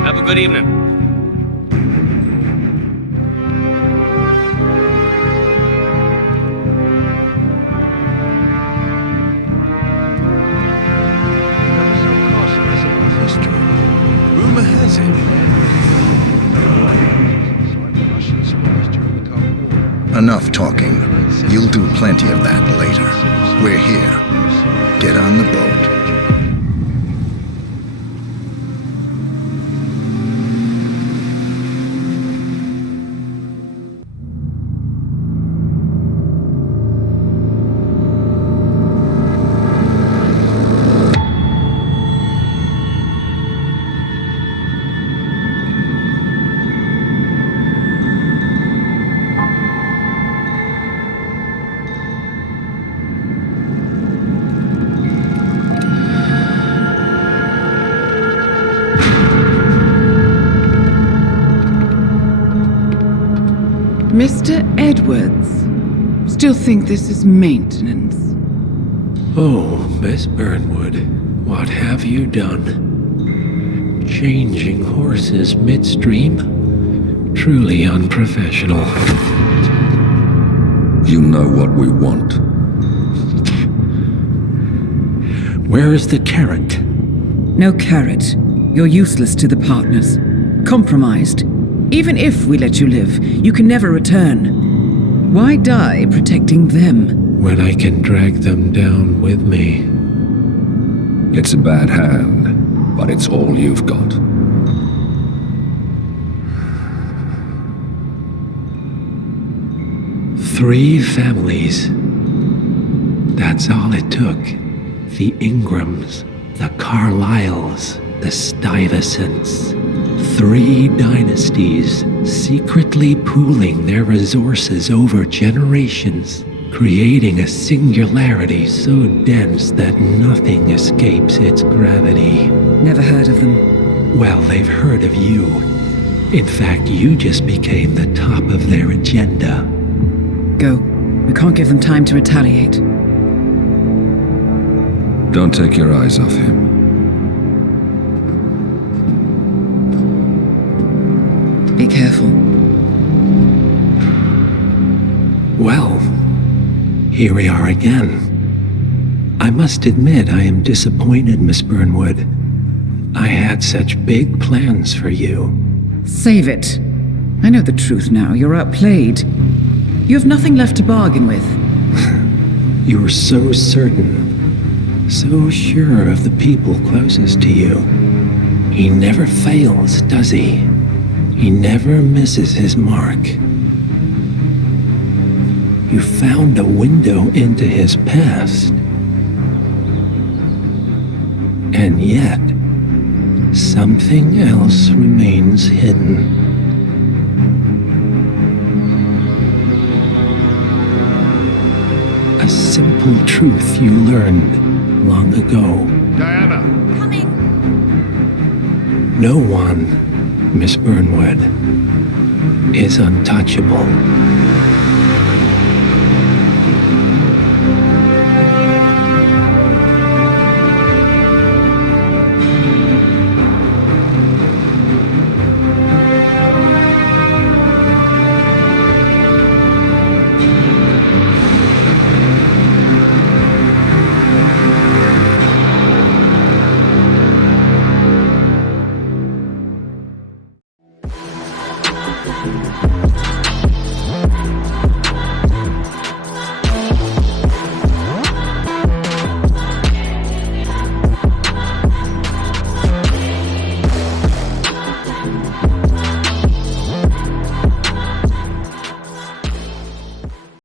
Have a good evening. Rumor has it. Enough talking. You'll do plenty of that later. We're here. Get on the boat. Mr. Edwards, still think this is maintenance? Oh, Miss Burnwood, what have you done? Changing horses midstream? Truly unprofessional. You know what we want. Where is the carrot? No carrot. You're useless to the partners. Compromised. Even if we let you live, you can never return. Why die protecting them? When I can drag them down with me. It's a bad hand, but it's all you've got. Three families. That's all it took. The Ingrams, the Carlyles, the Stuyvesants. 3 dynasties secretly pooling their resources over generations, creating a singularity so dense that nothing escapes its gravity. Never heard of them. Well, they've heard of you. In fact, you just became the top of their agenda. Go. We can't give them time to retaliate. Don't take your eyes off him. Be careful. Well, here we are again. I must admit I am disappointed, Miss Burnwood. I had such big plans for you. Save it. I know the truth now. You're outplayed. You have nothing left to bargain with. You were so certain, so sure of the people closest to you. He never fails, does he? He never misses his mark. You found a window into his past. And yet, something else remains hidden. A simple truth you learned long ago. Diana! Coming! No one, Miss Burnwood, is untouchable.